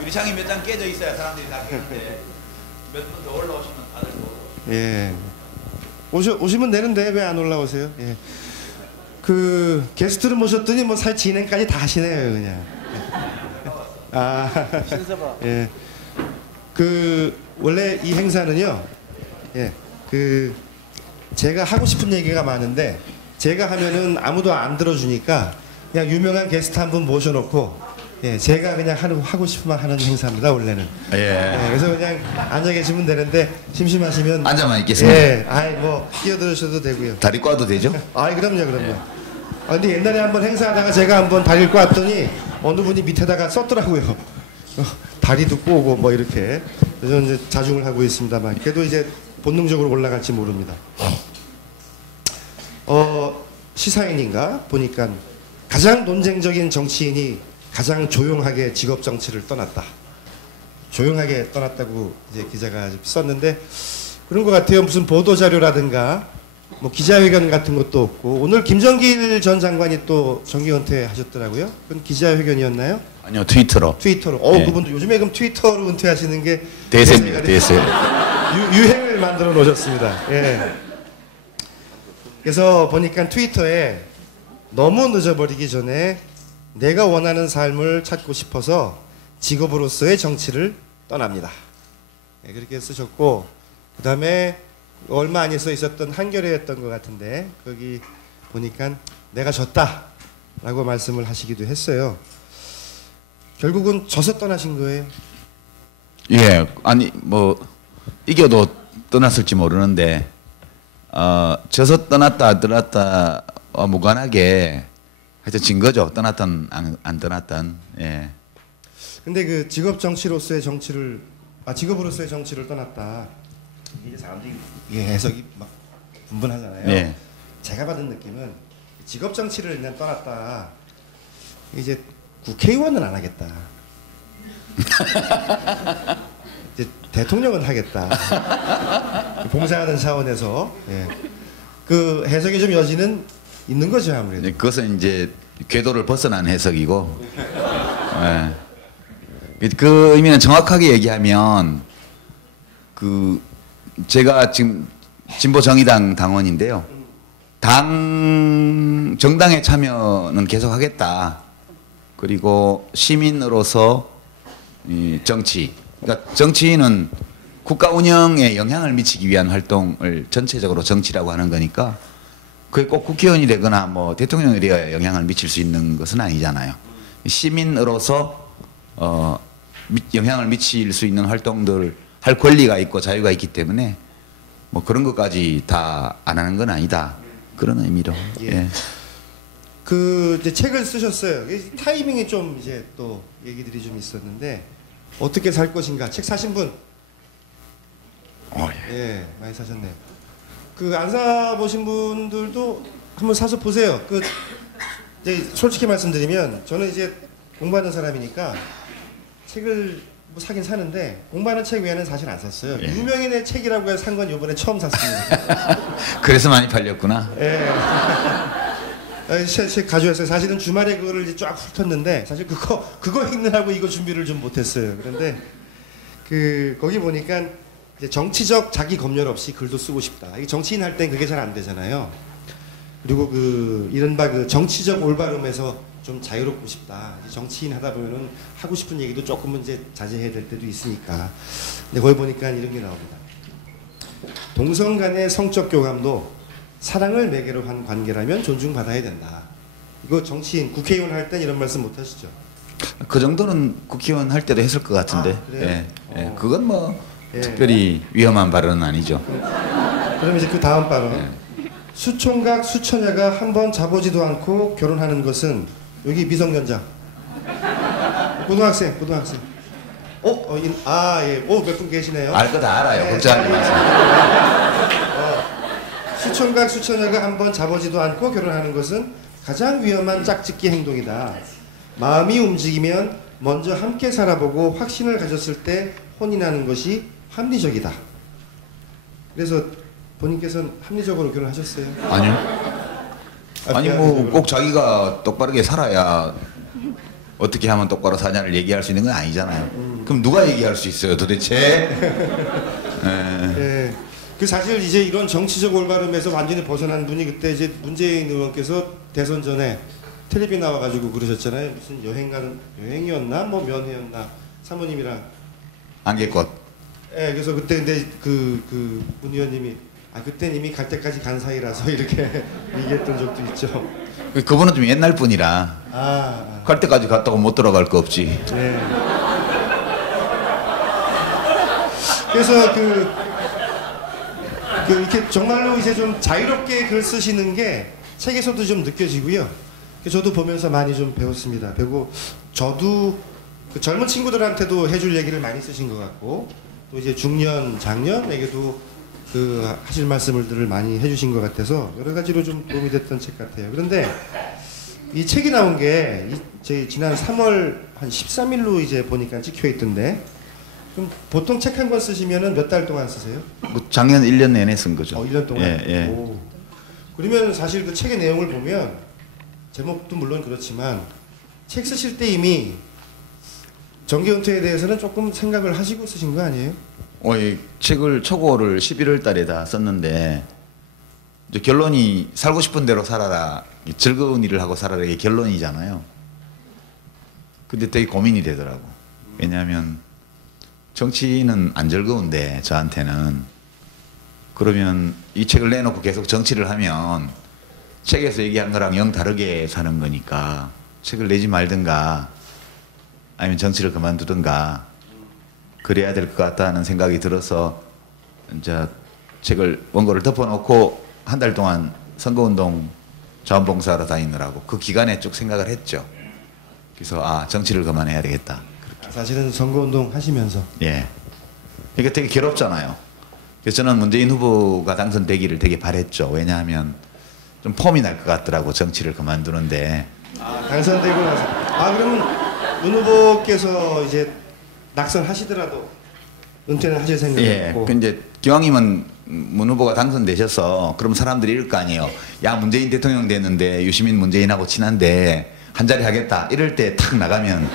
유리창이 몇 장 깨져 있어야 사람들이 다 깨는데 몇 분 더 올라오시면 다들 더 예. 오시면 되는데 왜 안 올라오세요? 예. 게스트를 모셨더니 뭐 살 진행까지 다 하시네요, 그냥. 아. 예. 원래 이 행사는요. 예. 제가 하고 싶은 얘기가 많은데 제가 하면은 아무도 안 들어주니까 그냥 유명한 게스트 한 분 모셔놓고 예, 제가 그냥 하고 싶은 말 하는 행사입니다, 원래는. 예. 예, 그래서 그냥 앉아 계시면 되는데 심심하시면 앉아만 있겠습니다. 예, 뭐 끼어들으셔도 되고요. 다리 꽈도 되죠? 그럼요. 예. 근데 옛날에 한번 행사하다가 제가 한번 다리를 꽈왔더니 어느 분이 밑에다가 썼더라고요. 다리도 꼬고 뭐 이렇게. 그래서 이제 자중을 하고 있습니다만 그래도 이제 본능적으로 올라갈지 모릅니다. 시사인인가 보니까 가장 논쟁적인 정치인이 가장 조용하게 직업 정치를 떠났다. 조용하게 떠났다고 이제 기자가 썼는데 그런 것 같아요. 무슨 보도 자료라든가 뭐 기자회견 같은 것도 없고 오늘 김정길 전 장관이 또 정기 은퇴하셨더라고요. 그건 기자회견이었나요? 아니요, 트위터로. 트위터로. 네. 그분도 요즘에 그럼 트위터로 은퇴하시는 게 대세입니다, 대세. 유행을 만들어 놓으셨습니다. 예. 그래서 보니까 트위터에 너무 늦어버리기 전에 내가 원하는 삶을 찾고 싶어서 직업으로서의 정치를 떠납니다. 네, 그렇게 쓰셨고 그 다음에 얼마 안 있어 있었던 한겨레였던 것 같은데 거기 보니까 내가 졌다 라고 말씀을 하시기도 했어요. 결국은 져서 떠나신 거예요? 예, 아니 뭐 이겨도 떠났을지 모르는데 져서 떠났다 무관하게 하여튼 진 거죠. 떠났던 안 떠났던. 예. 근데 직업 정치로서의 정치를 직업으로서의 정치를 떠났다. 이게 사람들이 해석이 막 분분하잖아요. 예. 제가 받은 느낌은 직업 정치를 그냥 떠났다. 이제 국회의원은 안 하겠다. 이제 대통령은 하겠다. 봉사하는 차원에서 그 해석의 좀 여지는 있는 거죠 아무래도. 네, 그것은 이제 궤도를 벗어난 해석이고. 예. 그 의미는 정확하게 얘기하면 제가 지금 진보정의당 당원인데요. 정당에 참여는 계속하겠다. 그리고 시민으로서 정치. 그러니까 정치인은 국가 운영에 영향을 미치기 위한 활동을 전체적으로 정치라고 하는 거니까 그게 꼭 국회의원이 되거나 뭐 대통령이 되어야 영향을 미칠 수 있는 것은 아니잖아요. 시민으로서 영향을 미칠 수 있는 활동들을 할 권리가 있고 자유가 있기 때문에 뭐 그런 것까지 다 안 하는 건 아니다. 그런 의미로. 예. 이제 책을 쓰셨어요. 타이밍이 좀 이제 또 얘기들이 좀 있었는데 어떻게 살 것인가 책 사신 분? 예, 많이 사셨네요. 안 사보신 분들도 한번 사서 보세요. 이제 솔직히 말씀드리면 저는 이제 공부하는 사람이니까 책을 뭐 사긴 사는데 공부하는 책 외에는 사실 안 샀어요. 예. 유명인의 책이라고 해서 산 건 이번에 처음 샀습니다. 그래서 많이 팔렸구나. 예. 책 가져왔어요. 사실은 주말에 그거를 이제 쫙 훑었는데 사실 그거 읽느라고 이거 준비를 좀 못했어요. 그런데 거기 보니까 이제 정치적 자기 검열 없이 글도 쓰고 싶다. 정치인 할 땐 그게 잘 안 되잖아요. 그리고 이른바 정치적 올바름에서 좀 자유롭고 싶다. 정치인 하다 보면은 하고 싶은 얘기도 조금은 이제 자제해야 될 때도 있으니까. 근데 거기 보니까 이런 게 나옵니다. 동성 간의 성적 교감도 사랑을 매개로 한 관계라면 존중받아야 된다. 이거 정치인, 국회의원 할 땐 이런 말씀 못 하시죠? 그 정도는 국회의원 할 때도 했을 것 같은데. 그래요? 예. 그건 뭐 특별히 위험한 발언은 아니죠. 그럼 이제 그 다음 발언. 수총각, 수처녀가 한 번 자보지도 않고 결혼하는 것은 여기 미성년자. 고등학생. 예. 몇 분 계시네요. 알 거 다 알아요. 걱정하지 마세요. 수총각, 수처녀가 한 번 자보지도 않고 결혼하는 것은 가장 위험한 짝짓기 행동이다. 마음이 움직이면 먼저 함께 살아보고 확신을 가졌을 때 혼인하는 것이 합리적이다. 그래서 본인께서는 합리적으로 결혼하셨어요? 아니요. 아니 뭐 꼭 자기가 똑바르게 살아야 어떻게 하면 똑바로 사냐를 얘기할 수 있는 건 아니잖아요. 그럼 누가 얘기할 수 있어요, 도대체? 예. 예. 그 사실 이제 이런 정치적 올바름에서 완전히 벗어난 분이 그때 이제 문재인 의원께서 대선 전에 텔레비 나와가지고 그러셨잖아요. 무슨 여행이었나 뭐 면회였나 사모님이랑. 안개꽃. 예. 그래서 그때 근데 문 의원님이 그땐 이미 갈 때까지 간 사이라서 이렇게 얘기했던 적도 있죠. 그분은 좀 옛날 분이라 갈 때까지 갔다고 못 돌아갈 거 없지. 네. 그래서 이렇게 정말로 이제 좀 자유롭게 글 쓰시는 게 책에서도 좀 느껴지고요. 저도 보면서 많이 좀 배웠습니다. 배우고 저도 그 젊은 친구들한테도 해줄 얘기를 많이 쓰신 것 같고 또 이제 중년, 장년에게도 하실 말씀들을 많이 해주신 것 같아서 여러 가지로 좀 도움이 됐던 책 같아요. 그런데 이 책이 나온 게 저희 지난 3월 한 13일로 이제 보니까 찍혀 있던데 그럼 보통 책 한 권 쓰시면은 몇 달 동안 쓰세요? 뭐 작년 1년 내내 쓴 거죠. 1년 동안? 예, 예. 오. 그러면 사실 그 책의 내용을 보면 제목도 물론 그렇지만 책 쓰실 때 이미 정계 은퇴에 대해서는 조금 생각을 하시고 쓰신 거 아니에요? 이 책을 초고를 11월 달에 다 썼는데 이제 결론이 살고 싶은 대로 살아라, 즐거운 일을 하고 살아라, 이게 결론이잖아요. 근데 되게 고민이 되더라고. 왜냐하면 정치는 안 즐거운데 저한테는 그러면 이 책을 내놓고 계속 정치를 하면 책에서 얘기한 거랑 영 다르게 사는 거니까 책을 내지 말든가 아니면 정치를 그만두든가 그래야 될 것 같다는 생각이 들어서 이제 책을 원고를 덮어놓고 한 달 동안 선거운동 자원봉사하러 다니느라고 그 기간에 쭉 생각을 했죠. 그래서 정치를 그만해야 되겠다. 그렇게. 사실은 선거운동 하시면서 예. 이게 되게 괴롭잖아요. 그래서 저는 문재인 후보가 당선되기를 되게 바랬죠. 왜냐하면 좀 폼이 날 것 같더라고 정치를 그만두는데. 당선되고 나서 그러면 문 후보께서 이제 낙선하시더라도 은퇴는 하실 생각이 예. 없고. 이제 기왕이면 문 후보가 당선되셔서 그럼 사람들이 이럴 거 아니에요. 야 문재인 대통령 됐는데 유시민 문재인하고 친한데 한 자리 하겠다. 이럴 때 탁 나가면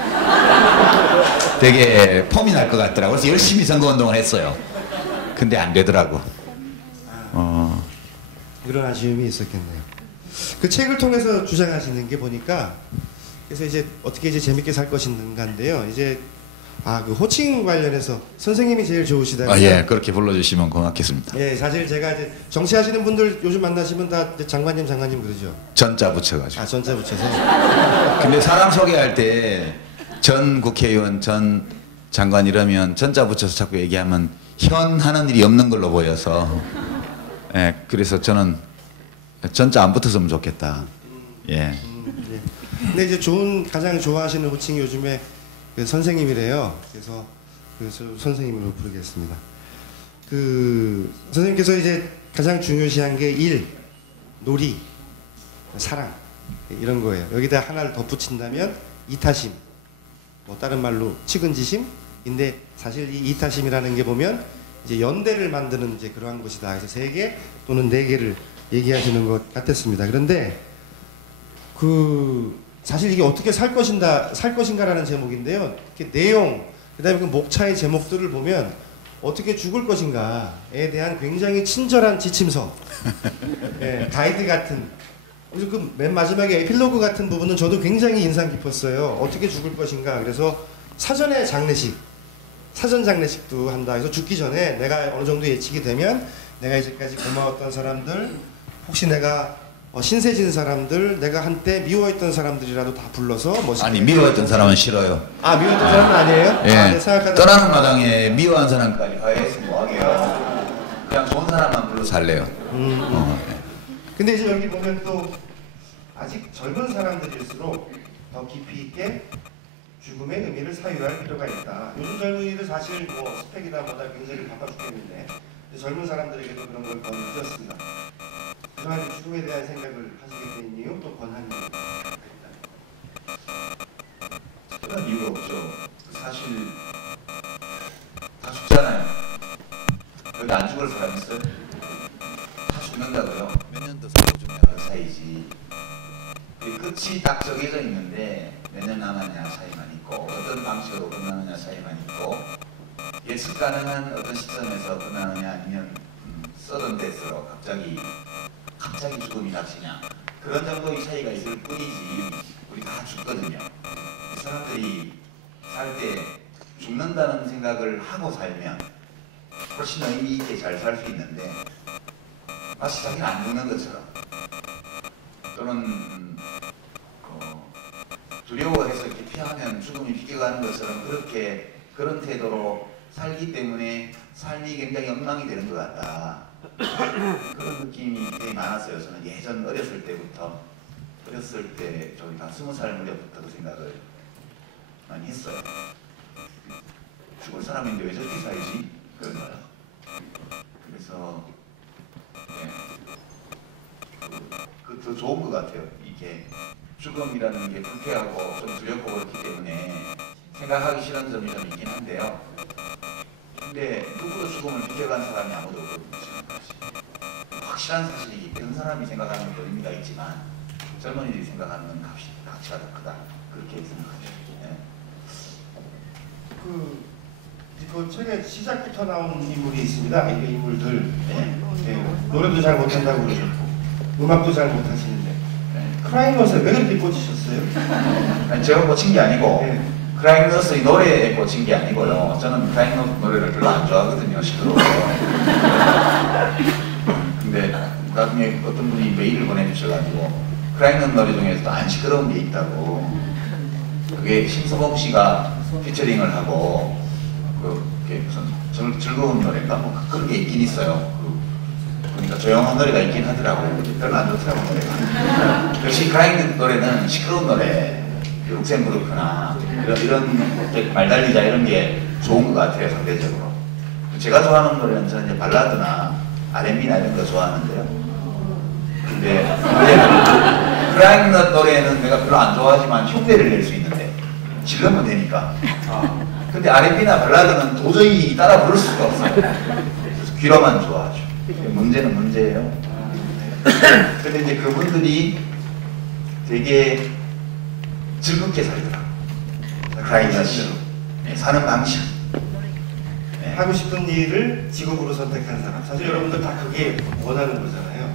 되게 폼이 날 것 같더라고. 그래서 열심히 선거운동을 했어요. 근데 안 되더라고. 그런 아쉬움이 있었겠네요. 그 책을 통해서 주장하시는 게 보니까 그래서 이제 어떻게 이제 재밌게 살 것인가인데요. 이제 그 호칭 관련해서 선생님이 제일 좋으시다고요. 예, 그렇게 불러주시면 고맙겠습니다. 예, 사실 제가 이제 정치하시는 분들 요즘 만나시면 다 장관님 그러죠. 전자 붙여가지고. 전자 붙여서. 근데 사람 소개할 때 전 국회의원, 전 장관 이러면 전자 붙여서 자꾸 얘기하면 현 하는 일이 없는 걸로 보여서 예, 그래서 저는 전자 안 붙었으면 좋겠다. 예. 예. 근데 이제 가장 좋아하시는 호칭이 요즘에 그 선생님이래요. 그래서 선생님으로 부르겠습니다. 선생님께서 이제 가장 중요시한 게 일, 놀이, 사랑 이런 거예요. 여기다 하나를 덧붙인다면 이타심, 뭐 다른 말로 측은지심인데 사실 이 이타심이라는 게 보면 이제 연대를 만드는 이제 그러한 것이다. 그래서 3개 또는 4개를 얘기하시는 것 같았습니다. 그런데 사실 이게 어떻게 살 것인가라는 제목인데요. 이렇게 내용, 그다음에 그 목차의 제목들을 보면 어떻게 죽을 것인가에 대한 굉장히 친절한 지침서, 예, 가이드 같은. 그래서 그 맨 마지막에 에필로그 같은 부분은 저도 굉장히 인상 깊었어요. 어떻게 죽을 것인가. 그래서 사전 장례식도 한다. 그래서 죽기 전에 내가 어느 정도 예측이 되면 내가 이제까지 고마웠던 사람들, 혹시 내가 신세진 사람들, 내가 한때 미워했던 사람들이라도 다 불러서 아니 미워했던 사람은 싫어요. 미워했던 사람은 아니에요? 예. 생각하다 떠나는 마당에 미워한 사람까지 화해해서 뭐하게요. 그냥 좋은 사람만 불러서 할래요. 네. 근데 이제 여기 보면 또 아직 젊은 사람들일수록 더 깊이 있게 죽음의 의미를 사유할 필요가 있다. 요즘 젊은이들 사실 스펙이다 뭐다 굉장히 바빠 죽겠는데 젊은 사람들에게도 그런 걸 권해주셨습니다. 그동안 죽음에 대한 생각을 하시게 된 이유 또 권하는 이유. 그런 이유가 없죠. 사실 다 죽잖아요. 여기 안 죽을 사람 있어요? 다 죽는다고요. 몇 년 더 살고 죽냐 그 사이지. 끝이 딱 정해져 있는데 몇 년 남았냐 차이만 있고 어떤 방식으로 끝나느냐 차이만 있고 예측 가능한 어떤 시점에서 끝나느냐 아니면 서든 데스로 갑자기 죽음이 닥치냐 그런 정도의 차이가 있을 뿐이지 우리 다 죽거든요. 이 사람들이 살 때 죽는다는 생각을 하고 살면 훨씬 의미 있게 잘 살 수 있는데 마치 자기는 안 죽는 것처럼 또는 두려워해서 이렇게 피하면 죽음이 비껴가는 것처럼 그런 태도로 살기 때문에 삶이 굉장히 엉망이 되는 것 같다. 그런 느낌이 되게 많았어요. 저는 예전 어렸을 때 저희 다 20살 무렵부터 그 생각을 많이 했어요. 죽을 사람인데 왜 저렇게 살지? 그런 거요. 그래서 그 더 좋은 것 같아요. 이게 죽음이라는 게 불쾌하고 좀 두렵고 그렇기 때문에 생각하기 싫은 점이 좀 있긴 한데요. 근데 누구도 죽음을 비켜간 사람이 아무도 없거든요. 지금까지. 확실한 사실이기 때문에 사람이 생각하는 건 의미가 있지만 젊은이들이 생각하는 건 가치가 더 크다. 그렇게 생각하죠. 네. 그 책의 시작부터 나온 인물이 있습니다. 이 인물들 노래도 잘 못한다고 그러셨고 음악도 잘 못하시는데 크라잉넛에 왜 그렇게 꽂히셨어요? 아니, 제가 꽂힌 게 아니고 크라잉넛의 노래에 꽂힌 게 아니고요. 저는 크라잉넛 노래를 별로 안 좋아하거든요. 시끄러워서. 근데 나중에 어떤 분이 메일을 보내주셔가지고 크라잉넛 노래 중에서도 안 시끄러운 게 있다고. 그게 심수봉 씨가 피처링을 하고 그게 무슨 즐거운 노래인가 뭐 그런 게 있긴 있어요. 그러니까 조용한 노래가 있긴 하더라고요. 별로 안 좋더라고 노래가. 역시 크라잉넛 노래는 시끄러운 노래, 룩셈부르크나 이런 말 달리자 이런 게 좋은 것 같아요 상대적으로. 제가 좋아하는 노래는 저는 이제 발라드나 R&B나 이런 거 좋아하는데요. 근데 크라잉넛 노래는 내가 별로 안 좋아하지만 흉내를 낼 수 있는데 질르면 되니까. 근데 R&B나 발라드는 도저히 따라 부를 수가 없어요. 그래서 귀로만 좋아하죠. 문제는 문제예요. 근데 이제 그분들이 되게 즐겁게 살더라고요. 크라잉넛이 사는 방식. 하고 싶은 일을 직업으로 선택한 사람. 사실 여러분들 다 그게 원하는 거잖아요.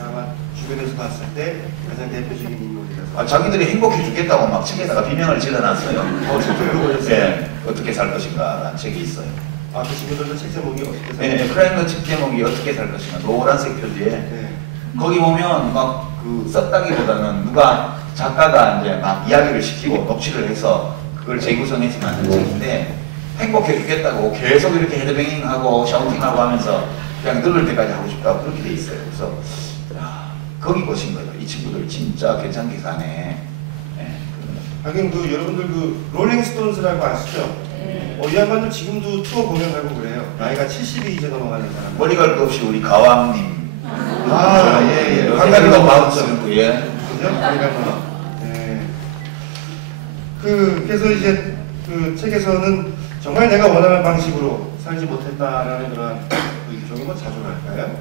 아마 주변에서 봤을 때 가장 대표적인 인물이라서. 자기들이 행복해 죽겠다고 막 책에다가 비명을 질러놨어요. 진짜 그거 보셨어요? 어떻게 살 것인가라는 책이 있어요. 그 친구들도 책 제목이 어떻게 살 네, 크라잉넛 책 제목이 어떻게 살 것인가. 노란색 표지에. 거기 보면 막 썼다기보다는 누가 작가가 이제 막 이야기를 시키고 녹취를 해서 그걸 재구성해서 만든 책인데 행복해 죽겠다고 계속 이렇게 헤드뱅잉하고 샤우팅하고 하면서 그냥 늙을 때까지 하고 싶다고 그렇게 돼 있어요. 그래서 거기 보신 거예요. 이 친구들 진짜 괜찮게 사네. 하긴 여러분들 롤링스톤스라고 아시죠? 이 양반들 지금도 투어 공연하고 그래요. 나이가 70이 이제 넘어가는 사람. 머리 갈 것 없이 우리 가왕님. 예. 한가리가 마음쓰는 예. 그죠? 그래서 이제 그 책에서는 정말 내가 원하는 방식으로 살지 못했다라는 그런 일종의 자조랄까요?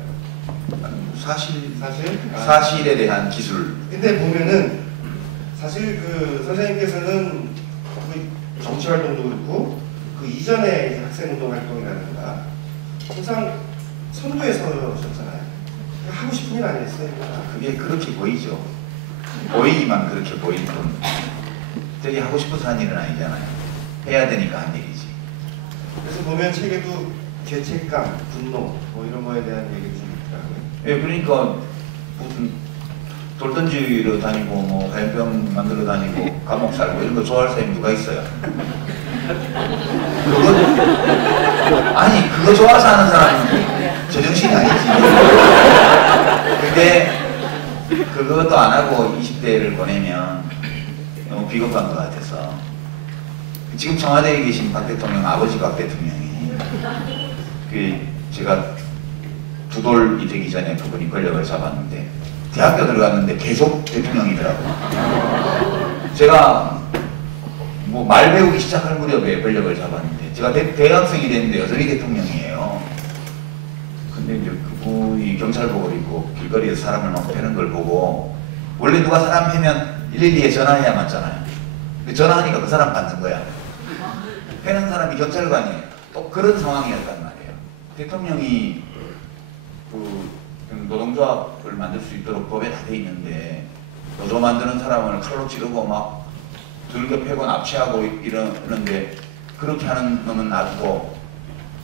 사실에 대한 기술. 근데 보면은 사실 선생님께서는 정치 활동도 그렇고 그 이전에 이제 학생 운동 활동이라든가 항상 선두에 서셨잖아요. 하고 싶은 일 아니었어요? 그게 그렇게 보이죠. 보이기만 그렇게 보일 뿐. 되게 하고 싶어서 한 일은 아니잖아요. 해야 되니까 한 일이지. 그래서 보면 책에도 죄책감, 분노 뭐 이런 거에 대한 얘기도 좀 있더라고요. 예, 그러니까 무슨 돌 던지러 다니고 뭐 화염병 만들어 다니고 감옥 살고 이런 거 좋아할 사람이 누가 있어요? 그거 좋아서 하는 사람은 제정신이 아니지. 근데 그것도 안 하고 20대를 보내면 너무 비겁한 것 같아서 지금 청와대에 계신 박 대통령 아버지 박 대통령이 제가 두 돌이 되기 전에 그분이 권력을 잡았는데 대학교 들어갔는데 계속 대통령이더라고요. 제가 뭐 말 배우기 시작할 무렵에 권력을 잡았는데 제가 대학생이 됐는데 여전히 대통령이에요. 근데 이제 그분이 경찰복을 입고 길거리에서 사람을 막 패는 걸 보고 원래 누가 사람 패면 112에 전화해야 맞잖아요. 근데 전화하니까 그 사람 받는 거야. 패는 사람이 경찰관이에요. 또 그런 상황이었단 말이에요. 대통령이 그 노동조합을 만들 수 있도록 법에 다 돼 있는데 노조 만드는 사람을 칼로 찌르고 막 들겨 패고 납치하고 이러는데 그렇게 하는 놈은 놔두고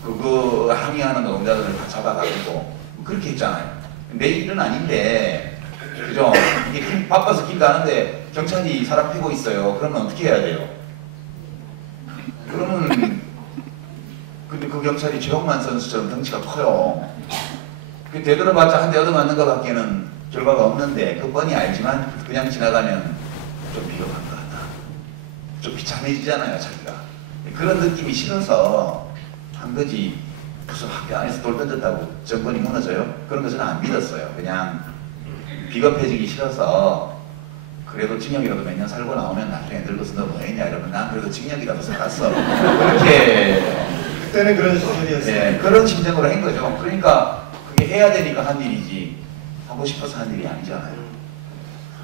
그거 항의하는 노동자들을 다 잡아가지고 그렇게 했잖아요. 내 일은 아닌데 그죠? 이게 바빠서 길 가는데 경찰이 사람 패고 있어요. 그러면 어떻게 해야 돼요? 그러면 근데 그 경찰이 최홍만 선수처럼 덩치가 커요. 그 되돌아봤자 한 대 얻어맞는 것 밖에는 결과가 없는데 그 뻔히 알지만 그냥 지나가면 좀 비겁한 것 같다. 좀 비참해지잖아요, 자기가. 그런 느낌이 싫어서 한 거지. 무슨 학교 안에서 돌 던졌다고 정권이 무너져요? 그런 것은 안 믿었어요. 그냥 비겁해지기 싫어서 그래도 징역이라도 몇 년 살고 나오면 나중에 늙어서 너 뭐했냐 이러면 난 그래도 징역이라도 살았어. 그렇게 그때는 그런 시절이었어요. 네, 그런 심정으로 한 거죠. 그러니까 그게 해야 되니까 한 일이지 하고 싶어서 한 일이 아니잖아요.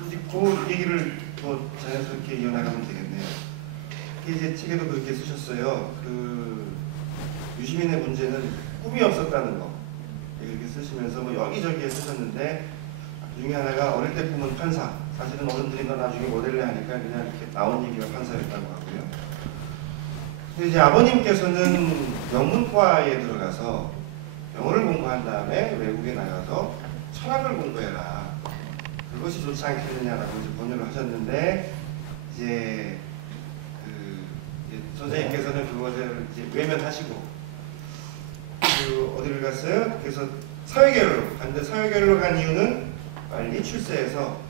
이제 그 얘기를 또 자연스럽게 이어나가면 되겠네요. 이제 책에도 그렇게 쓰셨어요. 그 유시민의 문제는 꿈이 없었다는 거 이렇게 쓰시면서 뭐 여기저기에 쓰셨는데 그 중에 하나가 어릴 때 꿈은 판사. 사실은 어른들이 너 나중에 모델래 하니까 그냥 이렇게 나온 얘기가 판사였다고 하고요. 근데 이제 아버님께서는 영문과에 들어가서 영어를 공부한 다음에 외국에 나가서 철학을 공부해라. 그것이 좋지 않겠느냐라고 이제 권유를 하셨는데 이제 선생님께서는 그것을 이제 외면하시고 어디를 갔어요? 그래서 사회계열로 갔는데 사회계열로 간 이유는 빨리 출세해서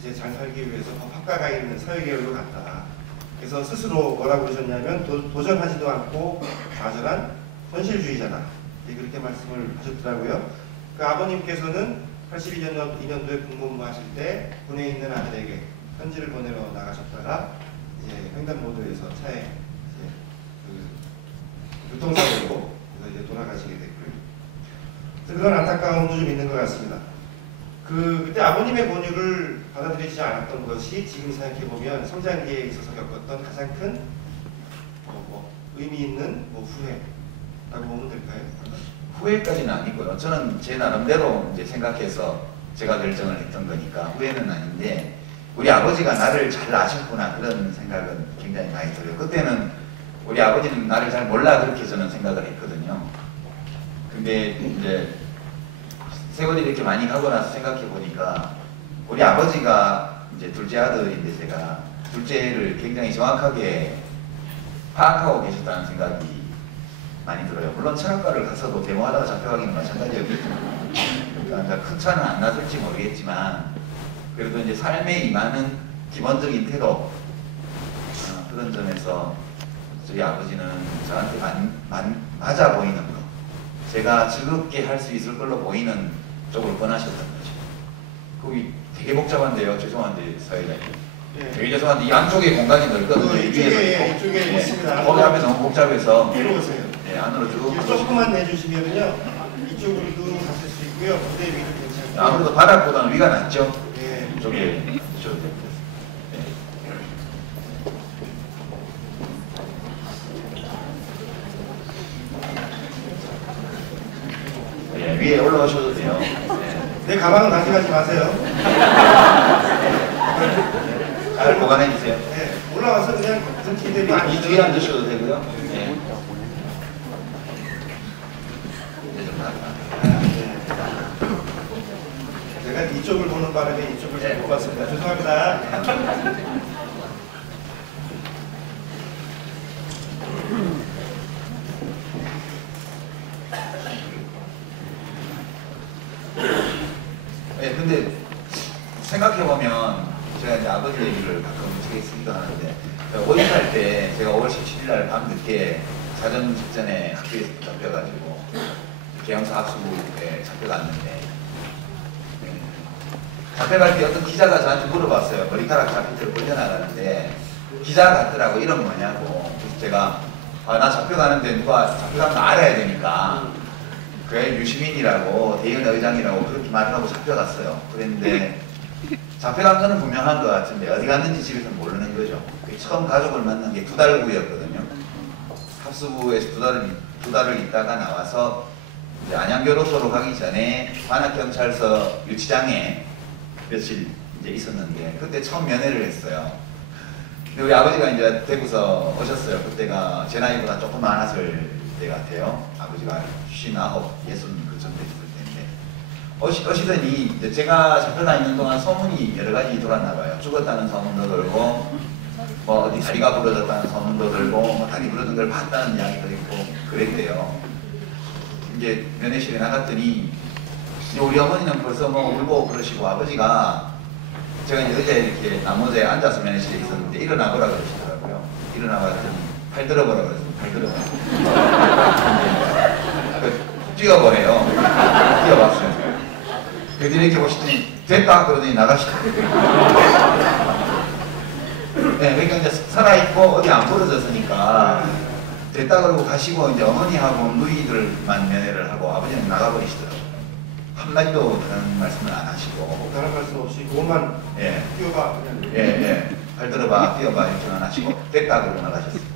이제 잘 살기 위해서 법학과가 있는 사회계열로 갔다. 그래서 스스로 뭐라고 그러셨냐면 도전하지도 않고 좌절한 현실주의자다. 그렇게 말씀을 하셨더라고요. 그 아버님께서는 82년도에 군복무 하실 때 군에 있는 아들에게 편지를 보내러 나가셨다가 이제 횡단보도에서 차에 이제 그 교통사고로 이제 돌아가시게 됐고요. 그래서 그런 안타까움도 좀 있는 것 같습니다. 그때 아버님의 권유를 받아들이지 않았던 것이 지금 생각해 보면 성장기에 있어서 겪었던 가장 큰 의미 있는 후회라고 보면 될까요? 후회까지는 아니고요. 저는 제 나름대로 이제 생각해서 제가 결정을 했던 거니까 후회는 아닌데 우리 아버지가 나를 잘 아셨구나 그런 생각은 굉장히 많이 들어요. 그때는 우리 아버지는 나를 잘 몰라 그렇게 저는 생각을 했거든요. 근데 이제 세월이 이렇게 많이 가고 나서 생각해 보니까 우리 아버지가 이제 둘째 아들인데 제가 둘째를 굉장히 정확하게 파악하고 계셨다는 생각이 많이 들어요. 물론 철학과를 가서도 데모하다가 잡혀가기는 마찬가지였겠죠. 그러니까 큰 차는 안 났을지 모르겠지만 그래도 이제 삶에 임하는 기본적인 태도 그런 점에서 저희 아버지는 저한테 맞아 보이는 거 제가 즐겁게 할 수 있을 걸로 보이는 쪽으로 권하셨던 거죠. 거기 되게 복잡한데요. 죄송한데 사회자님. 네. 되게 죄송한데 이 안쪽에 공간이 넓거든요. 이쪽에 있습니다. 거기 앞에 너무 복잡해서 이리 오세요. 네, 안으로 쭉 조금만 내주시면요 이쪽으로도 가실 수 있고요. 무대 위도 괜찮고요. 아무래도 바닥보다는 위가 낫죠. 네. 이쪽에 위에 올라오셔도 돼요. 내 가방은 가져가지 마세요. 잘 보관해 주세요. 네, 올라와서 그냥 등기 대고 이 뒤에 앉으셔도 되고요. 네. 제가 이쪽을 보는 바람에 이쪽을 잘 못 봤습니다. 죄송합니다. 네, 근데 생각해보면 제가 이제 아버지 얘기를 가끔 책에 쓰기도 하는데 5일 살 때 제가 5월 17일 날 밤늦게 자정 직전에 학교에서 잡혀가지고 계엄사 압수국에 잡혀갔는데 잡혀갈 때 어떤 기자가 저한테 물어봤어요. 머리카락 잡히도록 걸려나가는데 기자 같더라고. 이름 뭐냐고. 그래서 제가 나 잡혀가는데 누가 잡혀가는 거 알아야 되니까 그래 유시민이라고 대의원 의장이라고 그렇게 말을 하고 잡혀갔어요. 그랬는데 잡혀간 거는 분명한 것 같은데 어디 갔는지 집에서 모르는 거죠. 처음 가족을 만난 게 2달 후였거든요. 합수부에서 두 달을 있다가 나와서 이제 안양교도소로 가기 전에 관악경찰서 유치장에 며칠 이제 있었는데 그때 처음 면회를 했어요. 근데 우리 아버지가 이제 대구서 오셨어요. 그때가 제 나이보다 조금 많았을 때 같아요. 아버지가 59, 60 그쯤 됐을 텐데 오시더니 이제 제가 잡혀가 있는 동안 소문이 여러 가지 돌았나 봐요. 죽었다는 소문도 돌고 뭐 어디 다리가 부러졌다는 소문도 돌고 뭐 다리 부러진 걸 봤다는 이야기도 있고 그랬대요. 이제 면회실에 나갔더니 이제 우리 어머니는 벌써 뭐 울고 그러시고 아버지가 제가 이제 어제 이렇게 나무대에 앉아서 면회실에 있었는데 일어나 보라 그러시더라고요. 일어나 봤더니 팔 들어보라 그랬어요. 팔 들어보라. 뛰어보래요. 뛰어봤어요. 그들 이렇게 보시더니 됐다 그러더니 나가시더라고요. 네, 그러니까 이제 살아있고 어디 안 부러졌으니까 됐다 그러고 가시고 이제 어머니하고 누이들만 면회를 하고 아버지는 나가버리시더라고요. 한마디도 다른 말씀을 안 하시고 다른 말씀 없이 그것만 예. 뛰어봐 그냥. 예. 발 들어봐 뛰어봐 이렇게만 하시고 됐다 그러고 나가셨어요.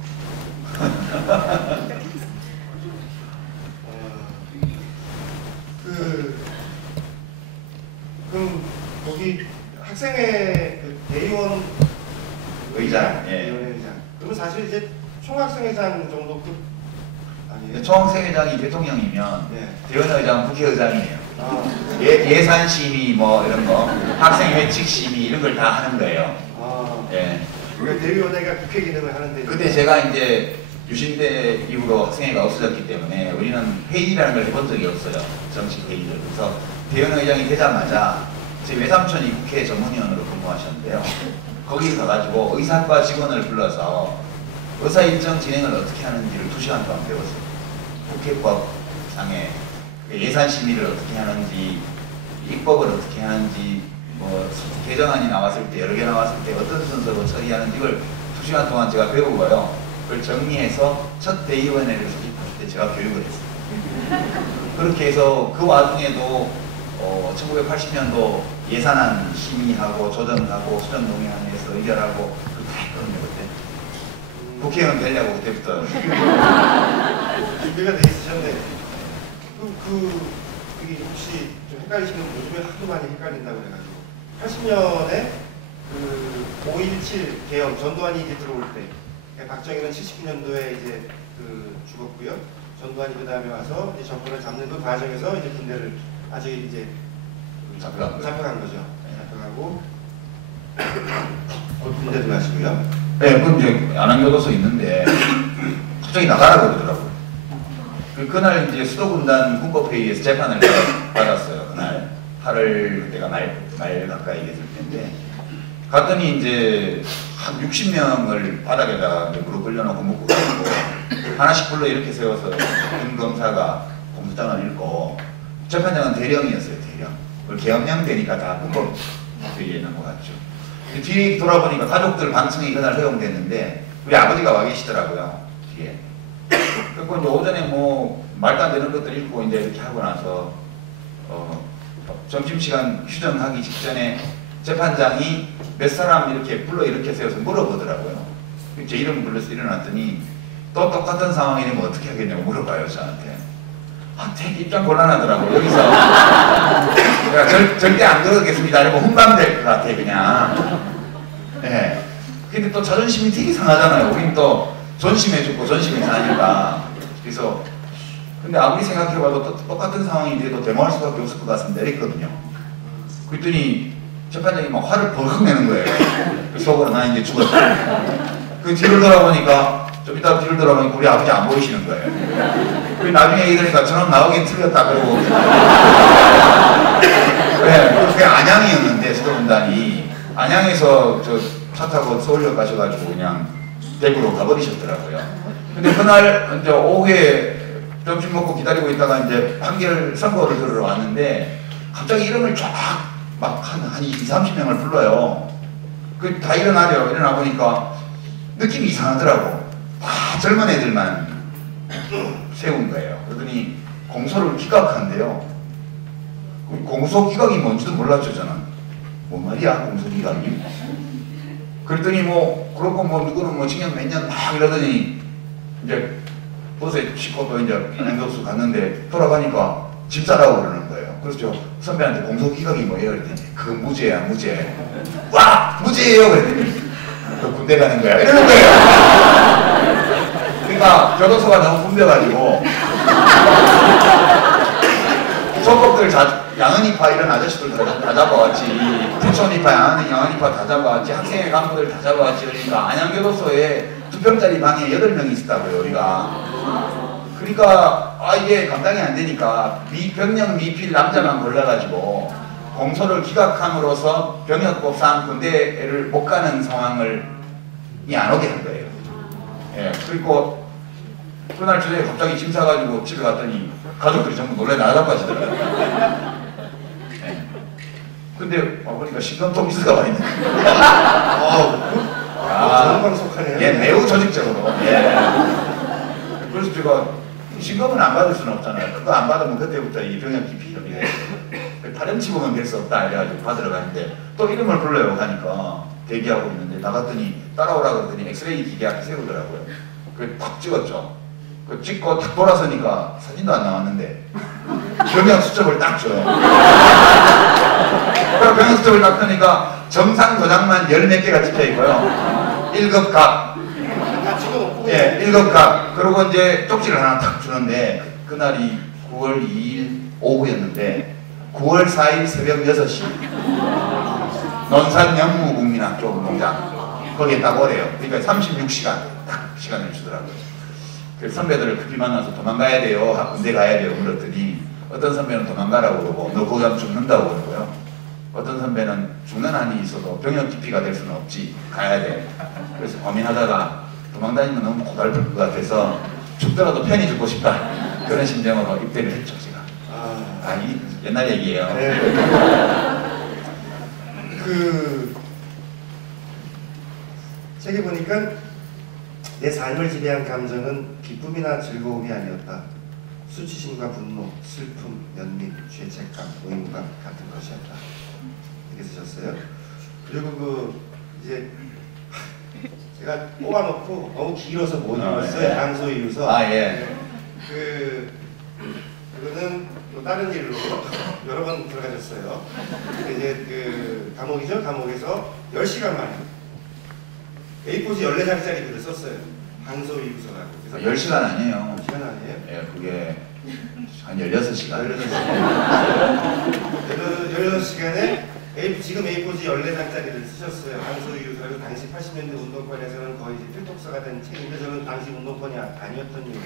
그럼 거기 학생회 그 대의원 의장, 예. 대의원 의장. 그러면 사실 이제 총학생회장 정도 급 아니에요? 총학생회장이 대통령이면 네. 대의원의장은 국회의장이에요. 아, 예산심의 뭐 이런 거 학생회칙심의 이런 걸 다 하는 거예요. 아. 예. 그 대의원회가 국회 기능을 하는데. 그때 제가 이제 유신 때 이후로 학생회가 없어졌기 때문에 우리는 회의라는 걸 해본 적이 없어요. 정식 회의를. 그래서 대의원의장이 되자마자 제 외삼촌이 국회 전문위원으로 근무하셨는데요. 거기 가가지고 의사과 직원을 불러서 의사 일정 진행을 어떻게 하는지를 2시간 동안 배웠어요. 국회법상에 예산 심의를 어떻게 하는지, 입법을 어떻게 하는지, 뭐 개정안이 나왔을 때 여러 개 나왔을 때 어떤 순서로 처리하는지 이걸 2시간 동안 제가 배우고요. 그걸 정리해서 첫 대의원회를 소집할 때 제가 교육을 했어요. 그렇게 해서 그 와중에도 1980년도 예산안 심의하고 조정하고 수정동의안에서 의결하고 그거 다 했거든요 그때. 국회의원 되려고 그때부터. 준비가 돼 있으셨네. 그게 혹시 좀 헷갈리시는 분 요즘에 하도 많이 헷갈린다고 그래가지고 80년에 그 5.17 개헌 전두환이 이제 들어올 때 박정희는 79년도에 이제 그 죽었고요. 전두환이 그 다음에 와서 이제 정권을 잡는 그 과정에서 이제 군대를 아직 이제 잡혀간 거죠. 잡혀가고 군대도 가시고요. 네, 그럼 이제 안양교도소 있는데 갑자기 나가라고 그러더라고요. 그날 이제 수도군단 군법회의에서 재판을 받았어요. 그날 8월 그때가 말 가까이 됐을 텐데 갔더니 이제 한 60명을 바닥에다가 무릎 꿇려놓고 묶고 가지고 하나씩 불러 이렇게 세워서 군 검사가 공소장을 읽고 재판장은 대령이었어요. 대령. 그걸 계엄령 되니까 다 군법회의에 넘어갔죠. 뒤에 돌아보니까 가족들 방청이 그날 허용됐는데 우리 아버지가 와 계시더라고요. 뒤에. 그리고 이제 오전에 뭐 말도 안 되는 것들 읽고 이제 이렇게 하고 나서 점심시간 휴전하기 직전에 재판장이 몇 사람 이렇게 불러 이렇게 세워서 물어보더라고요. 제 이름 불러서 일어났더니 또 똑같은 상황이면 어떻게 하겠냐고 물어봐요 저한테. 되게 입장 곤란하더라고요. 여기서 제가 절대 안 그러겠습니다. 이러면 훈감될 것 같아 그냥. 네. 근데 또 자존심이 되게 상하잖아요. 우린 또 존심해주고 존심이 사니까. 그래서 근데 아무리 생각해봐도 또 똑같은 상황인데도 대모할 수밖에 없을 것 같습니다. 이랬거든요. 그랬더니 재판장이 막 화를 벌컥 내는 거예요. 그 속으로 나 이제 죽었다. 그 뒤를 돌아보니까 좀 이따 뒤를 돌아보니까 우리 아버지 안 보이시는 거예요. 그 나중에 얘기하니까 저는 나오긴 틀렸다 그러고. 네, 그게 안양이었는데 수도군단이 안양에서 저 차 타고 서울역 가셔가지고 그냥 대구로 가버리셨더라고요. 근데 그날 이제 오후에 점심 먹고 기다리고 있다가 이제 판결 선고를 들으러 왔는데 갑자기 이름을 쫙 막 한 20, 30명을 불러요. 그 다 일어나려. 일어나 보니까 느낌이 이상하더라고. 다 젊은 애들만 세운 거예요. 그러더니 공소를 기각한대요. 공소 기각이 뭔지도 몰랐죠 저는. 뭔 말이야 공소기각이? 그랬더니 뭐 그렇고 뭐 누구는 뭐 징역 몇 년 막 이러더니 이제 버스에 싣고 또 이제 안양교수 갔는데 돌아가니까 집사라고 그러는 거예요. 그렇죠. 선배한테 공소기각이 뭐예요? 그랬더니 그거 무죄야 무죄. 와 무죄예요 그랬더니 또 군대 가는 거야 이러는 거예요. 그러니까 교도소가 너무 붐벼가지고 조폭들 양은이파 이런 아저씨들 다 잡아왔지, 태촌이파 양은이파 다 잡아왔지, 학생회 간부들 다 잡아왔지. 그러니까 안양교도소에 2평짜리 방에 8명이 있었다고요 우리가. 그러니까 이게 감당이 안 되니까 병력 미필 남자만 골라가지고 공소를 기각함으로써 병역법상 군대를 못 가는 상황을 안 오게 한 거예요. 예, 그리고 그날 저녁에 갑자기 짐 싸가지고 집에 갔더니 가족들이 전부 놀래 나가빠지더라고요. 예. 근데 보니까 신경통 미스가 와 있네. 좋은 방송하네요. 예, 매우 조직적으로. 예. 그래서 제가 신검은 안 받을 수는 없잖아요. 그거 안 받으면 그때부터 이 병역 기피 파렴치고만 될 수 없다 이래가지고 받으러 가는데 또 이름을 불러요 가니까 대기하고 있는데 나갔더니 따라오라 그러더니 엑스레이 기계 앞에 세우더라고요. 그래 탁 찍었죠. 그 찍고 탁 돌아서니까 사진도 안 나왔는데 병역 수첩을 딱 줘요. 그 병역 수첩을 딱 펴니까 정상 도장만 10몇 개가 찍혀 있고요. 1급 갑. 예, 1급 갑. 그리고 이제 쪽지를 하나 탁 주는데 그날이 9월 2일 오후였는데 9월 4일 새벽 6시 논산 영무국민학교 운동장 거기에 딱 오래요. 그러니까 36시간 딱 시간을 주더라고요. 그래서 선배들을 급히 만나서 도망가야 돼요, 군대 가야 돼요 그랬더니 어떤 선배는 도망가라고 그러고 너 거기 가면 죽는다고 그러고요. 어떤 선배는 죽는 한이 있어도 병역 기피가 될 수는 없지 가야 돼. 그래서 고민하다가 도망다니면 너무 고달플 것 같아서 죽더라도 편히 죽고 싶다 그런 심정으로 입대를 했죠 제가. 이 옛날 얘기예요. 네. 그 책에 보니까 내 삶을 지배한 감정은 기쁨이나 즐거움이 아니었다. 수치심과 분노, 슬픔, 연민, 죄책감, 의무감 같은 것이었다. 이렇게 쓰셨어요. 그리고 이제 제가 뽑아놓고 너무 길어서 못 읽었어요. 강소이유서. 예. 그거는 또 다른 일로 여러 번 들어가셨어요. 이제 그 감옥이죠. 감옥에서 10시간 만에 A4지 14장짜리 글을 썼어요. 강소이유서라고. 10시간 아니에요. 10시간 아니에요? 예, 그게 한 16시간. 16시간에 지금 A4지 14장짜리를 쓰셨어요. 강소이유서라고 당시 80년대 운동권에서는 거의 이제 필독서가 된 책인데 저는 당시 운동권이 아니었던 이유로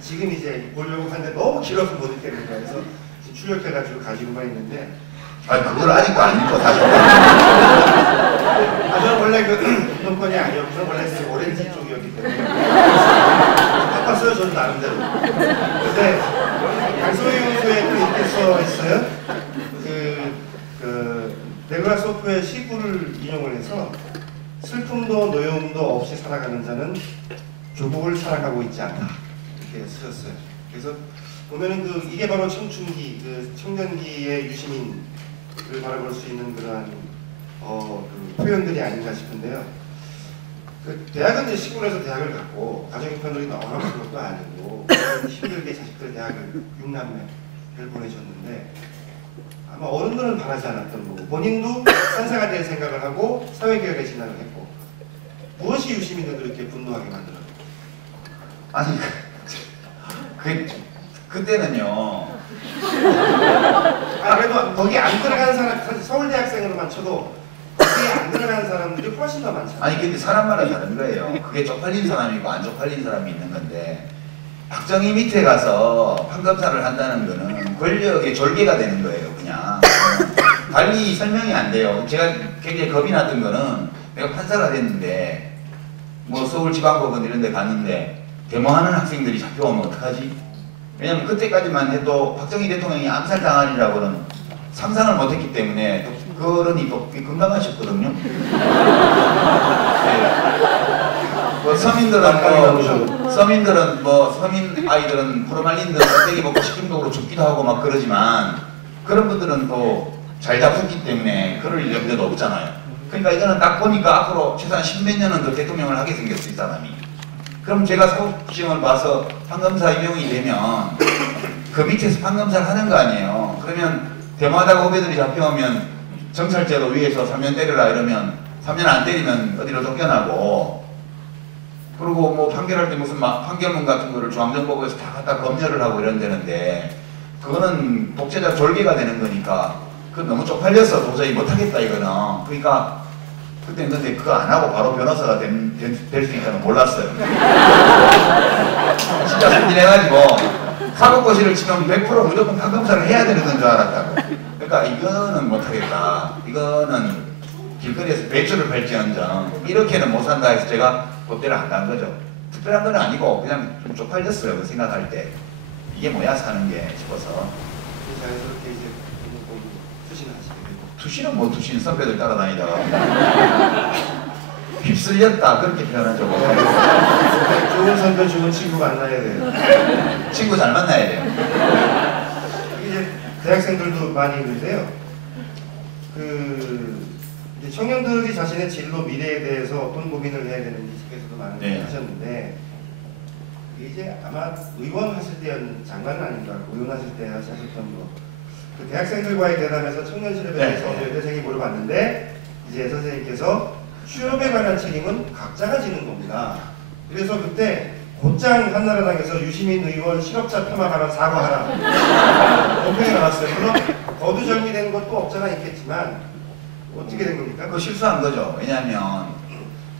지금 이제 보려고 하는데 너무 길어서 못 읽겠는 거예요. 그래서 지금 출력해가지고 가지고만 있는데 그걸 아직도 안 읽고 다시 저는 원래 그 운동권이 아니었고 저는 원래 그 오렌지 쪽이었기 때문에 바빴어요. 저도 나름대로. 근데 강소이유서에 또 이렇게 써 있어요. 네그라 소프의 시구를 인용을 해서 슬픔도 노여움도 없이 살아가는 자는 조국을 살아가고 있지 않다 이렇게 쓰셨어요. 그래서 보면은 이게 바로 청춘기, 청년기의 유시민을 바라볼 수 있는 그러한 표현들이 아닌가 싶은데요. 대학은 이제 시골에서 대학을 갔고 가정 형편들이 너무 좋은 것도 아니고 힘들게 자식들 대학을 6남매를 보내셨는데. 아마 어른들은 바라지 않았던 거고 본인도 선사가 될 생각을 하고 사회개혁에 진학을 했고 무엇이 유시민을 그렇게 분노하게 만들었어요? 아니 그때는요. 그래도 거기 안 들어간 사람 서울대학생으로만 쳐도 거기에 안 들어간 사람들이 훨씬 더 많잖아요. 아니 근데 사람마다 다른 거예요. 그게 쪽팔린 사람이고 안 쪽팔린 사람이 있는 건데 박정희 밑에 가서 판검사를 한다는 거는 권력의 졸개가 되는 거예요. 그냥 달리 설명이 안 돼요. 제가 굉장히 겁이 났던 거는 내가 판사가 됐는데 뭐 서울지방법원 이런 데 갔는데 데모하는 학생들이 잡혀오면 어떡하지? 왜냐면 그때까지만 해도 박정희 대통령이 암살당하리라고는 상상을 못했기 때문에 또 그러니 또 건강하셨거든요. 뭐 서민들은 서민 아이들은 포르말린들 껍데기 먹고 식중독으로 죽기도 하고 막 그러지만 그런 분들은 또 잘 잡혔기 때문에 그럴 염려도 없잖아요. 그러니까 이거는 딱 보니까 앞으로 최소한 10몇 년은 더 대통령을 하게 생겼어, 이 사람이. 그럼 제가 사법시험을 봐서 판검사 임용이 되면 그 밑에서 판검사를 하는 거 아니에요. 그러면 대마다가 후배들이 잡혀오면 정찰제로 위에서 3년 때려라 이러면 3년 안 때리면 어디로 쫓겨나고, 그리고 뭐 판결할 때 무슨 판결문 같은 거를 중앙정보부에서 다 갖다 검열을 하고 이런 데는데 그거는 독재자 졸개가 되는 거니까 그건 너무 쪽팔려서 도저히 못하겠다 이거는. 그러니까 그때 근데 그거 안 하고 바로 변호사가 될 수 있다는 몰랐어요. 진짜 순진해가지고 사법고시를 치면 100% 무조건 판검사를 해야 되는 건 줄 알았다고. 그러니까 이거는 못하겠다. 이거는 길거리에서 배추를 팔지언정 이렇게는 못 산다 해서 제가 법대를 안 간 거죠. 특별한 건 아니고 그냥 좀 쪽팔렸어요. 그 생각할 때 이게 뭐야 사는 게 싶어서. 자연스럽게 이제 공부 투신하시게 되고. 투신은 뭐 투신, 선배들 따라다니다가 휩쓸렸다 그렇게 표현하죠. 좋은 선배, 좋은 친구 만나야 돼요. 친구 잘 만나야 돼요. 이제 대학생들도 많이 있는데요. 이제 청년들이 자신의 진로, 미래에 대해서 어떤 고민을 해야 되는지 책에서도 많이 네. 하셨는데, 이제 아마 의원 하실 때였는 장관은 아닌가, 의원 하실 때 하셨던 거. 그 대학생들과의 대담에서 청년실업에 대해서 여대생이 물어봤는데, 이제 선생님께서 취업에 관한 책임은 각자가 지는 겁니다. 그래서 그때 곧장 한나라당에서 유시민 의원 실업자 폄하 발언 사과하라 논평이 나왔어요. 물론 거두절미된 것도 없잖아 있겠지만 어떻게 된 겁니까? 그거 실수한 거죠. 왜냐하면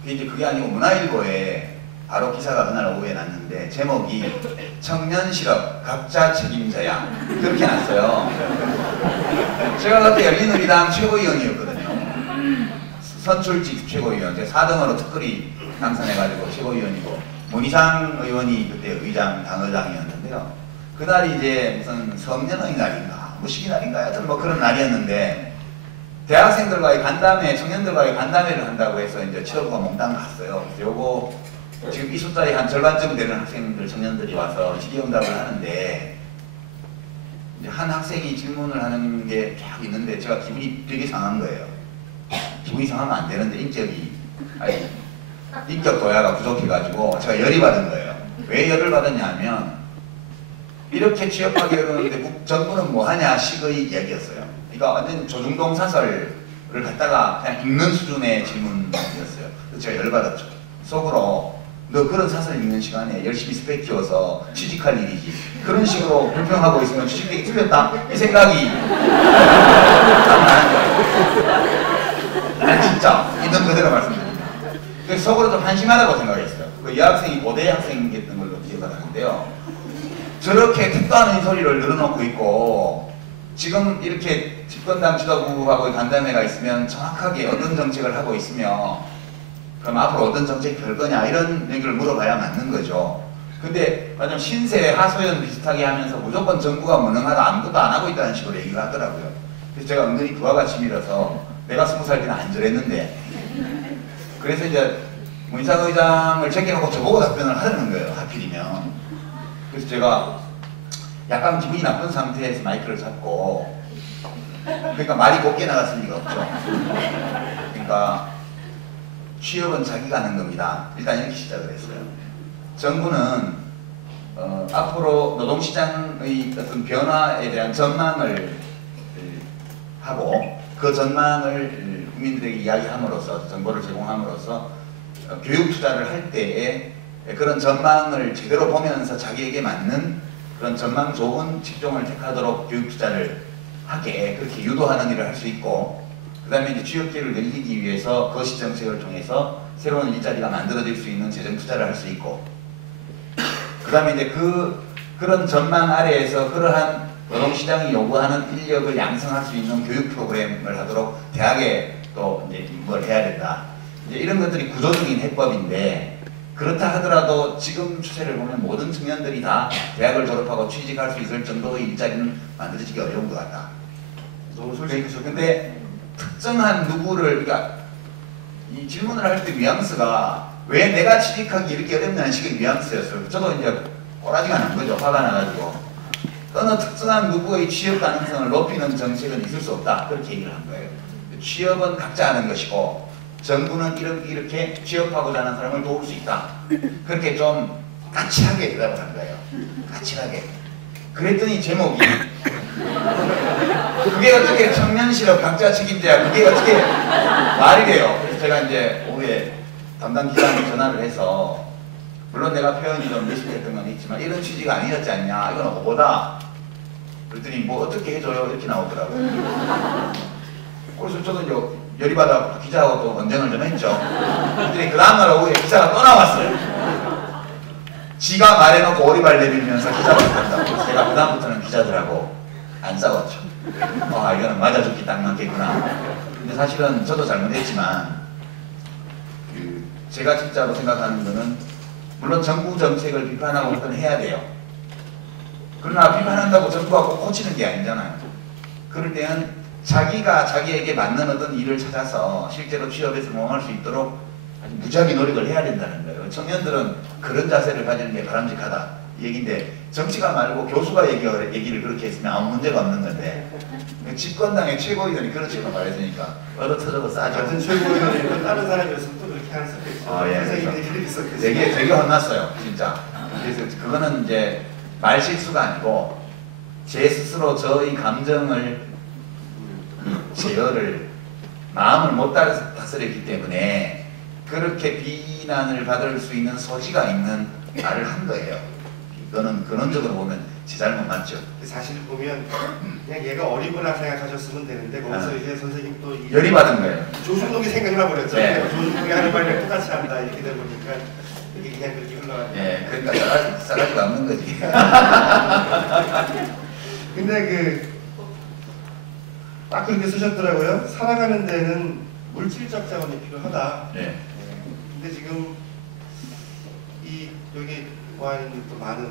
그게 아니고 문화일보에 바로 기사가 그날 오후에 났는데 제목이 청년 실업 각자 책임져야 그렇게 났어요. 제가 그때 열린우리당 최고위원이었거든요. 선출직 최고위원, 제가 4등으로 특별히 당선해가지고 최고위원이고 문희상 의원이 그때 의장, 당의장이었는데요. 그날이 이제 무슨 성년의 날인가, 무식의 날인가, 하여튼 뭐 그런 날이었는데 대학생들과의 간담회, 청년들과의 간담회를 한다고 해서 이제 취업과 몽땅 갔어요. 그래서 요거 지금 이 숫자의 한 절반쯤 되는 학생들, 청년들이 와서 질의응답을 하는데 이제 한 학생이 질문을 하는 게 쫙 있는데 제가 기분이 되게 상한 거예요. 기분이 상하면 안 되는데 인격 도야가 부족해가지고 제가 열이 받은 거예요. 왜 열을 받았냐 하면 이렇게 취업하기 어려운데 정부는 뭐 하냐 식의 이야기였어요. 그러니까 완전 조중동 사설을 갖다가 그냥 읽는 수준의 질문이었어요. 그래서 제가 열 받았죠. 속으로 너 그런 사설 읽는 시간에 열심히 스펙 키워서 취직할 일이지. 그런 식으로 불평하고 있으면 취직되기 틀렸다. 이 생각이 딱 나는 거예요. 진짜 있는 그대로 말씀드립니다. 그래서 속으로 좀 한심하다고 생각했어요. 그 여학생이 고대 학생이었던 걸로 기억하는데요. 저렇게 택도 않은 소리를 늘어놓고 있고 지금 이렇게 집권당 지도부하고 간담회가 있으면 정확하게 어떤 정책을 하고 있으며 그럼 앞으로 어떤 정책이 될 거냐 이런 얘기를 물어봐야 맞는 거죠. 근데 완전 신세 하소연 비슷하게 하면서 무조건 정부가 무능하다 아무것도 안 하고 있다는 식으로 얘기를 하더라고요. 그래서 제가 은근히 그와 같이 밀어서 내가 20살 때는 안 저랬는데 그래서 이제 문희상 의장을 제껴놓고 저보고 답변을 하려는 거예요. 하필이면. 그래서 제가 약간 기분이 나쁜 상태에서 마이크를 잡고 그러니까 말이 곱게 나갔을 리가 없죠. 그러니까 취업은 자기가 하는 겁니다. 일단 이렇게 시작을 했어요. 정부는 앞으로 노동시장의 어떤 변화에 대한 전망을 하고 그 전망을 국민들에게 이야기함으로써 정보를 제공함으로써 교육 투자를 할 때에 그런 전망을 제대로 보면서 자기에게 맞는 그런 전망 좋은 직종을 택하도록 교육 투자를 하게 그렇게 유도하는 일을 할 수 있고 그 다음에 이제 취업기회를 늘리기 위해서 거시 정책을 통해서 새로운 일자리가 만들어질 수 있는 재정 투자를 할 수 있고 그 다음에 이제 그런 전망 아래에서 그러한 노동시장이 요구하는 인력을 양성할 수 있는 교육 프로그램을 하도록 대학에 또 이제 뭘 해야 된다. 이제 이런 것들이 구조적인 해법인데 그렇다 하더라도 지금 추세를 보면 모든 청년들이 다 대학을 졸업하고 취직할 수 있을 정도의 일자리는 만들어지기 어려운 것 같다. 너무 솔직히 근데 특정한 누구를 그러니까 이 질문을 할 때 뉘앙스가 왜 내가 취직하기 이렇게 어렵냐는 식의 뉘앙스였어요. 저도 이제 꼬라지가 난 거죠. 화가 나가지고. 어느 특정한 누구의 취업 가능성을 높이는 정책은 있을 수 없다. 그렇게 얘기를 한 거예요. 취업은 각자 하는 것이고 정부는 이렇게 취업하고자 하는 사람을 도울 수 있다. 그렇게 좀 까칠하게 대답을 한 거예요. 까칠하게. 그랬더니 제목이 그게 어떻게 청년 실업 각자 책임져야 그게 어떻게 말이 돼요. 그래서 제가 이제 오후에 담당 기자한테 전화를 해서 물론 내가 표현이 좀 미스했던 건 있지만 이런 취지가 아니었지 않냐. 이건 오보다. 그랬더니 뭐 어떻게 해줘요 이렇게 나오더라고요. 그래서 저도 이제 열이 받아 기자하고 또 언쟁을 좀 했죠. 그랬더니 그 다음날 오후에 기자가 또 나왔어요. 지가 말해놓고 오리발 내밀면서 기자가 한다고. 그래서 제가 그 다음부터는 기자들하고 안 싸웠죠. 아 이거는 맞아 죽기 딱 맞겠구나. 근데 사실은 저도 잘못했지만 제가 진짜로 생각하는 거는 물론 정부 정책을 비판하고 그건 해야 돼요. 그러나 비판한다고 정부가 꼭 고치는 게 아니잖아요. 그럴 때는 자기가 자기에게 맞는 어떤 일을 찾아서 실제로 취업에 성공할 수 있도록 아주 무지하게 노력을 해야 된다는 거예요. 청년들은 그런 자세를 가지는 게 바람직하다 이 얘기인데 정치가 말고 교수가 얘기를 그렇게 했으면 아무 문제가 없는 건데 집권당의 최고위원이 그런 식으로 말했으니까 얼어터져서 싸죠. 같은 최고위원이 다른 사람이었으면 또 그렇게 할 수도 있고 아, 예. 선생님들이 있었겠죠. 되게 혼났어요 진짜. 그래서 그거는 이제 말 실수가 아니고 제 스스로 저의 감정을 제어를 마음을 못 다스렸기 때문에 그렇게 비난을 받을 수 있는 소지가 있는 말을 한 거예요. 이거는 근원적으로 보면 제 잘못 맞죠. 사실 보면 그냥 얘가 어리구나 생각하셨으면 되는데 거기서 이제 선생님 또 열이 받은 거예요. 조중동이 생각나 버렸죠. 네. 조중동이 하는 말이랑 똑같이 한다 이렇게 되다 보니까 이게 그냥 그렇게 흘러가는. 예, 그러니까 싸가지가 없는 거지. 근데 딱 그렇게 쓰셨더라고요. 살아가는 데는 물질적 자원이 필요하다. 네. 근데 지금 여기 와 있는 또 많은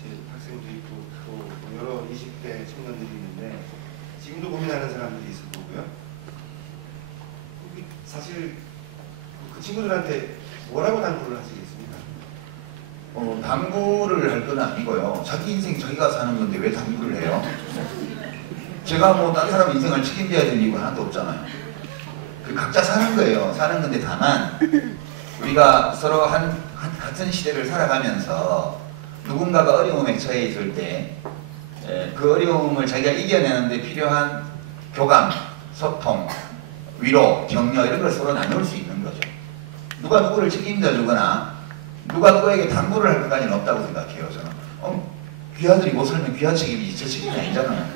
제 학생도 있고 또 여러 20대 청년들이 있는데 지금도 고민하는 사람들이 있을 거고요. 사실 그 친구들한테 뭐라고 당부를 하시겠습니까? 당부를 할 건 아니고요. 자기 인생 자기가 사는 건데 왜 당부를 해요? 제가 뭐 다른 사람 인생을 책임져야 될 이유가 하나도 없잖아요. 각자 사는 거예요. 사는 건데 다만 우리가 서로 같은 시대를 살아가면서 누군가가 어려움에 처해 있을 때 그 어려움을 자기가 이겨내는데 필요한 교감, 소통, 위로, 격려 이런 걸 서로 나눌 수 있는 거죠. 누가 누구를 책임져 주거나 누가 누구에게 당부를 할 것까지는 없다고 생각해요. 저는 귀하들이 못 살면 귀하 책임이지 저 책임이 아니잖아요.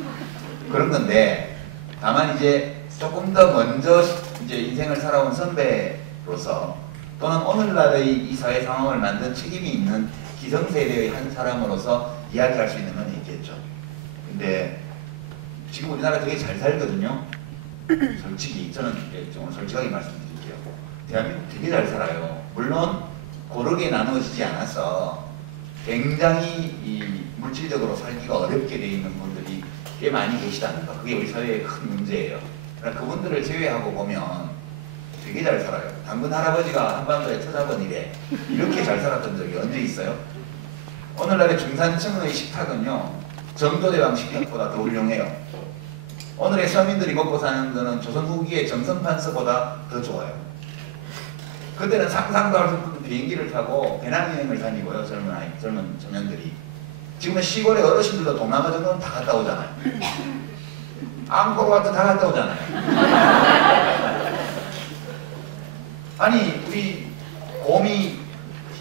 그런 건데 다만 이제 조금 더 먼저 이제 인생을 살아온 선배로서 또는 오늘날의 이 사회 상황을 만든 책임이 있는 기성세대의 한 사람으로서 이야기할 수 있는 건 있겠죠. 근데 지금 우리나라 되게 잘 살거든요. 솔직히 저는 좀 솔직하게 말씀드릴게요. 대한민국 되게 잘 살아요. 물론 고르게 나누어지지 않아서 굉장히 물질적으로 살기가 어렵게 되어 있는 분들이 꽤 많이 계시다는 거. 그게 우리 사회의 큰 문제예요. 그러니까 그분들을 제외하고 보면 되게 잘 살아요. 당근 할아버지가 한반도에 터잡은 이래 이렇게 잘 살았던 적이 언제 있어요? 오늘날의 중산층의 식탁은요 정조대왕 식탁보다 더 훌륭해요. 오늘의 서민들이 먹고 사는 거는 조선 후기의 정성판서보다 더 좋아요. 그때는 상상도 할 수 없는 비행기를 타고 배낭여행을 다니고요. 젊은 청년들이. 지금은 시골의 어르신들도 동남아 정도는 다 갔다 오잖아요. 앙코르와트 다 갔다 오잖아요. 아니 우리 곰이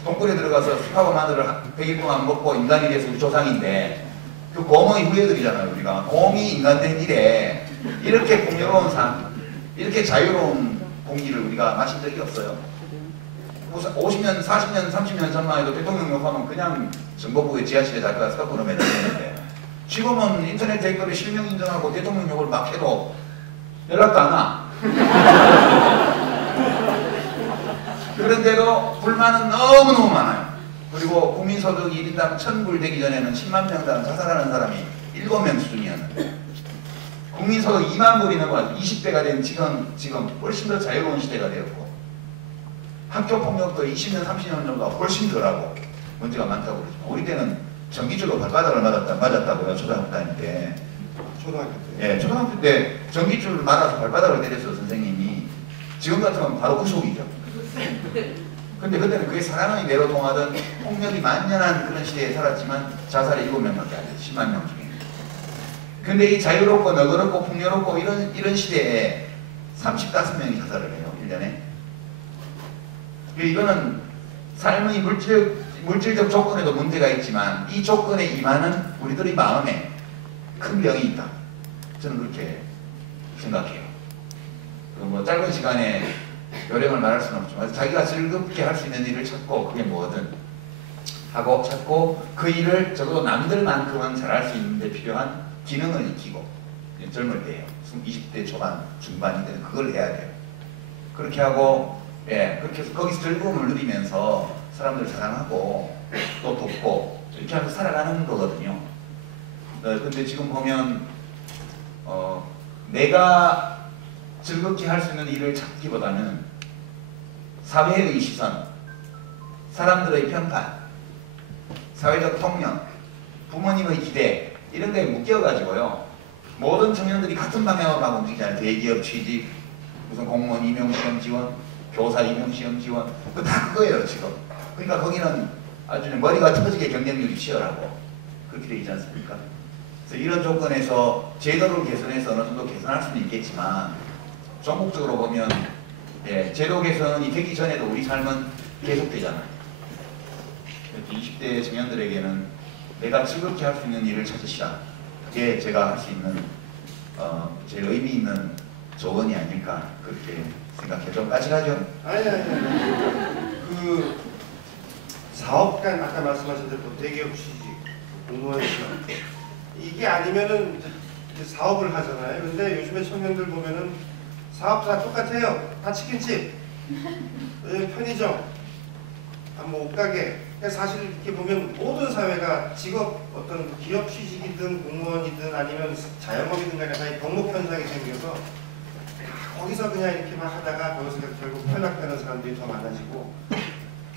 동굴에 들어가서 숲하고 마늘을 100일 동안 먹고 인간이 돼서 우리 조상인데 그 곰의 후예들이잖아요. 우리가 곰이 인간 된 이래 이렇게 풍요로운 삶, 이렇게 자유로운 공기를 우리가 마신 적이 없어요. 50년, 40년, 30년 전만 해도 대통령 욕하면 그냥 정보부의 지하실에 잡혀가서 거꾸로 매달리는데 지금은 인터넷 댓글에 실명 인정하고 대통령 욕을 막 해도 연락도 안 와. 그런데도 불만은 너무너무 많아요. 그리고 국민소득 1인당 1000불 되기 전에는 10만 명당 자살하는 사람이 7명 수준이었는데 국민소득 2만 불이 넘어 20대가 된 지금 훨씬 더 자유로운 시대가 되었고 학교 폭력도 20년, 30년 정도가 훨씬 덜하고 문제가 많다고 그러죠. 우리 때는 전기줄로 발바닥을 맞았다고요. 초등학교 다닐 때. 초등학교 때. 예, 초등학교 때 전기줄을 맞아서 발바닥을 때렸어 선생님이. 지금 같으면 바로 구속이죠. 근데 그때는 그게 사랑의 매로 통하던 폭력이 만연한 그런 시대에 살았지만 자살이 7명밖에 안 돼요. 10만 명 중에. 근데 이 자유롭고 너그럽고 풍요롭고 이런 시대에 35명이 자살을 해요. 1년에. 이거는 삶의 물질적 조건에도 문제가 있지만 이 조건에 임하는 우리들의 마음에 큰 병이 있다. 저는 그렇게 생각해요. 뭐 짧은 시간에 요령을 말할 수는 없지만 자기가 즐겁게 할 수 있는 일을 찾고 그게 뭐든 하고 찾고 그 일을 적어도 남들만큼은 잘할 수 있는 데 필요한 기능을 익히고 젊을 때예요. 20대 초반 중반이 되는 그걸 해야 돼요. 그렇게 하고 예, 그렇게 해서 거기서 즐거움을 누리면서 사람들을 사랑하고 또 돕고 이렇게 하면서 살아가는 거거든요. 근데 지금 보면 내가 즐겁게 할 수 있는 일을 찾기보다는 사회의 시선, 사람들의 평판, 사회적 통념, 부모님의 기대 이런 거에 묶여가지고요. 모든 청년들이 같은 방향으로 막 움직이잖아요. 대기업 취직, 무슨 공무원 임용시험 지원, 교사 임용시험 지원 그거 다 그거예요 지금. 그러니까 거기는 아주 머리가 터지게 경쟁률이 치열하고 그렇게 되지 않습니까? 그래서 이런 조건에서 제도를 개선해서 어느 정도 개선할 수는 있겠지만 전국적으로 보면 예, 제도 개선이 되기 전에도 우리 삶은 계속되잖아요. 20대 청년들에게는 내가 즐겁게 할 수 있는 일을 찾으시라. 그게 제가 할 수 있는 제일 의미 있는 조언이 아닐까 그렇게 생각해요. 좀 까칠하죠? 아니. 그 사업가 아까 말씀하신 대로 대기업 취직, 공무원 시험 이게 아니면은 이제 사업을 하잖아요. 근데 요즘에 청년들 보면은 사업 다 똑같아요. 다 치킨집, 편의점, 뭐 옷가게. 사실 이렇게 보면 모든 사회가 직업 어떤 기업 취직이든 공무원이든 아니면 자영업이든 간에 다 병목 현상이 생겨서 거기서 그냥 이렇게 막 하다가 거기서 결국 탈락되는 사람들이 더 많아지고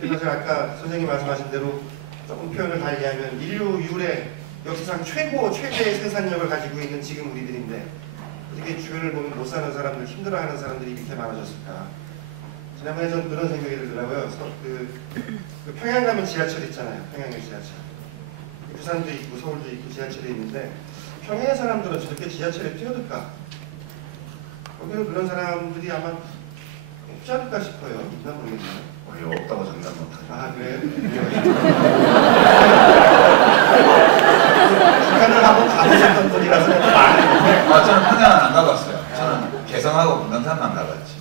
그래서 아까 선생님 말씀하신 대로 조금 표현을 달리하면 인류 이후에 역사상 최대의 생산력을 가지고 있는 지금 우리들인데 어떻게 주변을 보면 못 사는 사람들, 힘들어하는 사람들이 이렇게 많아졌을까. 지난번에 전 그런 생각이 들더라고요. 그 평양 가면 지하철 있잖아요. 평양에 지하철. 부산도 있고 서울도 있고 지하철이 있는데 평양의 사람들은 저렇게 지하철에 뛰어들까? 거기는 그런 사람들이 아마 없지 않을까 싶어요. 있나 모르겠네요. 없다고 장담 못하죠. 아 그래요? 북한을 한번 가보셨던 분이라서 많이 저는 평양은 안 가봤어요. 저는 개성하고 금강산만 가봤지.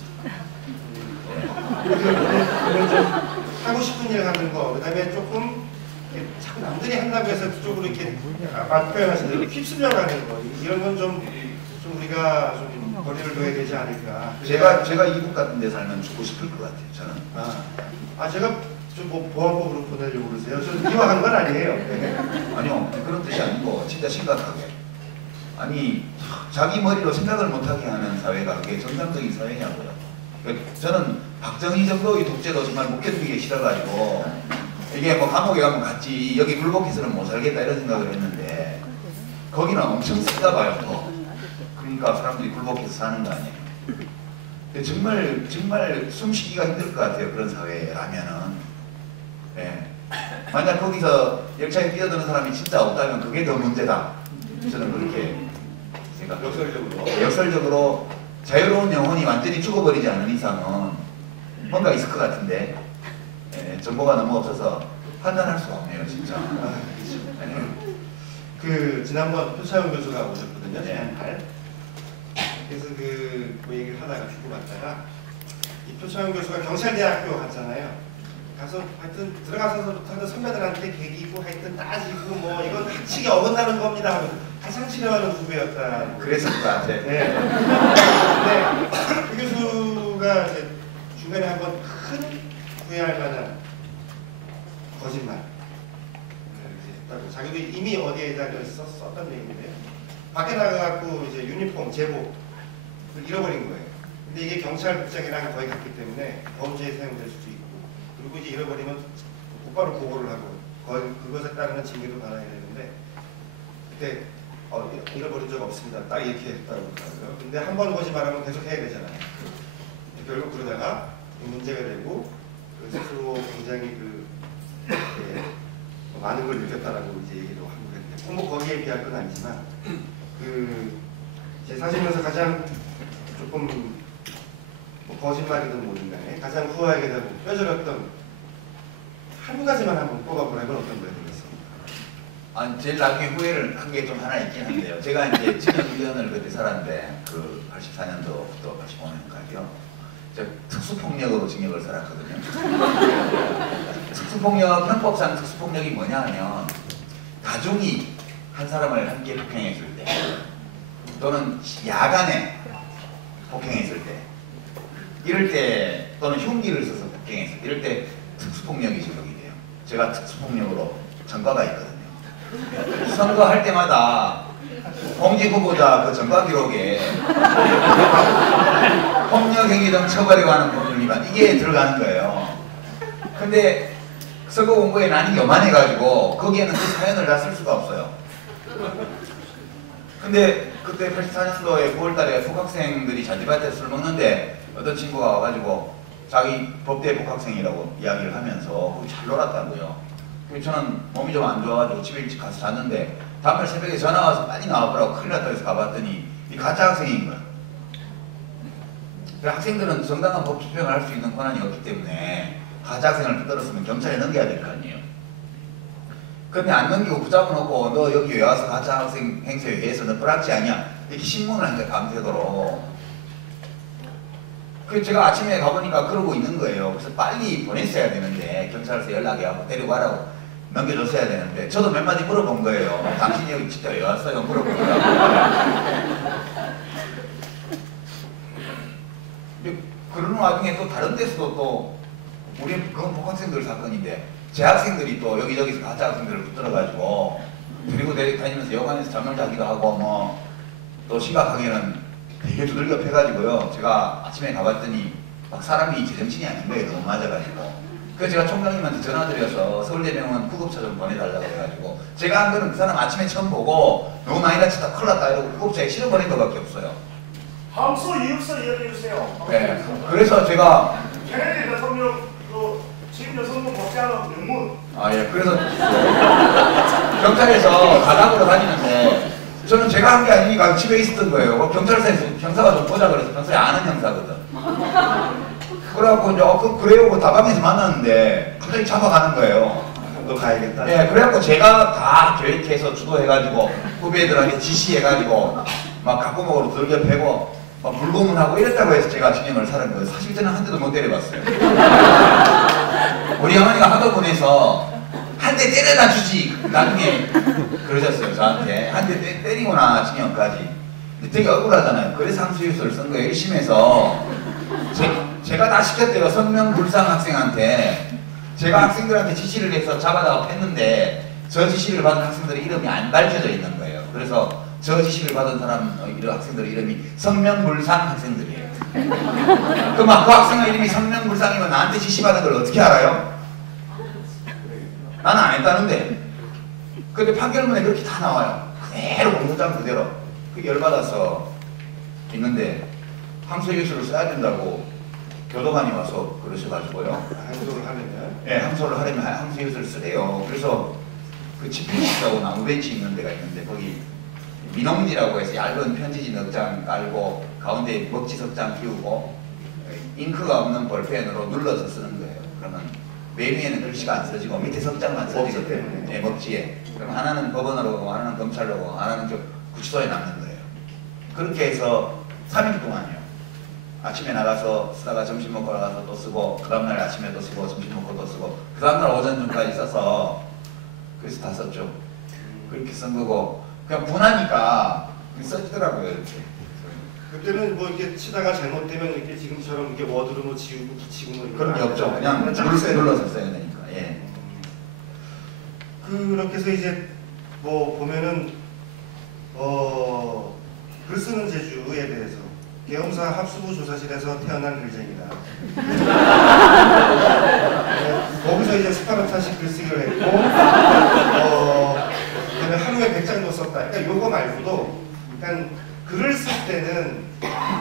그런 좀 하고 싶은 일 하는 거, 그다음에 조금 자꾸 남들이 한다고 해서 그쪽으로 이렇게 표현하신 대로 휩쓸려 가는 거, 이런 건 좀 우리가 좀 거리를 둬야 되지 않을까. 제가 이북 같은 데 살면 죽고 싶을 것 같아요. 저는. 제가 좀 뭐 보안법으로 보내려고 그러세요? 저는 미워한 건 아니에요. 아니요, 그런 뜻이 아니고 진짜 심각하게. 아니 자기 머리로 생각을 못하게 하는 사회가 그게 정상적인 사회냐고요. 저는 박정희 정도의 독재도 정말 못 견디기 싫어가지고 이게 뭐 감옥에 가면 갔지 여기 굴복해서는 못 살겠다 이런 생각을 했는데 거기는 엄청 쓰다 봐요 더. 그러니까 사람들이 굴복해서 사는 거 아니에요. 근데 정말 숨쉬기가 힘들 것 같아요. 그런 사회라면은. 예. 만약 거기서 열차에 뛰어드는 사람이 진짜 없다면 그게 더 문제다. 저는 그렇게 생각해요. 역설적으로 자유로운 영혼이 완전히 죽어버리지 않는 이상은 뭔가 있을 것 같은데 예, 정보가 너무 없어서 판단할 수가 없네요 진짜. 그 지난번 표창원 교수가 오셨거든요. 네. 그래서 그 얘기를 하다가 주고받다가 이 표창원 교수가 경찰대학교 갔잖아요. 가서 하여튼 들어가서부터 선배들한테 개기고 하여튼 따지고 뭐 이건 학칙에 어긋나는 겁니다 하고 가장 싫어하는 후배였다. 그랬을 것 같아. 네. 근데 그 교수가 이제 중간에 한번 큰 후회할 만한 거짓말 했다고. 자기도 이미 어디에다 썼던 얘기인데 밖에 나가갖고 이제 유니폼 제복을 잃어버린 거예요. 근데 이게 경찰 복장이랑 거의 같기 때문에 범죄에 사용될 수도 있고, 그리고 이제 잃어버리면 곧바로 보고를 하고 그것에 따르는 징계도 받아야 되는데 그때 잃어버린 적 없습니다. 딱 이렇게 했다고 하더라고요. 근데 한 번 거짓말하면 계속 해야 되잖아요. 결국 그러다가 문제가 되고 스스로 굉장히 많은 걸 느꼈다라고 이제 얘기도 하고 그랬는데 뭐 거기에 비할 건 아니지만 제 사시면서 가장 조금 거짓말이든 뭐든 간에 가장 후하게 되고 뼈저렸던 한 가지만 한번 꼽아보라면 어떤 거에 되겠습니까? 제일 나중에 후회를 한 게 좀 하나 있긴 한데요. 제가 이제 징역 1년을 그때 살았는데 84년도부터 85년까지요. 특수폭력으로 징역을 살았거든요. 특수폭력, 형법상 특수폭력이 뭐냐 하면 가중이 한 사람을 함께 폭행했을 때 또는 야간에 폭행했을 때 이럴 때 또는 흉기를 써서 폭행했을 때 이럴 때 특수폭력이 적용이 돼요. 제가 특수폭력으로 전과가 있거든요. 선거할 때마다 공직후보자 그 전과 기록에 폭력행위 등 처벌에 관한 법률 위반 이게 들어가는 거예요. 근데 선거 공부에 난이 요만해가지고 거기에는 그 사연을 다 쓸 수가 없어요. 근데 그때 84년도에 9월달에 복학생들이 잔디밭에서 술 먹는데 어떤 친구가 와가지고 자기 법대 복학생이라고 이야기를 하면서 잘 놀았다고요. 그래서 저는 몸이 좀 안 좋아가지고 집에 일찍 가서 잤는데 다음날 새벽에 전화 와서 빨리 나와보라고 큰일 났다 해서 가봤더니 이 가짜 학생인 거야. 학생들은 정당한 법 집행을 할 수 있는 권한이 없기 때문에 가짜 학생을 붙들었으면 경찰에 넘겨야 될 거 아니에요. 근데 안 넘기고 붙잡아 놓고 너 여기 왜 와서 가짜 학생 행세에 의해서 너 불합치 아니야? 이렇게 신문을 하니까 밤새도록. 그래서 제가 아침에 가보니까 그러고 있는 거예요. 그래서 빨리 보냈어야 되는데 경찰서 연락해갖고 데리고 가라고 넘겨줬어야 되는데 저도 몇 마디 물어본 거예요. 당신이 여기 진짜 왜 왔어요? 물어보더라고요. 그런 와중에 또 다른 데서도 또 우리 그건 복학생들 사건인데 재학생들이 또 여기저기서 가짜 학생들을 붙들어가지고 그리고 다니면서 여관에서 잠을 자기도 하고 뭐 또 심각하게는 되게 두들겨 패가지고요. 제가 아침에 가봤더니 막 사람이 제정신이 아닌 거예요. 너무 맞아가지고. 그래서 제가 총장님한테 전화드려서 서울대병원 구급차 좀 보내달라고 해가지고 제가 한 거는 그 사람 아침에 처음 보고 너무 많이 다쳤다 큰일 났다 이러고 구급차에 실어버린 것밖에 없어요. 항소 이유서 이야기해주세요. 네. 그래서 제가 케네디 대통령 지금 여성분 복장은 명문. 예. 그래서 경찰에서 가닥으로 다니는데 저는 제가 한 게 아니니까 집에 있었던 거예요. 경찰서에서 형사가 좀 보자 그래서 평소에 아는 형사거든. 그래갖고 이제 그래요 다방에서 만났는데 갑자기 잡아가는 거예요. 너 가야겠다. 예, 그래갖고 제가 다 계획해서 주도해가지고 후배들한테 지시해가지고 막 각고목으로 들겨 패고 막 불고문하고 이랬다고 해서 제가 징역을 살은 거예요. 사실 저는 한 대도 못 때려봤어요. 우리 어머니가 학원에서 한 대 때려다 주지 나중에 그러셨어요. 저한테 한 대 때리고나 징역까지. 근데 되게 억울하잖아요. 그래서 항소유서를 쓴 거예요. 1심에서 제가 다 시켰대요. 성명불상 학생한테 제가 학생들한테 지시를 해서 잡아다가 팼는데 저 지시를 받은 학생들의 이름이 안 밝혀져 있는 거예요. 그래서 저 지시를 받은 사람 이런 학생들의 이름이 성명불상 학생들이에요. 그럼 그 학생의 이름이 성명불상이면 나한테 지시받은 걸 어떻게 알아요? 나는 안 했다는데. 근데 판결문에 그렇게 다 나와요. 그대로 공소장 그대로. 그 열받아서 있는데 항소유서를 써야 된다고 교도관이 와서 그러셔가지고요. 항소를 하면요? 네, 항소를 하려면 항소유서를 쓰래요. 그래서 그 집필식하고 나무벤치 있는 데가 있는데 거기 민홍지라고 해서 얇은 편지지 넉 장 깔고 가운데 먹지 석 장 끼우고 잉크가 없는 볼펜으로 눌러서 쓰는 거예요. 그러면 맨 위에는 글씨가 안 써지고 밑에 석 장만 써지거든요. 네, 먹지에. 그럼 하나는 법원으로 하나는 검찰로 하나는 구치소에 남는 거예요. 그렇게 해서 3일 동안이요. 아침에 나가서 쓰다가 점심 먹고 나가서 또 쓰고 그 다음날 아침에 또 쓰고 점심 먹고 또 쓰고 그 다음날 오전 중까지 써서 그래서 다 썼죠. 그렇게 쓴 거고 그냥 분하니까 써지더라고요. 이렇게. 그때는 뭐 이렇게 치다가 잘못되면 이렇게 지금처럼 이렇게 워드로 뭐 지우고 붙이고 뭐 그런 게 없죠. 그냥 눌러서 써야 되니까. 예. 그렇게 해서 이제 뭐 보면은 글 쓰는 재주에 대해서 계엄사 합수부 조사실에서 태어난 글쟁이다. 거기서 이제 스파르타식 글쓰기를 했고, 그다음에 하루에 100장도 썼다. 그러니까 요거 말고도, 그러니까 글을 쓸 때는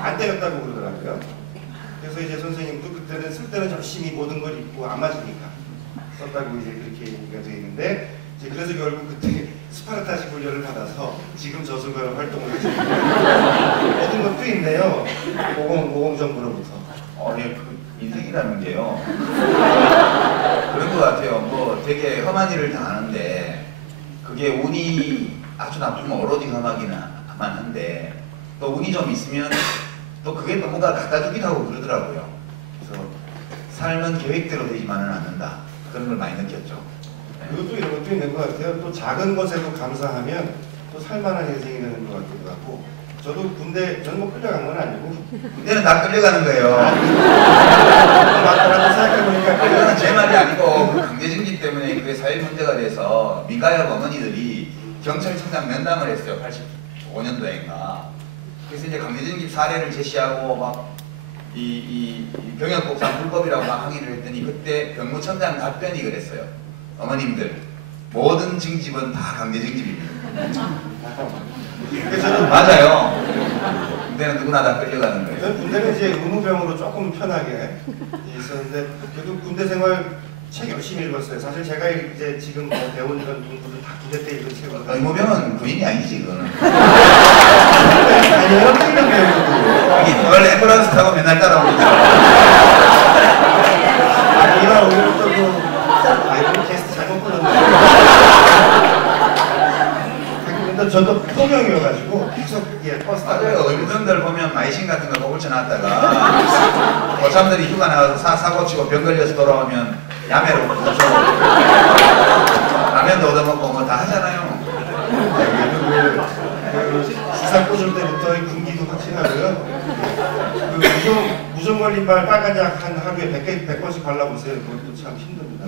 안 때렸다고 그러더라고요. 그래서 이제 선생님도 그때는 쓸 때는 열심히 모든 걸 읽고 안 맞으니까 썼다고 이제 그렇게 얘기가 되어 있는데, 이제 그래서 결국 그때 스파르타식 훈련을 받아서 지금 저술가로 활동을 하시는 모든 것도 있네요. 모공정부로부터. 예, 그 인생이라는 게요. 그런 것 같아요. 뭐 되게 험한 일을 당하는데 그게 운이 아주 나쁘면 오로지 험하기는 한데 또 운이 좀 있으면 또 그게 뭔가 갖다 주기도 하고 그러더라고요. 그래서 삶은 계획대로 되지만은 않는다. 그런 걸 많이 느꼈죠. 그것도 이런 것도 있는 것 같아요. 또 작은 것에도 감사하면 또 살만한 인생이 되는 것 같기도 하고. 저도 군대, 저는 뭐 끌려간 건 아니고. 군대는 다 끌려가는 거예요. 맞다라고 생각해보니까 그거는 제 말이 아니고 그 강제징집 때문에 그게 사회 문제가 돼서 민가협 어머니들이 경찰청장 면담을 했어요. 85년도인가. 그래서 이제 강제징집 사례를 제시하고 막 이 병역복장 불법이라고 막 항의를 했더니 그때 병무청장 답변이 그랬어요. 어머님들 모든 징집은 다 강제징집입니다. 맞아요. 군대는 누구나 다 끌려가는 거예요. 저는 군대는 이제 의무병으로 조금 편하게 있었는데 그래도 군대 생활 책 열심히 읽었어요. 사실 제가 이제 지금 배운 이런 분들은 다 군대 때 읽은 책을 의무병은 군인이 아니지 그거는. 아니요, 필름 배우고. 하긴 원래 앰뷸런스 타고 맨날 따라오니까. 아니라 오히려 또 아이고 게스트 잘못 불렀네. 근데 저도 포병이어가지고 계속 버스 타고. 맞아요. 의무병들 보면 마이신 같은 거 고쳐놨다가 고참들이 휴가 나가서 사고 치고 병 걸려서 돌아오면 야매로 고쳐. 라면도 얻어먹고 뭐 다 하잖아요. 시사 꽂을 때부터 군기도 확실하고요. 무좀 걸림발 빨간 약 한 하루에 100번씩 발라보세요. 그것도 참 힘듭니다.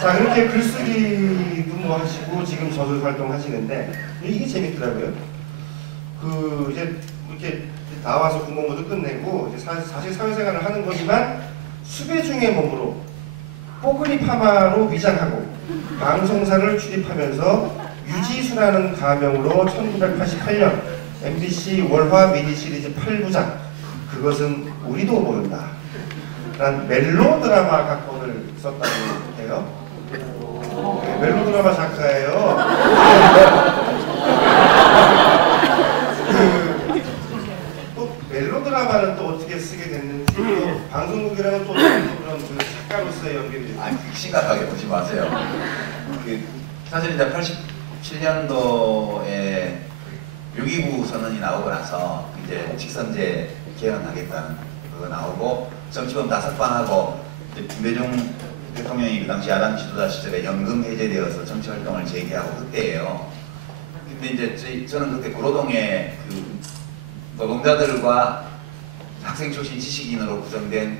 자, 그렇게 글쓰기도 뭐 하시고 지금 저술 활동 하시는데 이게 재밌더라고요. 이제 이렇게 나와서 군복무도 끝내고 이제 사실 사회생활을 하는 거지만 수배 중의 몸으로 뽀글이 파마로 위장하고 방송사를 출입하면서 유지수라는 가명으로 1988년 MBC 월화 미니시리즈 8부작 그것은 우리도 모른다 라는 멜로드라마 각본을 썼다고 해요. 네, 멜로드라마 작가예요. 또 멜로드라마는 또 어떻게 쓰게 됐는지 또 방송국이랑은 또 그런 그 작가로서의 연결이 됐어요. 아니 심각하게 보지 마세요. 사실 이제 87년도에 6.29 선언이 나오고 나서 이제 직선제 개헌하겠다는 그거 나오고 정치범 5번하고 김대중 대통령이 그 당시 야당 지도자 시절에 연금 해제되어서 정치 활동을 재개하고 그때예요. 근데 이제 저는 그때 구로동에 그 노동자들과 학생 출신 지식인으로 구성된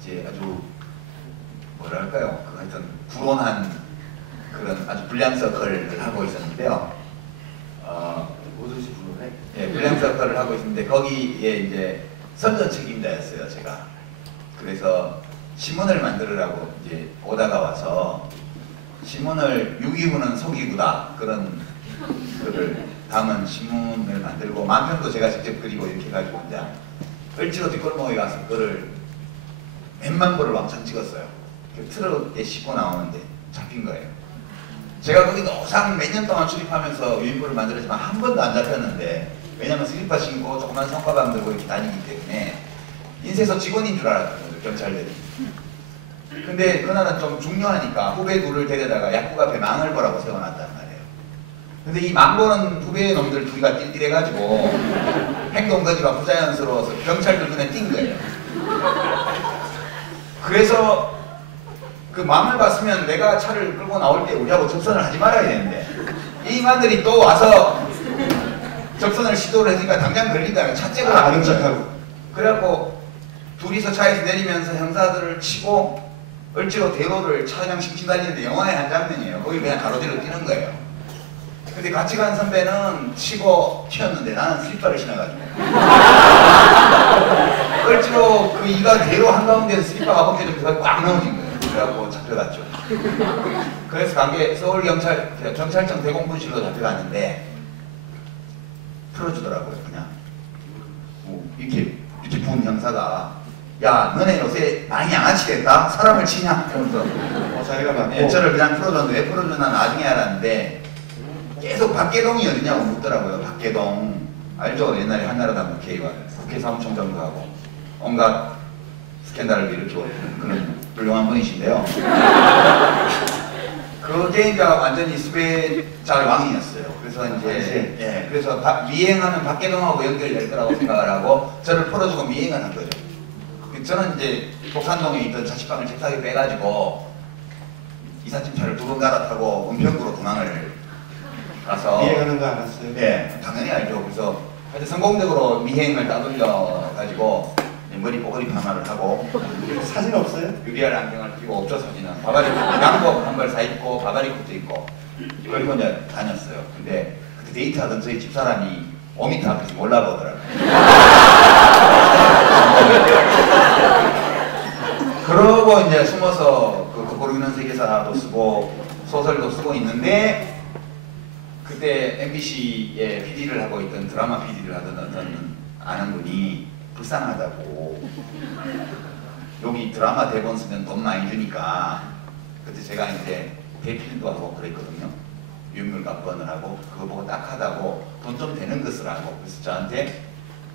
이제 아주 뭐랄까요? 그 하여튼 불온한 그런 아주 불량 서클을 하고 있었는데요. 뭐든지 불러내. 예, 불량 서클을 하고 있었는데 거기에 이제 선전 책임자였어요, 제가. 그래서 신문을 만들으라고 이제 오다가 와서 신문을 6.29는 속이구다 그런 글을 담은 신문을 만들고 만편도 제가 직접 그리고 이렇게 해가지고 이제 을지로 뒷골목에 가서 그를 몇만 부를 왕창 찍었어요. 트럭에 싣고 나오는데 잡힌 거예요. 제가 거기 노상 몇 년 동안 출입하면서 유인부를 만들었지만 한 번도 안 잡혔는데 왜냐면 슬리퍼 신고 조그만 손가방 들고 이렇게 다니기 때문에 인쇄소 직원인 줄 알았거든요, 경찰들이. 근데 그날은 좀 중요하니까 후배 둘을 데려다가 약국 앞에 망을 보라고 세워놨단 말이에요. 근데 이 망보는 후배 놈들 둘이가 띨띨해가지고 행동거지가 부자연스러워서 경찰들 눈에 띈 거예요. 그래서 그 망을 봤으면 내가 차를 끌고 나올 때 우리하고 접선을 하지 말아야 되는데 이 인간들이 또 와서 접선을 시도를 했으니까 당장 걸린다면 차째고 아는 척하고. 그래갖고 둘이서 차에서 내리면서 형사들을 치고 을지로 대로를 차량 싱싱 달리는데 영화의 한 장면이에요. 거기 그냥 가로지로 뛰는 거예요. 근데 같이 간 선배는 치고 튀었는데 나는 슬리퍼를 신어가지고 을지로 그 이가 대로 한가운데서 슬리퍼가 벗겨져서 꽉 넘어진 거예요. 그래갖고 잡혀갔죠. 그래서 관계 경찰청 대공분실로 잡혀갔는데 풀어주더라고요. 그냥 뭐 이렇게 분 형사가 야 너네 요새 많이 양아치 됐다? 사람을 치냐? 이러면서 자기가 맞고. 예, 저를 그냥 풀어줬는데 왜 풀어주나 나중에 알았는데 계속 박계동이 어디냐고 묻더라고요. 박계동 알죠? 옛날에 한나라당 국회 사무총장도 하고 온갖 스캔들을 일으키고 그런 훌륭한 분이신데요. 그게 이제 완전히 수배자의 왕이었어요. 그래서 이제 예, 그래서 미행하면 박계동하고 연결될 거라고 생각을 하고 저를 풀어주고 미행을 한 거죠. 저는 이제 독산동에 있던 자취방을 책상에 빼가지고 이삿짐차를 2번 갈아타고 은평구로 도망을 가서 미행하는 거 알았어요? 네, 당연히 알죠. 그래서 하여튼 성공적으로 미행을 따돌려 가지고 머리 뽀글이 파마를 하고 사진 없어요? 유리알 안경을 끼고 없죠 사진은. 바바리 양복 한 벌 사입고 바바리 코트 입고 그리고 이제 다녔어요. 근데 그때 데이트하던 저희 집사람이 5m 앞에서 몰라보더라고요. 그러고 이제 숨어서 그 거꾸로기는 세계사도 쓰고 소설도 쓰고 있는데 그때 MBC에 PD를 하고 있던 드라마 PD를 하던 어떤 아는 분이 불쌍하다고 여기 드라마 대본 쓰면 돈 많이 주니까 그때 제가 이제 대필도 하고 그랬거든요. 유물 각본을 하고 그거 보고 딱하다고 돈 좀 되는 것을 하고 그래서 저한테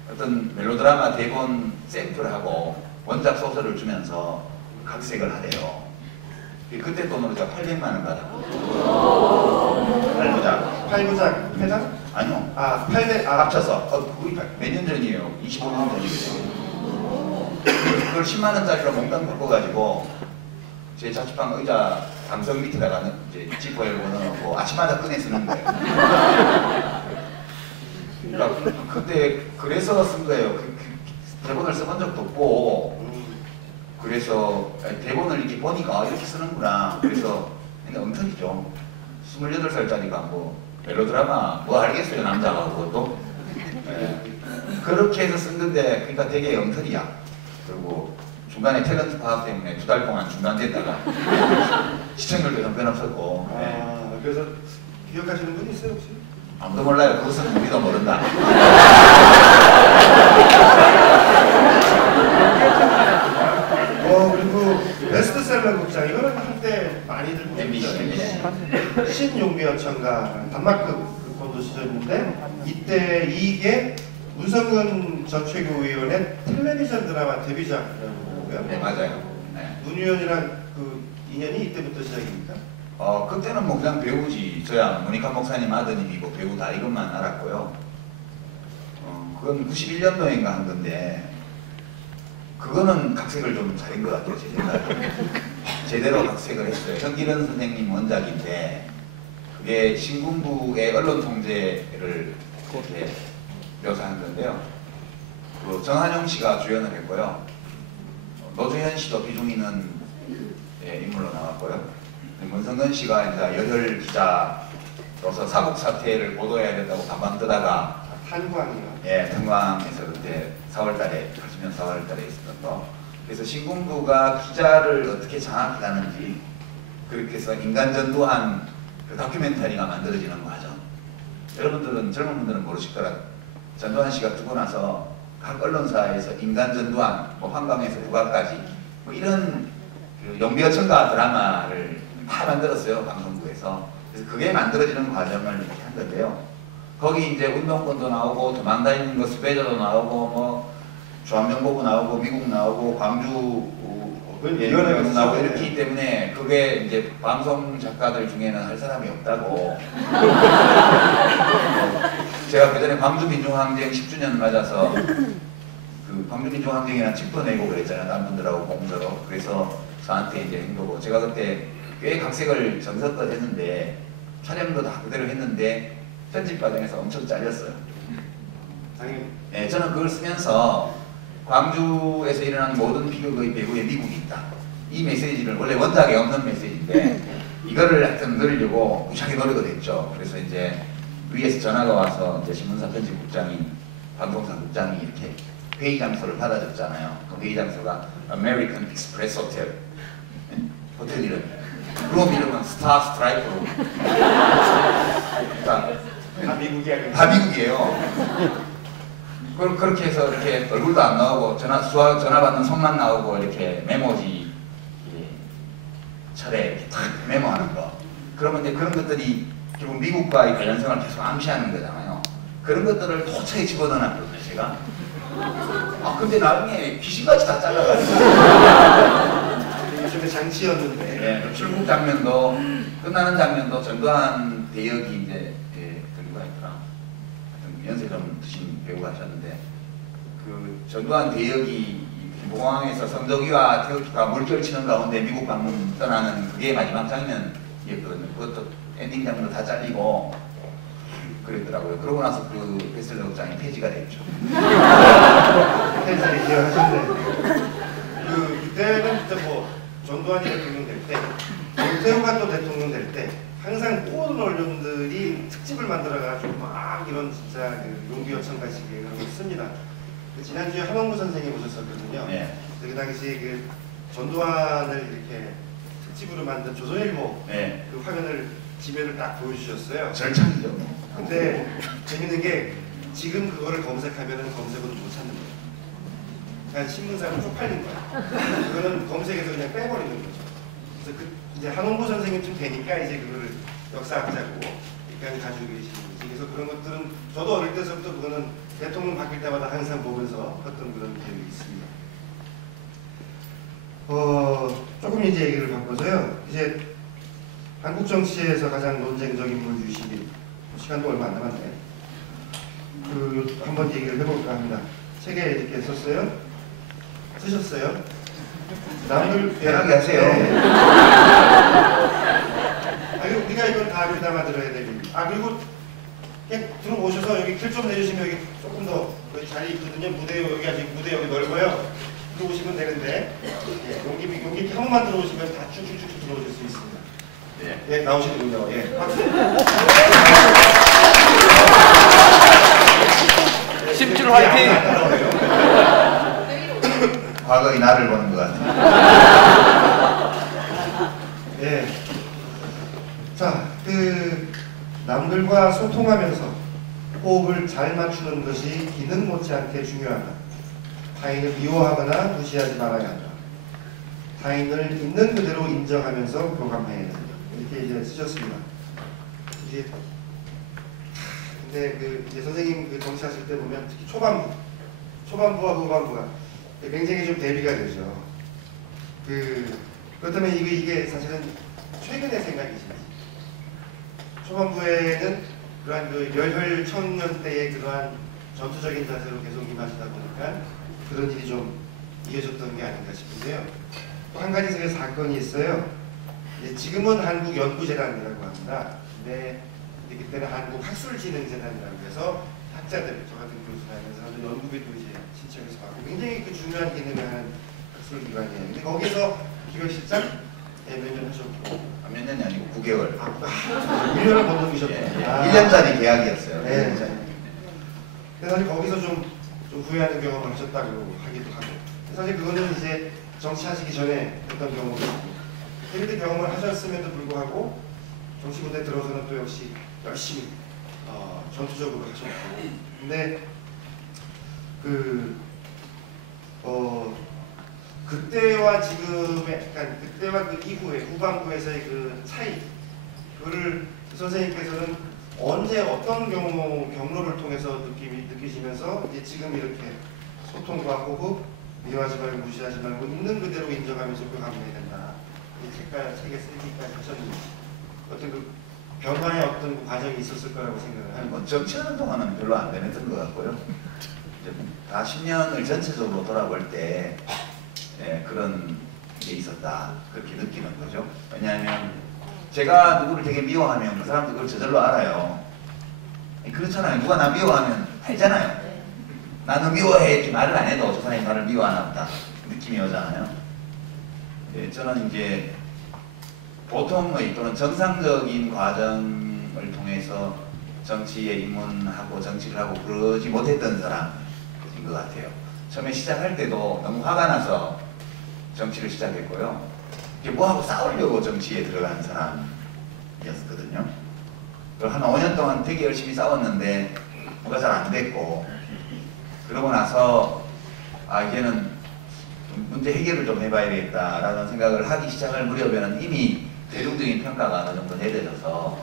어떤 멜로드라마 대본 샘플하고 원작 소설을 주면서 각색을 하래요. 그때 돈으로 제가 800만 원 받았고 8부작 8부작 회장? 아니요. 아 8대 합쳐서 그게 몇 년 전이에요. 25년 전이거든요. 그걸 10만 원짜리로 몽땅 바꿔가지고 제 자취방 의자 담석 밑에다가 이제 지퍼 열고 넣어놓고 아침마다 꺼내 쓰는 거예요. 그러니까 그때 그래서 쓴 거예요. 대본을 써본 적도 없고 그래서 대본을 이렇게 보니까 이렇게 쓰는구나. 그래서 근데 엉터리죠. 28살짜리가 뭐 멜로드라마 뭐 알겠어요 남자가 그것도. 네. 그렇게 해서 쓴 건데 그러니까 되게 엉터리야. 그리고 중간에 탤런트 파악 때문에 2달 동안 중단됐다가 시청률도 형편없었고. 네. 아 그래서 기억하시는 분 있어요 혹시? 아무도 몰라요. 그것은 우리도 모른다. 그리고 베스트셀러 극장 이거는 한때 많이들 보셨죠. 신용미어천가 단마크 그것도 쓰셨는데 이때 이게 문성근 전 최고위원의 텔레비전 드라마 데뷔작이라고 보고요. 네 맞아요. 네. 문위원이랑 그 인연이 이때부터 시작입니까? 그때는 뭐 그냥 배우지. 저야 모니카 목사님 아드님이고 배우다 이것만 알았고요. 그건 91년도인가 한 건데 그거는 각색을 좀 잘한 것 같아요. 제 생각에. 제대로 각색을 했어요. 현기련 선생님 원작인데 그게 신군부의 언론 통제를 이렇게 묘사한 건데요. 그 정한용 씨가 주연을 했고요. 노주현 씨도 비중 있는 인물로 나왔고요. 문성근 씨가 이제 열혈 기자로서 사국 사태를 보도해야 된다고 반방 뜨다가 탄광이요. 예, 탄광에서 그때 4월달에 80년 4월달에 있었던 거. 그래서 신군부가 기자를 어떻게 장악하는지 그렇게 해서 인간 전도한 그 다큐멘터리가 만들어지는 과정. 여러분들은 젊은 분들은 모르실 거라. 전두환 씨가 죽고 나서 각 언론사에서 인간 전두환, 뭐 한강에서 부가까지 뭐 이런 그 용비어천가 드라마를 다 만들었어요 방송국에서. 그래서 그게 만들어지는 과정을 이렇게 한 건데요. 거기 이제 운동권도 나오고 도망다니는 거 수배자도 나오고 뭐 주한명보고 나오고 미국 나오고 광주 위원회가 나오고 이렇기 때문에 그게 이제 방송 작가들 중에는 할 사람이 없다고. 제가 그전에 광주민중항쟁 10주년 맞아서 그 광주민중항쟁이라는 책도 내고 그랬잖아요. 다른 분들하고 공저로. 그래서 저한테 이제 행보고 제가 그때 꽤 각색을 정성껏 했는데 촬영도 다 그대로 했는데 편집 과정에서 엄청 잘렸어요. 당연히. 네, 저는 그걸 쓰면서 광주에서 일어난 모든 비극의 배후에 미국이 있다. 이 메시지를 원래 원작에 없는 메시지인데 이거를 하여튼 넣으려고 무지하게 노력을 했죠. 그래서 이제 위에서 전화가 와서 이제 신문사 편집국장이 방송사 국장이 이렇게 회의 장소를 받아줬잖아요. 그 회의 장소가 American Express Hotel. 네? 호텔 이름. 그럼 이름은 스타 스트라이크로. 그러니까 다 미국이야. 다 미국이에요. 그렇게 해서 이렇게 얼굴도 안 나오고 전화 받는 손만 나오고 이렇게 메모지 철에 이렇게 탁 메모하는 거. 그러면 이제 그런 것들이 결국 미국과의 관련성을 계속 암시하는 거잖아요. 그런 것들을 도처에 집어넣어놨거든요, 제가. 아 근데 나중에 귀신같이 다 잘라가지고. 요즘에 장치였는데. 네, 출국 장면도 끝나는 장면도 전두환 대역이 이제 누가 있더라. 연세 좀 드신 배우가 하셨는데 그 전두환 대역이 김포공항에서 성덕이와 태극기가 물결치는 가운데 미국 방문 떠나는 그게 마지막 장면이었거든요. 그것도 엔딩 장면도 다 잘리고 그랬더라고요. 그러고 나서 그 베스트셀러 극장이 폐지가 됐죠. 팬들이 기억하셨네. 그때는 진짜 뭐 전두환이 대통령 될 때, 노태우가 또 대통령 될 때 항상 모든 언론들이 특집을 만들어가지고 막 이런 진짜 그 용두요청가식의 그런 걸 씁니다. 지난주에 한원구 선생이 오셨었거든요. 네. 그 당시 그 전두환을 이렇게 특집으로 만든 조선일보 네. 그 화면을 지면을 딱 보여주셨어요. 절창이죠. 근데 재밌는 게 지금 그거를 검색하면은 검색어도 못 찾는 거예요. 그냥 신문사로 쪽팔린 거야. 그거는 검색에서 그냥 빼버리는 거죠. 그래서 이제 한원구 선생님쯤 되니까 이제 그거를 역사학자고 여기까지 가지고 계시는 거지. 그래서 그런 것들은 저도 어릴 때서부터 그거는 대통령 바뀔 때마다 항상 보면서 했던 그런 기억이 있습니다. 조금 이제 얘기를 바꿔서요. 이제 한국 정치에서 가장 논쟁적 인물 유시민, 시간도 얼마 안 남았네. 한번 얘기를 해볼까 합니다. 책에 이렇게 썼어요? 쓰셨어요? 남들 편하게 하세요. 네. 아니 우리가 이걸 다 귀담아 들어야 됩니다. 그리고 그냥 들어오셔서 여기 길 좀 내주시면 여기 조금 더 여기 자리 있거든요. 여기 아직 무대 여기 넓어요. 들어오시면 되는데 여기 한 번만 들어오시면 다 쭉쭉쭉 들어오실 수 있습니다. 예, 나오시는군요. 예. 박수. 10줄 화이팅! 과거의 나를 보는 것 같아요. 예. 자, 남들과 소통하면서 호흡을 잘 맞추는 것이 기능 못지않게 중요하다. 타인을 미워하거나 무시하지 말아야 한다. 타인을 있는 그대로 인정하면서 교감해야 된다. 이렇게 이제 쓰셨습니다. 근데 이제 선생님 정치하실 때 보면 특히 초반부와 후반부가 굉장히 좀 대비가 되죠. 그렇다면 이게 사실은 최근의 생각이신지. 초반부에는 그러한 열혈 청년 때의 그러한 전투적인 자세로 계속 임하시다 보니까 그런 일이 좀 이어졌던 게 아닌가 싶은데요. 또 한 가지 사건이 있어요. 지금은 한국연구재단이라고 합니다. 근데 그때는 한국학술진흥재단이라고 해서 학자들, 저 같은 교수나 이런 사람들 연구비도 이제 신청해서 받고 굉장히 중요한 기능을 하는 학술기관이에요. 근데 거기서 기획실장 몇 년 하셨고 몇 년이 아니고 9개월. 1년을 건너기셨구나. 1년짜리 계약이었어요. 네. 1년짜리. 그래서 사실 거기서 좀 후회하는 경험을 하셨다고 하기도 하고. 사실 그거는 이제 정치하시기 전에 어떤 경험이었고 그때 경험을 하셨음에도 불구하고 정치군대 들어서는 또 역시 열심히 전투적으로 하셨고 근데 그때와 지금의 약간 그때와 그 이후에 후반부에서의 그 차이 그거를 선생님께서는 언제 어떤 경로를 통해서 느끼시면서 이제 지금 이렇게 소통과 호흡 미워하지 말고 무시하지 말고 있는 그대로 인정하면서 교감해야 된다. 이 책에 쓰기까지 하셨는지 어떤 그 변화의 어떤 과정이 있었을 거라고 생각을 아니 하는 뭐 정치하는 동안은 별로 안 되는 것 같고요. 이제 다 10년을 전체적으로 돌아볼 때 그런 게 있었다 그렇게 느끼는 거죠. 왜냐하면 제가 누구를 되게 미워하면 그 사람도 그걸 저절로 알아요. 그렇잖아요. 누가 나 미워하면 알잖아요. 나는 미워해 이렇게 말을 안 해도 저 사람이 나를 미워하나 보다 느낌이 오잖아요. 저는 이제 보통의 또는 정상적인 과정을 통해서 정치에 입문하고 정치를 하고 그러지 못했던 사람인 것 같아요. 처음에 시작할 때도 너무 화가 나서 정치를 시작했고요. 이게 뭐하고 싸우려고 정치에 들어간 사람이었거든요. 한 5년 동안 되게 열심히 싸웠는데 뭐가 잘 안 됐고, 그러고 나서 이제는 문제 해결을 좀 해봐야겠다라는 생각을 하기 시작할 무렵에는 이미 대중적인 평가가 어느 정도 내려져서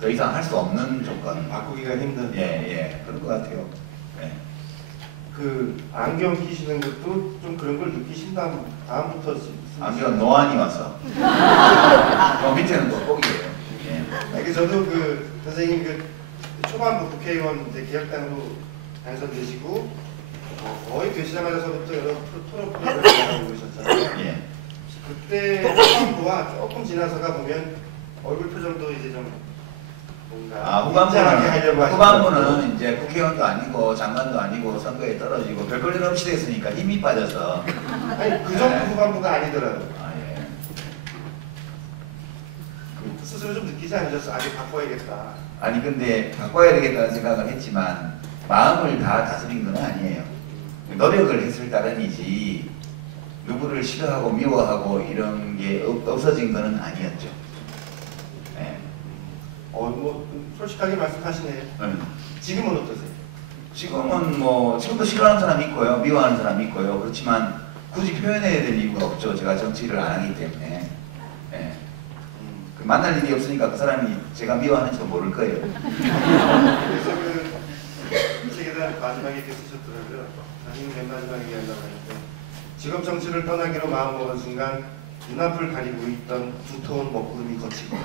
더 이상 할 수 없는 조건. 바꾸기가 힘든. 예, 그런 것 같아요. 예. 그 안경 끼시는 것도 좀 그런 걸 느끼신 다음부터 안경 노안이 와서. 밑에는 또 꼭이에요. 예. 저도 그 선생님 그 초반부 국회의원 이제 개혁당으로 당선되시고 거의 되시자마자서부터 여러 토론 프로그램을 나가고 계셨잖아요. 예. 그때 초반부와 조금 지나서가 보면 얼굴 표정도 이제 좀 뭔가 인자하게 하려고 하시고, 후반부는 이제 국회의원도 아니고 장관도 아니고 선거에 떨어지고 별걸 일 없이 됐으니까 힘이 빠져서. 아니 그 정도 후반부가 아니더라도 예. 스스로 좀 느끼지 않으셨어? 아직 바꿔야겠다. 아니 근데 바꿔야 되겠다는 생각을 했지만 마음을 다 다스린 건 아니에요. 노력을 했을 따름이지 누구를 싫어하고 미워하고 이런 게 없어진 건 아니었죠. 네. 뭐 솔직하게 말씀하시네요. 지금은 어떠세요? 지금은 뭐 지금도 싫어하는 사람이 있고요, 미워하는 사람이 있고요. 그렇지만 굳이 표현해야 될 이유가 없죠. 제가 정치를 안 하기 때문에. 네. 만날 일이 없으니까 그 사람이 제가 미워하는지도 모를 거예요. 그래서 그 책에다 마지막에 이렇게 쓰셨더라고요. 자신은 맨 마지막에 얘기한다고 하는데, 직업 정치를 떠나기로 마음먹은 순간 눈앞을 가리고 있던 두터운 먹구름이 걷히고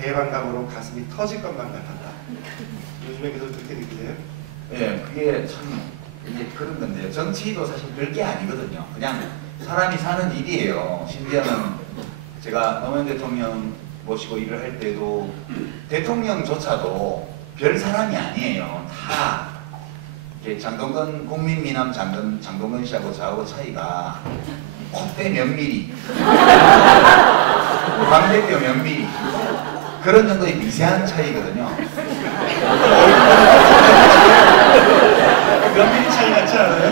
해방감으로 가슴이 터질 것만 같았다. 요즘에 계속 그렇게 느끼세요? 예, 그게 참 이게 그런 건데요. 정치도 사실 별게 아니거든요. 그냥 사람이 사는 일이에요. 심지어는 제가 노무현 대통령 모시고 일을 할 때도 대통령조차도 별 사람이 아니에요. 다 장동건 국민미남 장동건 씨하고 저하고 차이가 콧대 몇 미리, 광대뼈 몇 미리, 그런 정도의 미세한 차이거든요. 몇 미리 차이 같지 않아요?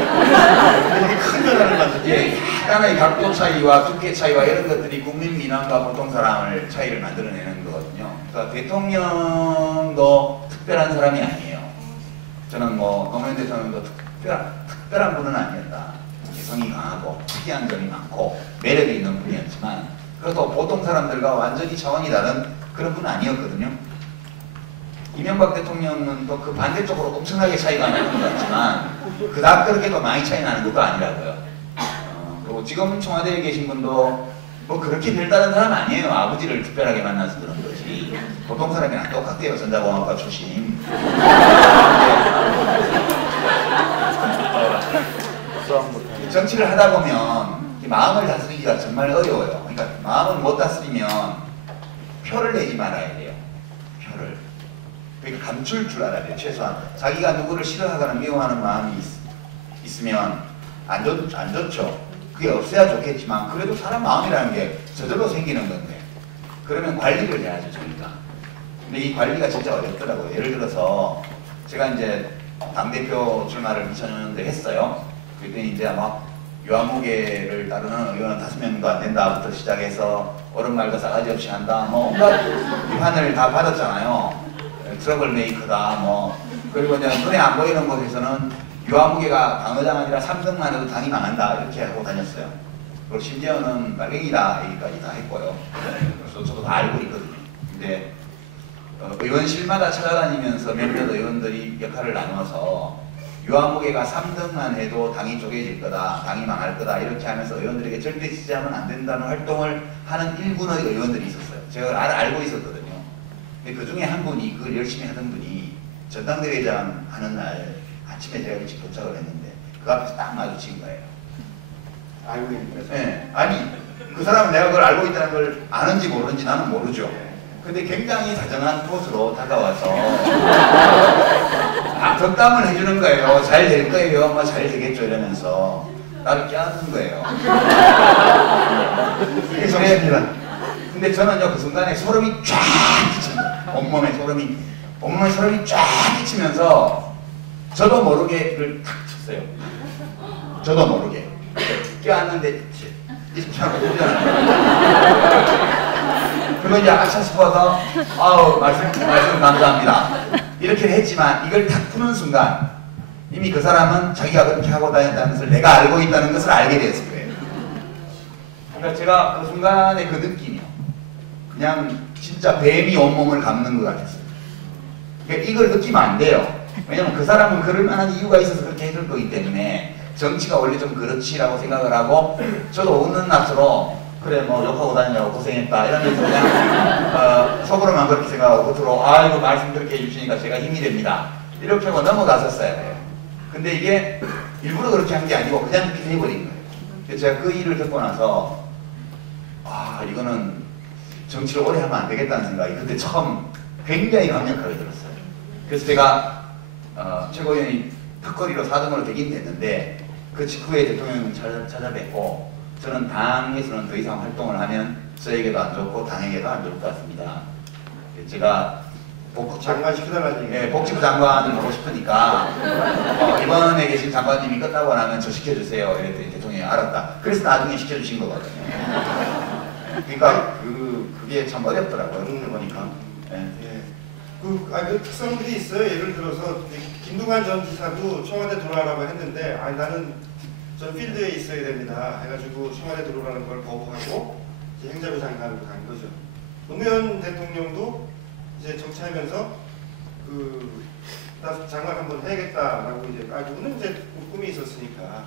되게 큰 변화를 만들죠. 예, 약간의 각도 차이와 두께 차이와 이런 것들이 국민미남과 보통 사람을 차이를 만들어내는 거거든요. 그러니까 대통령도 특별한 사람이 아니에요. 저는 뭐 노무현 대통령도 특별한 분은 아니었다. 개성이 강하고 특이한 점이 많고 매력이 있는 분이었지만, 그래도 보통 사람들과 완전히 차원이 다른 그런 분은 아니었거든요. 이명박 대통령은 또 그 반대쪽으로 엄청나게 차이가 나는 것 같지만 그닥 그렇게도 많이 차이 나는 것도 아니라고요. 그리고 지금 청와대에 계신 분도 뭐 그렇게 별다른 사람 아니에요. 아버지를 특별하게 만나서 그런 거지. 보통 사람이랑 똑같아요. 전자공학과 출신. 정치를 하다 보면 마음을 다스리기가 정말 어려워요. 그러니까 마음을 못 다스리면 표를 내지 말아야 돼요. 표를. 그러니까 감출 줄 알아야 돼요. 최소한 자기가 누구를 싫어하거나 미워하는 마음이 있으면 안 좋죠. 그게 없어야 좋겠지만 그래도 사람 마음이라는 게 저절로 생기는 건데, 그러면 관리를 해야죠, 저희가. 근데 이 관리가 진짜 어렵더라고요. 예를 들어서 제가 이제 당대표 출마를 2000년대 했어요. 그랬더니 이제 막 유아무개를 따르는 의원은 5명도 안 된다부터 시작해서 옳은 말도 싸가지 없이 한다, 뭐 온갖 비판을 다 받았잖아요. 트러블 메이커다, 뭐. 그리고 이제 눈에 안 보이는 곳에서는 유아무개가 당의장 아니라 3등만 해도 당이 망한다, 이렇게 하고 다녔어요. 그리고 심지어는 빨갱이다 얘기까지 다 했고요. 그래서 저도 다 알고 있거든요. 근데 의원실마다 찾아다니면서 몇몇 의원들이 역할을 나눠서 유아무개가 3등만 해도 당이 쪼개질 거다, 당이 망할 거다, 이렇게 하면서 의원들에게 절대 지지하면 안 된다는 활동을 하는 일군의 의원들이 있었어요. 제가 알고 있었거든요. 근데 그 중에 한 분이 그걸 열심히 하던 분이 전당대회장 하는 날 아침에 제가 일찍 도착을 했는데 그 앞에서 딱 마주친 거예요. 알고 있는 네. 아니 그 사람은 내가 그걸 알고 있다는 걸 아는지 모르는지 나는 모르죠. 근데 굉장히 다정한 포스로 다가와서 덕담을 해주는 거예요. 잘 될 거예요. 뭐 잘 되겠죠 이러면서 나를 껴안는 거예요. 그게 정신이라. 근데 저는요 그 순간에 소름이 쫙 끼친 거예요. 온몸에 소름이 쫙 끼치면서 저도 모르게 그를 탁 쳤어요. 저도 모르게 껴안는데 이렇게 자꾸 보잖아요. 그거 이제 아차 싶어서 아우 말씀 감사합니다 이렇게 했지만 이걸 탁 푸는 순간 이미 그 사람은 자기가 그렇게 하고 다녔다는 것을 내가 알고 있다는 것을 알게 되었을 거예요. 그러니까 제가 그 순간의 그 느낌이요. 그냥 진짜 뱀이 온몸을 감는 것 같았어요. 그러니까 이걸 느끼면 안 돼요. 왜냐면 그 사람은 그럴 만한 이유가 있어서 그렇게 해줄 거기 때문에 정치가 원래 좀 그렇지라고 생각을 하고 저도 웃는 낯으로 그래 뭐 욕하고 다니냐고 고생했다 이러면서 그냥 속으로만 그렇게 생각하고 겉으로 아이고 말씀 그렇게 해주시니까 제가 힘이 됩니다 이렇게 하고 넘어갔었어야 돼요. 근데 이게 일부러 그렇게 한 게 아니고 그냥 그렇게 해버린 거예요. 그래서 제가 그 일을 듣고 나서 아 이거는 정치를 오래 하면 안 되겠다는 생각이 그때 처음 굉장히 강력하게 들었어요. 그래서 제가 최고위원이 턱걸이로 4등으로 되긴 됐는데 그 직후에 대통령을 찾아뵙고 저는 당에서는 더 이상 활동을 하면 저에게도 안 좋고 당에게도 안 좋을 것 같습니다. 제가 장관 시켜달라는 얘기. 복지부 장관을 하고 싶으니까 이번에 계신 장관님이 끝나고 나면 저 시켜주세요. 이랬더니 대통령이 알았다. 그래서 나중에 시켜주신 거거든요. 그러니까 그게 참 어렵더라고요. 보니까. 그 특성들이 있어요. 예를 들어서 김두관 전 지사도 청와대 들어가라고 했는데 나는 전 필드에 있어야 됩니다. 해가지고 청와대 들어가는 걸 거부하고 이제 행자부 장관으로 간 거죠. 노무현 대통령도 이제 정치하면서 나 장관 한번 해야겠다라고 이제 그는 이제 꿈이 있었으니까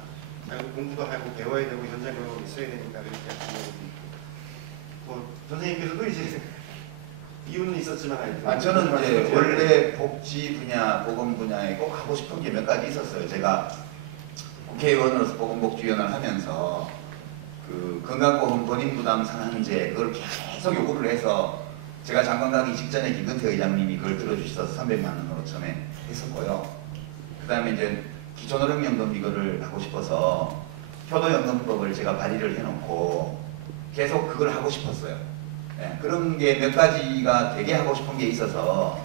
공부도 하고 배워야 되고 현장 경험이 있어야 되니까 그렇게 하고 뭐 선생님께서도 이제 이유는 있었지만 저는 이제 원래 복지 분야, 보건 분야에 꼭 하고 싶은 게 몇 가지 있었어요. 제가 국회의원으로서 보건복지위원을 하면서 그 건강보험 본인부담 상한제 그걸 계속 요구를 해서 제가 장관 가기 직전에 김근태 의장님이 그걸 들어주셔서 300만 원으로 처음에 했었고요. 그 다음에 이제 기초노령연금 이거를 하고 싶어서 효도연금법을 제가 발의를 해놓고 계속 그걸 하고 싶었어요. 네, 그런 게 몇 가지가 되게 하고 싶은 게 있어서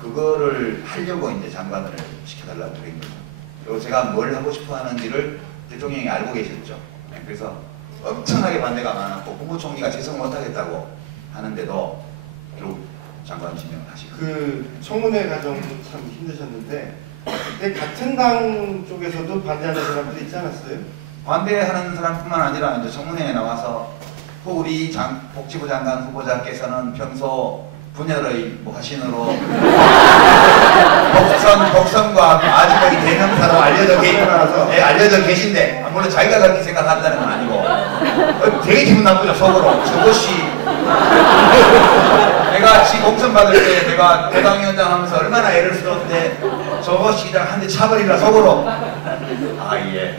그거를 하려고 이제 장관을 시켜달라고 그린 거죠. 그리고 제가 뭘 하고 싶어 하는지를 대통령이 알고 계셨죠. 네, 그래서 엄청나게 반대가 많았고 국무총리가 재선 못하겠다고 하는데도 결국 장관 지명을 하시고 그 청문회 과정도 참 힘드셨는데 그때 같은 당 쪽에서도 반대하는 사람들이 있지 않았어요? 반대하는 사람뿐만 아니라 이제 청문회에 나와서 우리 복지부 장관 후보자께서는 평소 분열의 화신으로 복선과 아주머니 대명사로 알려져 계신데 물론 자기가 그렇게 생각한다는 건 아니고 되게 기분 나쁘죠. 속으로 저것이 내가 지 공천 받을 때 내가 대당위원장 하면서 얼마나 애를 쓰던데 저것이 그냥 한 대 차버리라 속으로 예.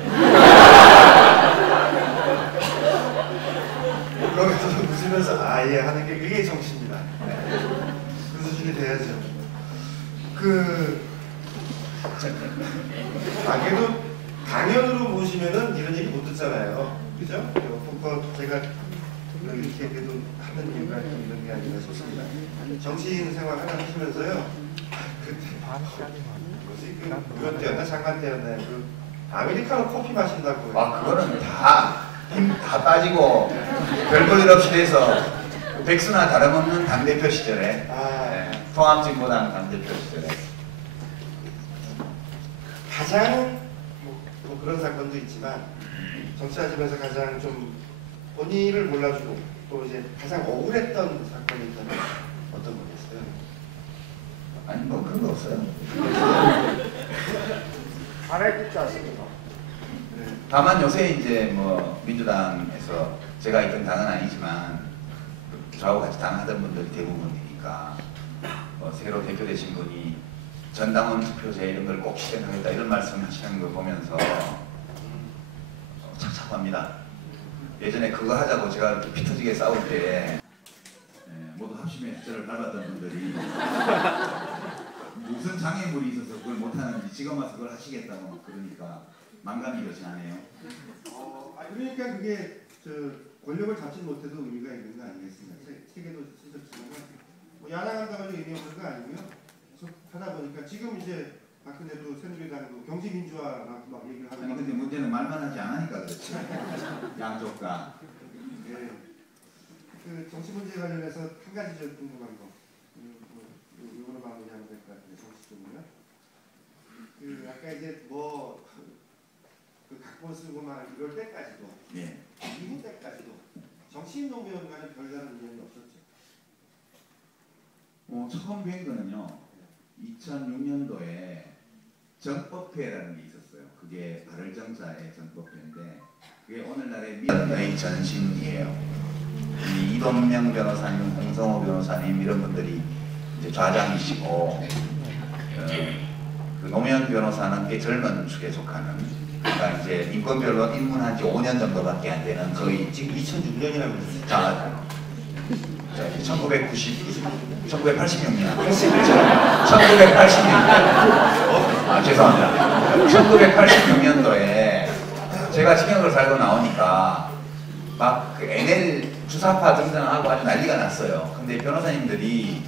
그러면서 웃으면서 예 하는 게 그게 정치입니다. 그 수준이 돼야죠. 그래도 강연으로 모시면은 이런 얘기 못 듣잖아요. 그죠? 제가 이렇게 그래도 하는 이유가 이런 게 아닌가 싶습니다. 정치인 생활 하나 하시면서요. 그때 그것 때였나 장관 때였나요? 아메리카노 커피 마신다고. 그거는 힘 다 빠지고 별 볼 일 없이 돼서 백수나 다름없는 당대표 시절에 통합진보당 당대표 시절에 가장 뭐 그런 사건도 있지만 정치하시면서 가장 좀 본인을 몰라주고 또 이제 가장 억울했던 사건이 있다면 어떤 거겠어요? 아니 뭐 그런 거 없어요. 잘해주지 않습니다. 다만 요새 이제 뭐 민주당에서 제가 있던 당은 아니지만 저하고 같이 당하던 분들이 대부분이니까 새로 대표되신 분이 전당원 투표제 이런 걸 꼭 실행하겠다 이런 말씀 하시는 걸 보면서 착잡합니다. 예전에 그거 하자고 제가 피 터지게 싸울 때 모두 합심해 저를 밟았던 분들이 무슨 장애물이 있어서 그걸 못하는지 지금 와서 그걸 하시겠다고 그러니까 만감이 여전하네요. 그러니까 그게 권력을 잡지 못해도 의미가 있는 거 아니겠습니까? 세계도 진짜 뭐 야당한다고 해서 의미 없는 거 아니고요. 계속 하다 보니까 지금 이제 박근혜도 새누리당도 경제민주화라고 막 얘기를 하고. 아니 근데 문제는 말만 하지 않으니까 그렇지. 양쪽 다. 예. 그 정치 문제 관련해서 한 가지 좀 궁금한 거. 이거로 마무리하면 될 것 같은데 정치적으로요. 그 아까 이제 뭐 그 각본 쓰고 막 이럴 때까지도 예. 이후 때까지도 정치인 노무현과는 별다른 인연이 없었죠. 처음 뵌 거는요. 2006년도에 정법회라는 게 있었어요. 그게 바를정사의 정법회인데 그게 오늘날의 미연의 전신이에요. 이 이동명 변호사님, 홍성호 변호사님 이런 분들이 이제 좌장이시고 그 노무현 변호사는 꽤 젊은 축에 속하는 그러니까 이제 인권변론 입문한 지 5년 정도밖에 안 되는 거의 지금 2006년이라고 했어요. 자 1986년 1986년 죄송합니다. 1986년도에 제가 징역을 살고 나오니까 막 그 NL 주사파 등장하고 아주 난리가 났어요. 근데 변호사님들이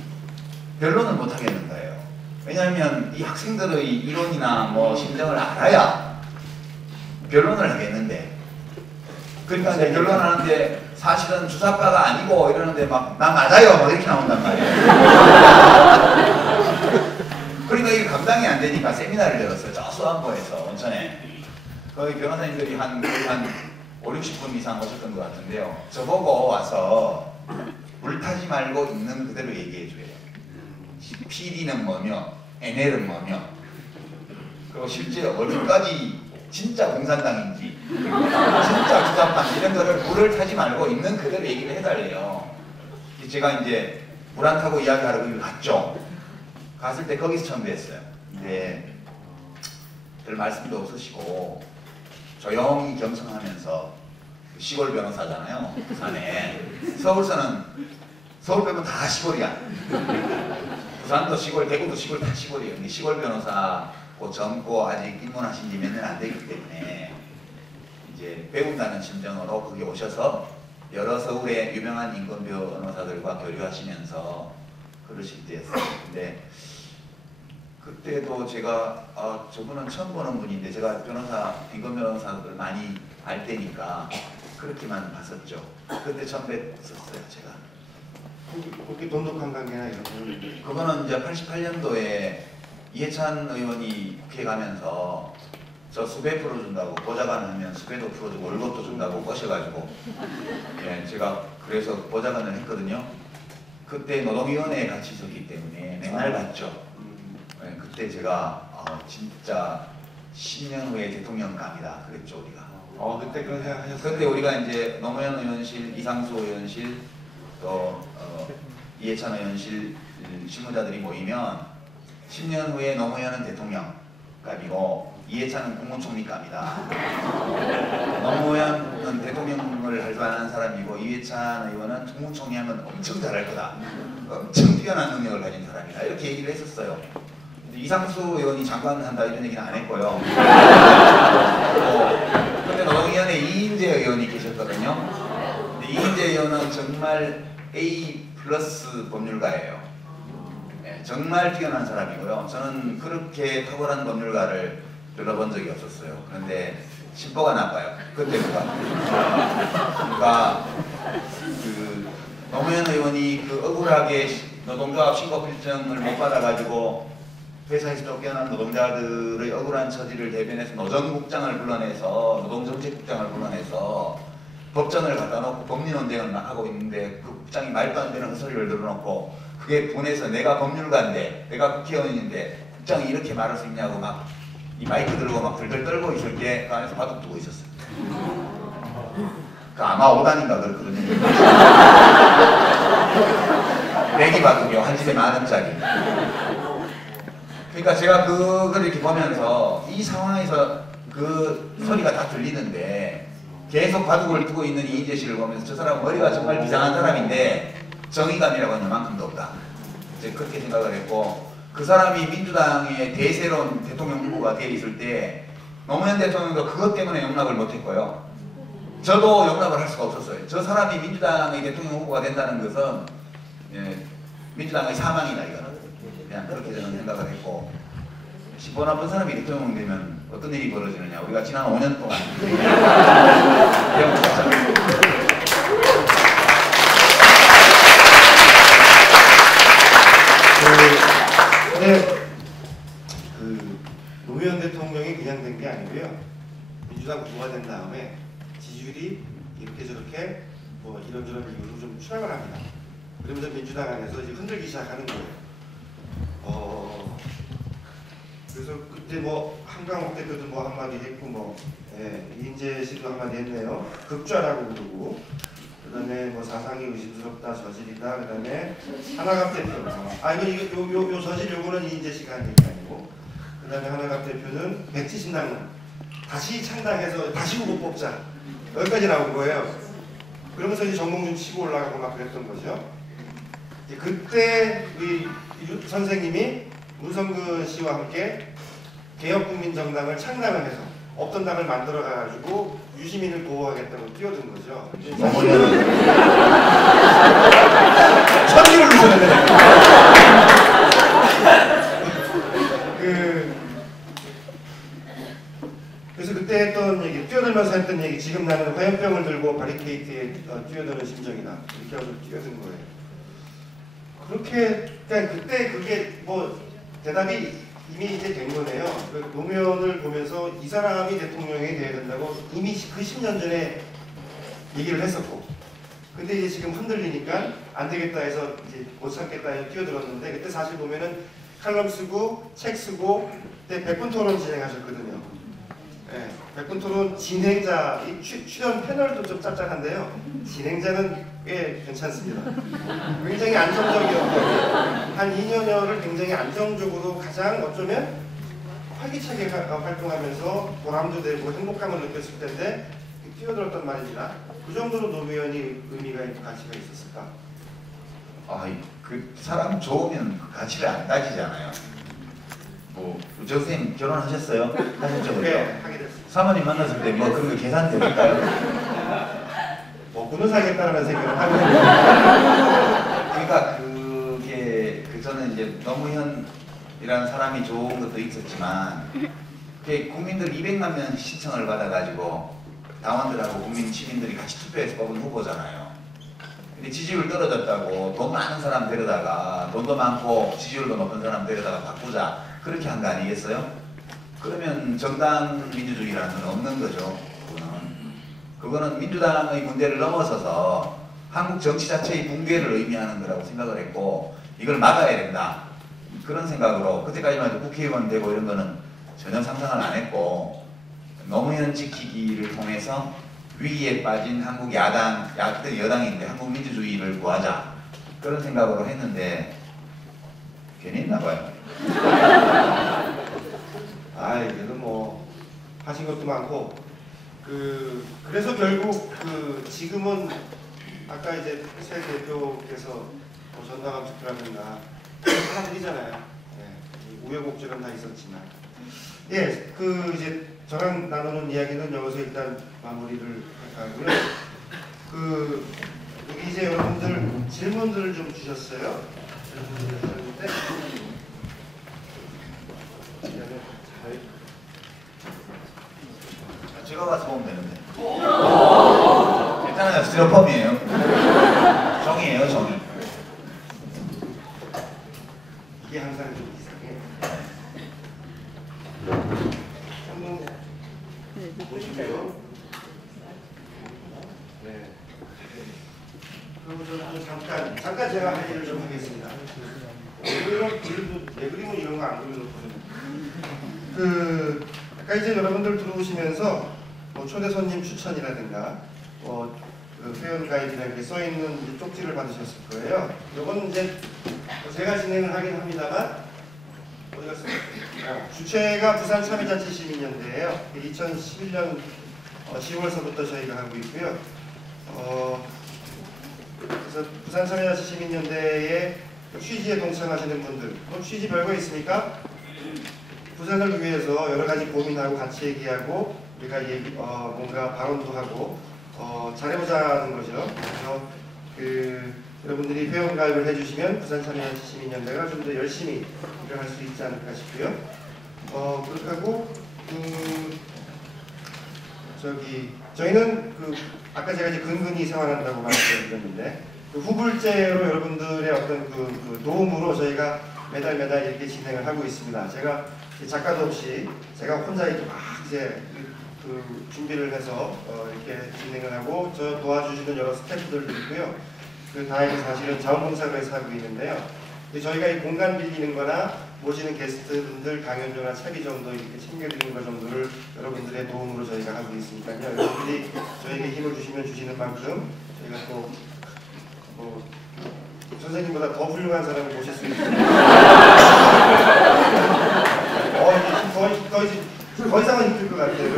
변론을 못 하겠는 거예요. 왜냐하면 이 학생들의 이론이나 뭐 심정을 알아야 변론을 하겠는데 그러니까 이제 변론하는데 사실은 주사파가 아니고 이러는데 막 나 맞아요 막 이렇게 나온단 말이에요. 그러니까 이게 감당이 안 되니까 세미나를 열었어요. 저 수안보에서 온천에 거의 변호사님들이 한 5, 60분 이상 오셨던 것 같은데요. 저보고 와서 불타지 말고 있는 그대로 얘기해 줘요. PD는 뭐며 NL은 뭐며 그리고 실제 어디까지 진짜 공산당인지 진짜 주사파인지 이런 거를 불을 타지 말고 있는 그대로 얘기를 해달래요. 제가 이제 물 안 타고 이야기하러 거기 갔죠. 갔을 때 거기서 처음 뵀어요. 근데 별 말씀도 없으시고 조용히 겸손하면서 시골 변호사잖아요. 부산에. 서울서는 서울 빼면 다 시골이야. 부산도 시골, 대구도 시골 다 시골이에요. 근데 시골 변호사고 젊고 아직 입문하신 지 몇 년 안 되기 때문에 이제 배운다는 심정으로 거기 오셔서 여러 서울의 유명한 인권 변호사들과 교류하시면서 그러실 때였어요. 근데 그때도 제가 저분은 처음 보는 분인데 제가 인권 변호사들 많이 알 때니까 그렇게만 봤었죠. 그때 처음 뵀었어요, 제가. 그렇게 돈독한 관계나 이런 거는 그거는 이제 88년도에 이해찬 의원이 국회 가면서 저 수배 풀어준다고 보좌관 하면 수배도 풀어주고 월급도 준다고 꼬셔가지고 예, 제가 그래서 보좌관을 했거든요. 그때 노동위원회에 같이 있었기 때문에 맨날 봤죠. 예, 그때 제가 진짜 10년 후에 대통령 감이다 그랬죠 우리가. 그때 그런 생각 하셨어요? 그때 우리가 이제 노무현 의원실, 이상수 의원실 또 이해찬 의원실 실무자들이 모이면 10년 후에 노무현은 대통령감이고 이해찬은 국무총리감이다. 노무현은 대통령을 할 줄 아는 사람이고 이해찬 의원은 국무총리 하면 엄청 잘할 거다. 엄청 뛰어난 능력을 가진 사람이다. 이렇게 얘기를 했었어요. 이상수 의원이 장관 한다 이런 얘기는 안 했고요. 그때 노동위원회 이인재 의원이 계셨거든요. 근데 이인재 의원은 정말 A+ 법률가예요. 네, 정말 뛰어난 사람이고요. 저는 그렇게 탁월한 법률가를 들어본 적이 없었어요. 그런데 신보가 나빠요. 그때보다. 그러니까 그 노무현 의원이 그 억울하게 노동조합 신고 필증을 못 받아가지고 회사에서 쫓겨난 노동자들의 억울한 처지를 대변해서 노정국장을 불러내서 노동정책국장을 불러내서 법전을 갖다 놓고 법리 논쟁을 막 하고 있는데 그 국장이 말도 안 되는 헛소리를 들어놓고 그게 분해서 내가 법률가인데 내가 국회의원인데 국장이 이렇게 말할 수 있냐고 막 이 마이크 들고 막 들들 떨고 있을 때 그 안에서 바둑 두고 있었어요. 그 아마 5단인가 그렇거든요. 내기 바둑이요. 한 집에 10,000원짜리. 그러니까 제가 그걸 이렇게 보면서 이 상황에서 그 소리가 다 들리는데 계속 바둑을 두고 있는 이인재 씨를 보면서 저 사람은 머리가 정말 비상한 사람인데 정의감이라고 하는 만큼도 없다. 이제 그렇게 생각을 했고 그 사람이 민주당의 대세론 대통령 후보가 되어 있을 때 노무현 대통령도 그것 때문에 용납을 못했고요. 저도 용납을 할 수가 없었어요. 저 사람이 민주당의 대통령 후보가 된다는 것은 민주당의 사망이다 이거는. 그냥 그렇게 저는 생각을 했고 시보 나쁜 사람이 대통령 되면 어떤 일이 벌어지느냐. 우리가 지난 5년 동안 노무현 대통령이 그냥 된 게 아니고요. 민주당 후보가 된 다음에 지지율이 이렇게 저렇게 뭐 이런저런 이유로 좀 추락을 합니다. 그러면서 민주당 안에서 이제 흔들기 시작하는 거예요. 그래서 그때 뭐 한강욱 대표도 뭐 한마디 했고 뭐 이인재 씨도 한마디 했네요. 극좌라고 부르고 그다음에 뭐 사상이 의심스럽다 저질이다 그다음에 하나갑 대표 이거 저질 요거는 이인재 씨가 한 얘기 아니고 그다음에 하나갑 대표는 백지신당 다시 창당해서 다시 후보 뽑자 여기까지 나온 거예요. 그러면서 이제 정몽준 치고 올라가고 막 그랬던 거죠. 이제 그때 우리 선생님이 문성근 씨와 함께 개혁국민정당을 창당을 해서 없던 당을 만들어 가지고 유시민을 보호하겠다고 뛰어든 거죠. 천리를 누르셨네. 그래서 그때 했던 얘기, 뛰어들면서 했던 얘기, 지금 나는 화염병을 들고 바리케이트에 뛰어드는 심정이다. 이렇게 하고 뛰어든 거예요. 그렇게, 그러니까 그때 그게 뭐 대답이 이미 이제 된 거네요. 그 노무현을 보면서 이 사람이 대통령이 돼야 된다고 이미 그 10년 전에 얘기를 했었고, 근데 이제 지금 흔들리니까 안 되겠다 해서 이제 못 참겠다 해서 뛰어들었는데, 그때 사실 보면은 칼럼 쓰고 책 쓰고 그때 100분 토론 진행하셨거든요. 네, 100분 토론 진행자, 이 출연 패널도 좀 짭짤한데요. 진행자는 꽤 괜찮습니다. 굉장히 안정적이었고 한 2년여를 굉장히 안정적으로 가장 어쩌면 활기차게 활동하면서 보람도 되고 행복감을 느꼈을 텐데 뛰어들었단 말입니다. 그 정도로 노무현이 의미가 있고 가치가 있었을까? 그 사람 좋으면 그 가치를 안 따지잖아요. 뭐 저 선생님 결혼하셨어요? 하셨죠? 네, 하게 됐습니다. 사모님 만났을 때 뭐 그런 거 계산될까요? 뭐 군을 사겠다는 생각을 하고 그러니까 그게 저는 이제 노무현이라는 사람이 좋은 것도 있었지만 그게 국민들 200만 명 신청을 받아가지고 당원들하고 국민 시민들이 같이 투표해서 뽑은 후보잖아요. 근데 지지율 떨어졌다고 돈 많은 사람 데려다가 돈도 많고 지지율도 높은 사람 데려다가 바꾸자 그렇게 한 거 아니겠어요? 그러면 정당 민주주의라는 건 없는 거죠. 그거는 민주당의 문제를 넘어서서 한국 정치 자체의 붕괴를 의미하는 거라고 생각을 했고 이걸 막아야 된다. 그런 생각으로 그때까지만 해도 국회의원 되고 이런 거는 전혀 상상을 안 했고 노무현 지키기를 통해서 위기에 빠진 한국 여당인데 한국 민주주의를 구하자 그런 생각으로 했는데 괜히 했나 봐요. 그래도 뭐 하신 것도 많고 그래서 결국 지금은 아까 이제 새 대표께서 뭐 전당함 투표라든가 하나들이잖아요. 우여곡절은 다 있었지만 이제 저랑 나누는 이야기는 여기서 일단 마무리를 하고요. 여기 이제 여러분들 질문들을 좀 주셨어요. 질문들을 주셨는데 제가 가서 보면 되는데. 일단은 스티로폼이에요. 종이에요, 종이. 이게 항상 좀 이상해. 한번 보시고요. 네. 그리고 저는 잠깐 제가 할 일을 좀 하겠습니다. 내 그림은 이런 거 안 그려놓거든요. 아까 이제 여러분들 들어오시면서 뭐 초대 손님 추천이라든가 회원 가입이나 이렇게 써 있는 쪽지를 받으셨을 거예요. 이건 이제 제가 진행을 하긴 합니다만 어디 갔어요? 주체가 부산 참여자치 시민연대예요. 2011년 10월서부터 저희가 하고 있고요. 그래서 부산 참여자치 시민연대에 취지에 동참하시는 분들, 취지 별거 있습니까? 부산을 위해서 여러 가지 고민하고 같이 얘기하고 우리가 뭔가 발언도 하고 잘해보자는 거죠. 그래서 여러분들이 회원 가입을 해주시면 부산 참여자치 시민연대가 좀 더 열심히 일을 할 수 있지 않을까 싶고요. 그렇게 하고 저희는 아까 제가 이제 근근히 생활한다고 말씀드렸는데 후불제로 여러분들의 어떤 그 도움으로 저희가 매달 이렇게 진행을 하고 있습니다. 제가 작가도 없이 제가 혼자 이렇게 막 이제 그 준비를 해서 이렇게 진행을 하고 저 도와주시는 여러 스태프들도 있고요. 그 다행히 사실은 자원봉사를 해서 하고 있는데요. 저희가 이 공간 빌리는 거나 모시는 게스트분들 강연료나 차비 정도 이렇게 챙겨드리는 것 정도를 여러분들의 도움으로 저희가 하고 있으니까요. 여러분들이 저에게 힘을 주시면 주시는 만큼 저희가 또 선생님보다 더 훌륭한 사람을 모실 수 있습니다. 더 이상은 힘들 것 같아요.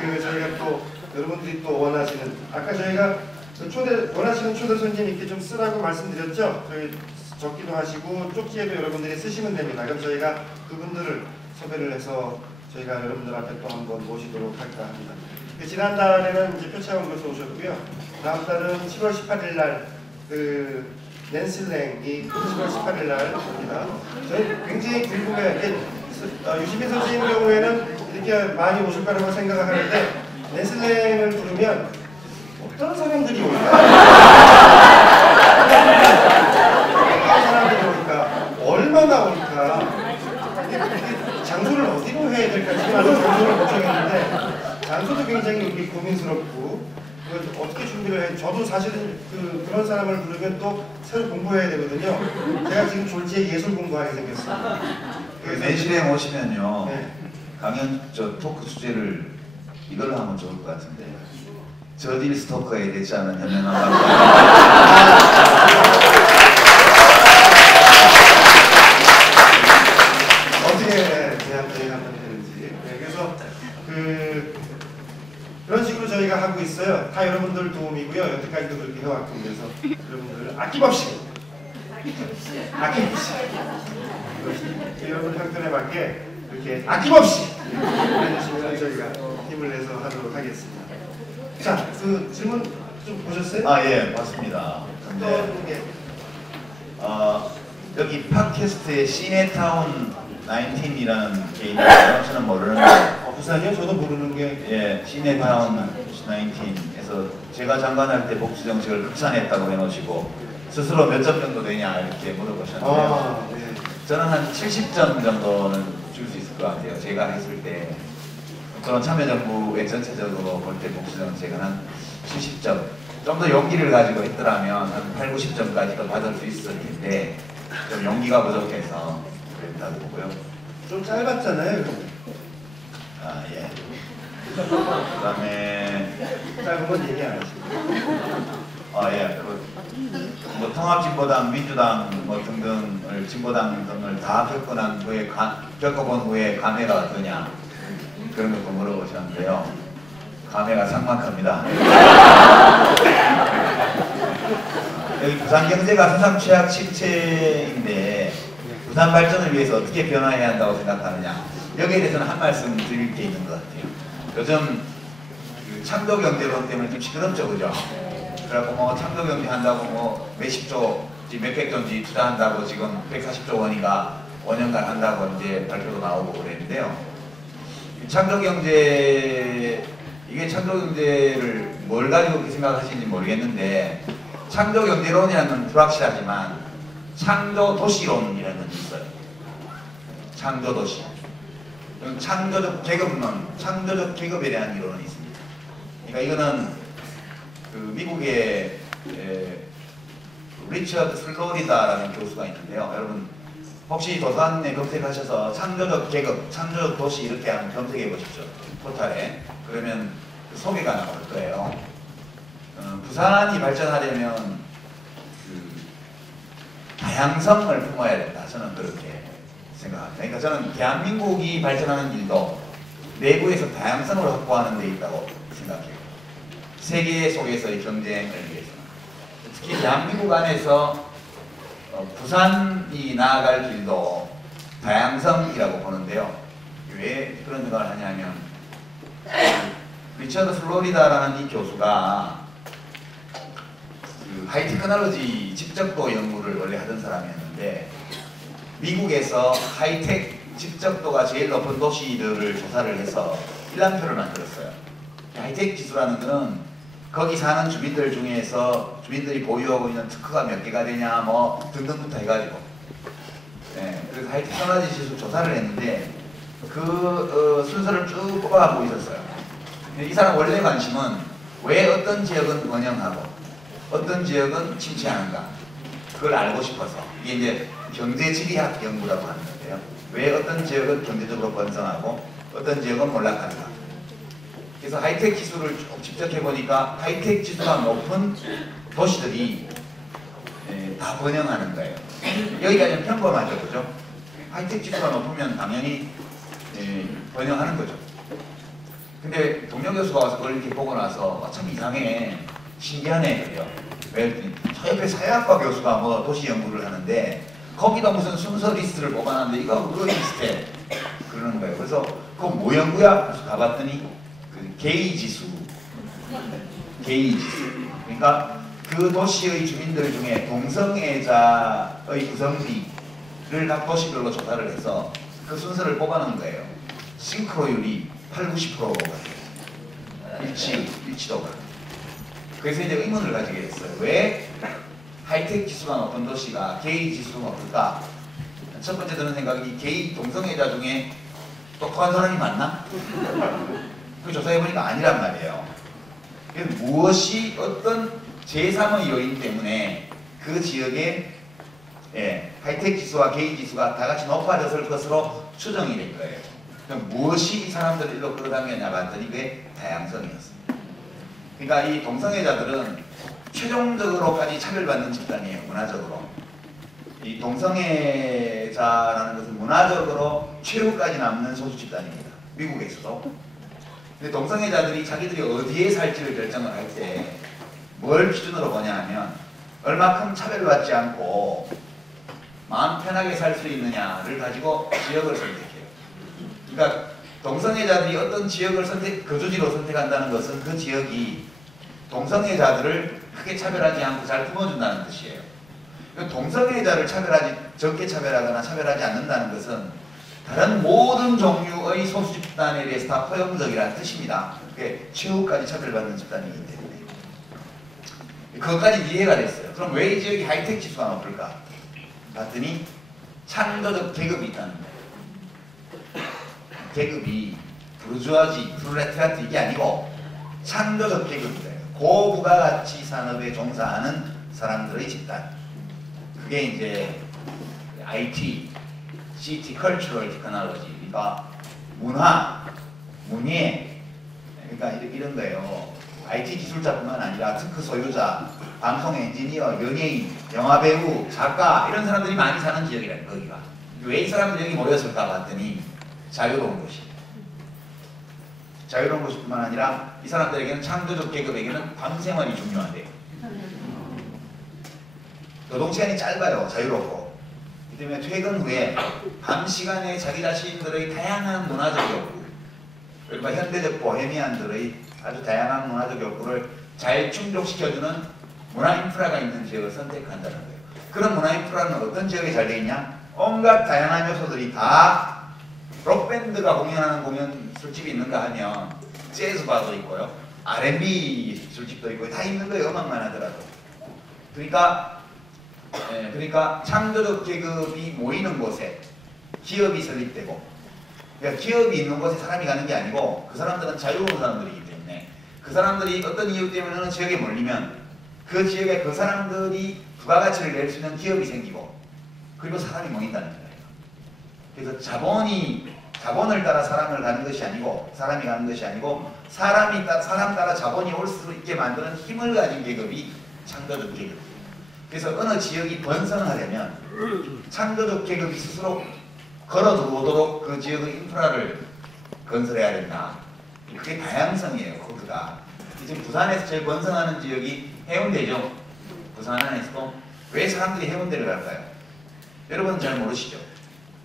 그래서 저희가 또 여러분들이 또 원하시는 아까 저희가 원하시는 초대 손님 이렇게 좀 쓰라고 말씀드렸죠. 저희 적기도 하시고 쪽지에도 여러분들이 쓰시면 됩니다. 그럼 저희가 그분들을 섭외를 해서 저희가 여러분들 앞에 또 한번 모시도록 할까 합니다. 지난달에는 이제 표창원 교수 오셨고요. 다음 달은 7월 18일 날 낸슬랭이 7월 18일 날 옵니다. 저희 굉장히 궁금해요. 유시민 선생님 경우에는 이렇게 많이 오실 거라고 생각을 하는데 낸슬랭을 부르면 어떤 사람들이 올까? 어떤 사람들이 올까? 얼마나 올까? 장소를 어디로 해야 될까? 지금 아직 장소를 못 정했는데 장소도 굉장히 이렇게 고민스럽고 어떻게 준비를 해? 저도 사실은 그런 사람을 부르면 또 새로 공부해야 되거든요. 제가 지금 졸지에 예술 공부하게 생겼어요. 내실에 오시면요. 네. 강연 토크 주제를 이걸로 하면 좋을 것 같은데. 저질 스토커에 대치 않은 현명한 어떻게 대응하면 되는지. 네, 그래서 그런 식으로 저희가 하고 있어요. 다 여러분들 도움이고요. 여태까지도 그렇게 해왔고 그래서 여러분들 아낌없이 여러분 형편에 맞게 이렇게 아낌없이 해주시면 저희가 힘을 내서 하도록 하겠습니다. 자, 질문 좀 보셨어요? 예, 맞습니다. 근데 여기 팟캐스트에 시네타운 19이라는 게 있는데 저는 모르는데 부산이요? 저도 모르는 게 예, 시네타운 19에서 제가 장관할 때 복지 정책을 극찬했다고 해놓으시고 스스로 몇 점 정도 되냐 이렇게 물어보셨는데요. 네. 저는 한 70점 정도는 줄 수 있을 것 같아요. 제가 했을 때 그런 참여정부의 전체적으로 볼 때 복지 정책은 한 70점. 좀 더 용기를 가지고 했더라면 한 8, 90점까지도 받을 수 있을 텐데 좀 용기가 부족해서 그랬다고 보고요. 좀 짧았잖아요. 예. 그다음에 짧은 건 얘기 안 하시고. 예. 뭐 통합진보당, 민주당 뭐 등등을 진보당 등을 다 겪어본 후에 감회가 어떠냐 그런 것도 물어보셨는데요. 감회가 삭막합니다. 여기 부산 경제가 세상 최악 실체인데 부산 발전을 위해서 어떻게 변화해야 한다고 생각하느냐 여기에 대해서는 한 말씀 드릴 게 있는 것 같아요. 요즘 창조 경제론 때문에 좀 시끄럽죠, 그죠? 그래갖고 뭐 창조 경제 한다고 뭐 몇십조, 몇백 조인지 투자한다고 지금 140조 원인가 5년간 한다고 이제 발표도 나오고 그랬는데요. 창조 경제 이게 창조 경제를 뭘 가지고 그렇게 생각하시는지 모르겠는데 창조 경제론이라는 건 불확실하지만 창조 도시론이라는 건 있어요. 창조 도시. 창조적 계급론, 창조적 계급에 대한 이론이 있습니다. 그러니까 이거는 미국의 리처드 슬로리다라는 교수가 있는데요. 여러분 혹시 도산에 검색하셔서 창조적 계급, 창조적 도시 이렇게 한번 검색해 보십시오. 포털에. 그러면 그 소개가 나올 거예요. 부산이 발전하려면 다양성을 품어야 된다. 저는 그렇게 생각합니다. 그러니까 저는 대한민국이 발전하는 일도 내부에서 다양성을 확보하는 데 있다고 생각해요. 세계 속에서의 경쟁을 위해서는. 특히 대한민국 안에서 부산이 나아갈 길도 다양성이라고 보는데요. 왜 그런 생각을 하냐면 리처드 플로리다라는 이 교수가 하이테크놀로지 집적도 연구를 원래 하던 사람이었는데 미국에서 하이텍 집적도가 제일 높은 도시들을 조사를 해서 일람표를 만들었어요. 하이텍 지수라는 거는 거기 사는 주민들 중에서 주민들이 보유하고 있는 특허가 몇 개가 되냐 뭐 등등부터 해가지고 그래서 하이텍 선화지 지수 조사를 했는데 그 순서를 쭉 뽑아가고 있었어요. 이 사람 원래 관심은 왜 어떤 지역은 번영하고 어떤 지역은 침체하는가 그걸 알고 싶어서 이게 이제 경제지리학 연구라고 하는 건데요. 왜 어떤 지역은 경제적으로 번성하고 어떤 지역은 몰락하는가. 그래서 하이텍 지수를 쭉 집적해 보니까 하이텍 지수가 높은 도시들이 다 번영하는 거예요. 여기까지는 평범하죠, 그죠? 하이텍 지수가 높으면 당연히 번영하는 거죠. 근데 동료 교수가 와서 그걸 이렇게 보고 나서 참 이상해, 신기하네 그래요. 왜? 저 옆에 사회학과 교수가 뭐 도시 연구를 하는데 거기다 무슨 순서 리스트를 뽑아놨는데 이거 그거 비슷해 그러는 거예요. 그래서 그거 뭐 연구야? 그래서 가봤더니 그 게이 지수. 그러니까 그 도시의 주민들 중에 동성애자의 구성비를 각 도시별로 조사를 해서 그 순서를 뽑아놓은 거예요. 싱크로율이 80~90%가 일치도가. 그래서 이제 의문을 가지게 됐어요. 왜 하이텍 지수가 높은 도시가 게이 지수가 높을까? 첫 번째 드는 생각이 게이 동성애자 중에 똑똑한 사람이 많나? 그 조사해보니까 아니란 말이에요. 그래서 무엇이 어떤 제3의 요인 때문에 그 지역의 하이텍 지수와 게이 지수가 다 같이 높아졌을 것으로 추정이 될 거예요. 그럼 무엇이 이 사람들을 일로 끌어당겼냐 봤더니 그게 다양성이었습니다. 그러니까 이 동성애자들은 최종적으로까지 차별받는 집단이에요. 문화적으로. 이 동성애자라는 것은 문화적으로 최후까지 남는 소수 집단입니다. 미국에서도. 근데 동성애자들이 자기들이 어디에 살지를 결정을 할 때 뭘 기준으로 보냐 하면 얼마큼 차별받지 않고 마음 편하게 살 수 있느냐를 가지고 지역을 선택해요. 그러니까 동성애자들이 어떤 지역을 거주지로 선택한다는 것은 그 지역이 동성애자들을 크게 차별하지 않고 잘 품어준다는 뜻이에요. 동성애자를 적게 차별하거나 차별하지 않는다는 것은 다른 모든 종류의 소수 집단에 대해서 다 포용적이라는 뜻입니다. 그게 최후까지 차별받는 집단이기 때문에. 그것까지 이해가 됐어요. 그럼 왜 이 지역이 하이텍 지수가 높을까? 봤더니 창조적 계급이 있다는 거예요. 계급이 부르주아지, 프롤레타리아트 이게 아니고 창조적 계급이에요. 고부가가치 산업에 종사하는 사람들의 집단. 그게 이제 IT, CT, Cultural Technology, 그러니까 문화, 문예, 그러니까 이런 거예요. IT 기술자뿐만 아니라 특허 소유자, 방송 엔지니어, 연예인, 영화배우, 작가 이런 사람들이 많이 사는 지역이라는 거기가. 왜 이 사람들이 여기 모였을까 봤더니 자유로운 곳이. 자유로운 곳뿐만 아니라 이 사람들에게는 창조적 계급에게는 밤생활이 중요한데요. 노동시간이 짧아요. 자유롭고. 그 때문에 퇴근 후에 밤 시간에 자기 자신들의 다양한 문화적 욕구, 그리고 현대적 보헤미안들의 아주 다양한 문화적 욕구를 잘 충족시켜주는 문화 인프라가 있는 지역을 선택한다는 거예요. 그런 문화 인프라는 어떤 지역에 잘 되어 있냐? 온갖 다양한 요소들이 다 록밴드가 공연하는 공연 술집이 있는가 하면 재즈 바도 있고요. R&B 술집도 있고 다 있는 거예요. 음악만 하더라도. 그러니까 창조적 계급이 모이는 곳에 기업이 설립되고, 그러니까 기업이 있는 곳에 사람이 가는 게 아니고 그 사람들은 자유로운 사람들이기 때문에 그 사람들이 어떤 이유 때문에 어느 지역에 몰리면 그 지역에 그 사람들이 부가가치를 낼 수 있는 기업이 생기고 그리고 사람이 모인다는 거예요. 그래서 자본을 따라 사람을 가는 것이 아니고 사람이 가는 것이 아니고 사람 따라 자본이 올 수 있게 만드는 힘을 가진 계급이 창조적 계급. 그래서 어느 지역이 번성하려면 창조적 계급이 스스로 걸어 들어오도록 그 지역의 인프라를 건설해야 된다. 그게 다양성이에요. 코드가. 지금 부산에서 제일 번성하는 지역이 해운대죠. 부산 안에서도 왜 사람들이 해운대를 갈까요? 여러분은 잘 모르시죠?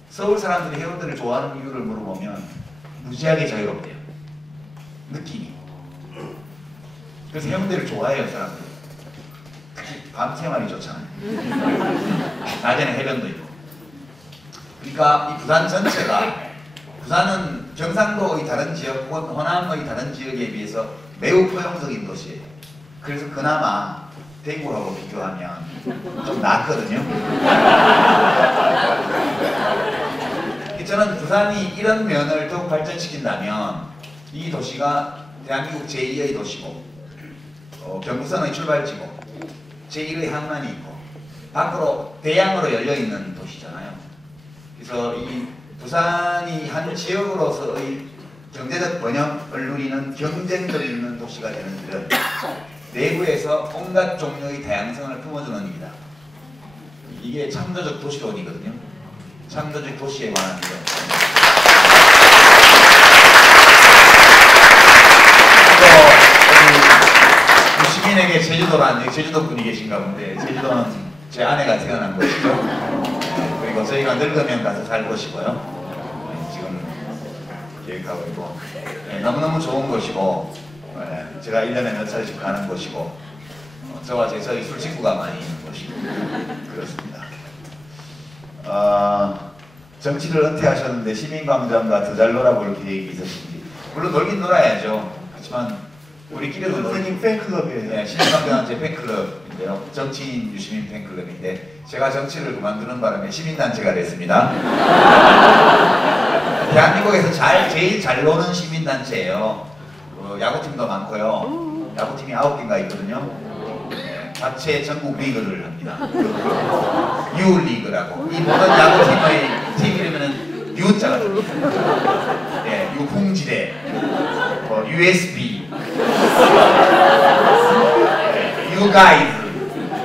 서울 사람들이 해운대를 좋아하는 이유를 물어보면 무지하게 자유롭대요. 느낌이. 그래서 해운대를 좋아해요, 사람들이. 특히 밤 생활이 좋잖아요. 낮에는 해변도 있고. 그러니까 이 부산 전체가 부산은 경상도의 다른 지역 혹은 호남의 다른 지역에 비해서 매우 포용적인 도시예요. 그래서 그나마 대구하고 비교하면 좀 낫거든요. 저는 부산이 이런 면을 더욱 발전시킨다면 이 도시가 대한민국 제2의 도시고 경부선의 출발지고 제1의 항만이 있고 밖으로 대양으로 열려있는 도시잖아요. 그래서 이 부산이 한 지역으로서의 경제적 번영을 누리는 경쟁력 있는 도시가 되는 일은 내부에서 온갖 종류의 다양성을 품어주는 일이다. 이게 창조적 도시론이거든요. 창조적 도시에 관한 이론. 또 시민에게 제주도란 제주도 분이 계신가 본데 제주도는 제 아내가 태어난 곳이죠. 그리고 저희가 늙으면 가서 살 곳이고요. 지금 계획하고 있고 너무너무 좋은 곳이고 제가 1년에 몇 차례씩 가는 곳이고 저와 저희 술친구가 많이 있는 곳이고 그렇습니다. 정치를 은퇴하셨는데 시민광장과 더 잘 놀아볼 계획이 있으신지. 물론 놀긴 놀아야죠. 그렇지만 우리끼리도 선생님 팬클럽이에요. 네, 시민광장은 제 팬클럽인데요. 정치인 유시민 팬클럽인데 제가 정치를 그만두는 바람에 시민단체가 됐습니다. 대한민국에서 제일 잘 노는 시민단체예요. 야구팀도 많고요. 야구팀이 9개인가 있거든요. 자체 전국 리그를 합니다. 유리그라고. 이 모든 야구팀의 팀 이름에는 U자가 됩니다. 네, 유풍지대, USB,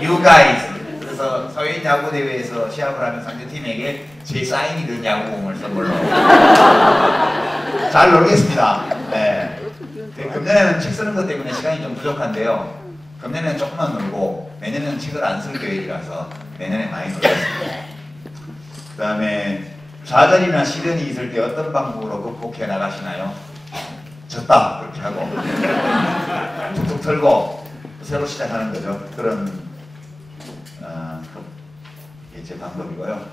유가이즈. 그래서 서해인 야구 대회에서 시합을 하면 상대팀에게 제 사인이 든 야구공을 선물로. 잘 놀겠습니다. 네. 금년에는 책 쓰는 것 때문에 시간이 좀 부족한데요. 금년에는 조금만 놀고 내년에는 책을 안 쓸 계획이라서 내년에 많이 놀겠습니다. 그 다음에 좌절이나 시련이 있을 때 어떤 방법으로 극복해 나가시나요? 졌다 그렇게 하고 툭툭 털고 새로 시작하는 거죠. 그런 게 제 방법이고요.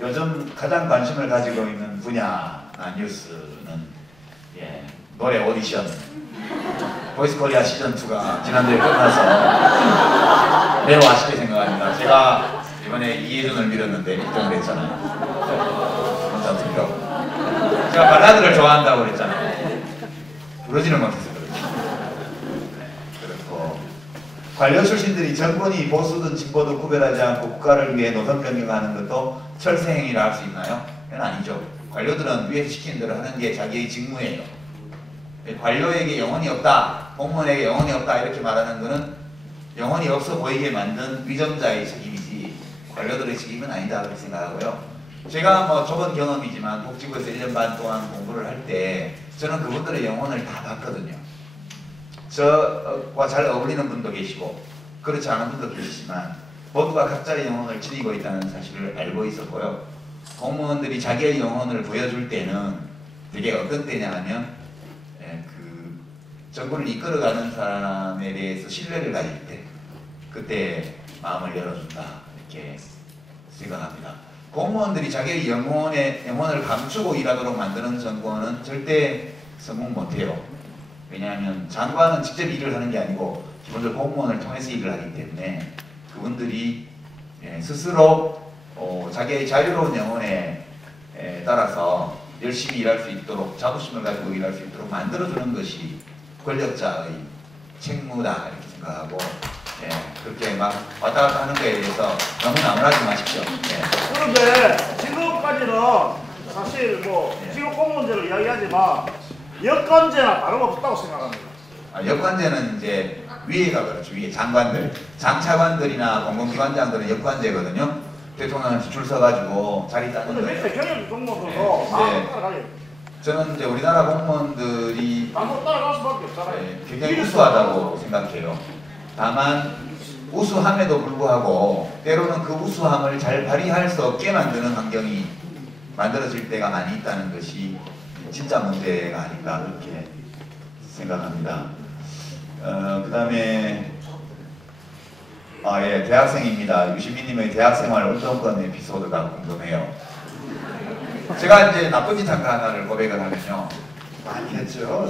요즘 가장 관심을 가지고 있는 분야나 뉴스는 노래 오디션 보이스코리아 시즌2가 지난주에 끝나서 매우 아쉽게 생각합니다. 제가 이번에 이혜준을 밀었는데 1등을 했잖아요. 콘서트로. 제가 발라드를 좋아한다고 그랬잖아요. 부르지는 못해서 그렇죠. 그렇고 관료 출신들이 정권이 보수든 진보든 구별하지 않고 국가를 위해 노선 변경하는 것도 철새행위라 할 수 있나요? 그건 아니죠. 관료들은 위에서 시키는 대로 하는 게 자기의 직무예요. 관료에게 영혼이 없다, 공무원에게 영혼이 없다 이렇게 말하는 것은 영혼이 없어 보이게 만든 위정자의 책임이지 관료들의 책임은 아니다 그렇게 생각하고요. 제가 뭐 좁은 경험이지만 복지부에서 1년 반 동안 공부를 할 때 저는 그분들의 영혼을 다 봤거든요. 저와 잘 어울리는 분도 계시고 그렇지 않은 분도 계시지만 모두가 각자의 영혼을 지니고 있다는 사실을 알고 있었고요. 공무원들이 자기의 영혼을 보여줄 때는 되게 어떤 때냐 하면 정부를 이끌어가는 사람에 대해서 신뢰를 가질 때 그때 마음을 열어준다 이렇게 생각합니다. 공무원들이 자기의 영혼을 감추고 일하도록 만드는 정권은 절대 성공 못해요. 왜냐하면 장관은 직접 일을 하는 게 아니고 기본적으로 공무원을 통해서 일을 하기 때문에 그분들이 스스로 자기의 자유로운 영혼에 따라서 열심히 일할 수 있도록 자부심을 가지고 일할 수 있도록 만들어주는 것이 권력자의 책무다 이렇게 생각하고 그렇게 막 왔다 갔다 하는 거에 대해서 너무 나무라지 마십시오. 그런데 지금까지는 사실 뭐 지금 공무원제를 이야기하지만 여권제나 다름없다고 생각합니다. 여권제는 이제 위에가 그렇죠. 위에 장관들, 장차관들이나 공공기관장들은 여권제거든요. 대통령한테 줄 서가지고 자리 따는 근데 거예요. 밑에 경영 공무원들도 다 따라가요. 저는 이제 우리나라 공무원들이 아무 따라갈 수밖에 없잖아요. 굉장히 우수하다고 생각해요. 다만 우수함에도 불구하고 때로는 그 우수함을 잘 발휘할 수 없게 만드는 환경이 만들어질 때가 많이 있다는 것이 진짜 문제가 아닌가 그렇게 생각합니다. 그 다음에 아, 예, 대학생입니다. 유시민님의 대학생활 운동권 에피소드가 궁금해요. 제가 이제 나쁜 짓 한 거 하나를 고백을 하면요. 많이 했죠.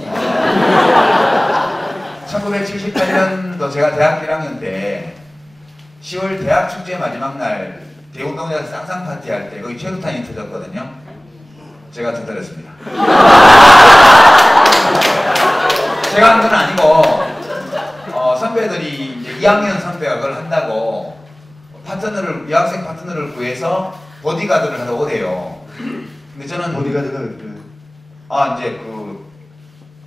1978년도 제가 대학 1학년 때 10월 대학 축제 마지막 날 대운동장에서 쌍쌍 파티 할 때 거기 최루탄이 터졌거든요. 제가 터뜨렸습니다. 제가 한 건 아니고 선배들이 이제 2학년 선배가 그걸 한다고 파트너를 여학생 파트너를 구해서 보디가드를 하러 오대요. 근데 저는 보디가드가 왜 그래요? 이제 그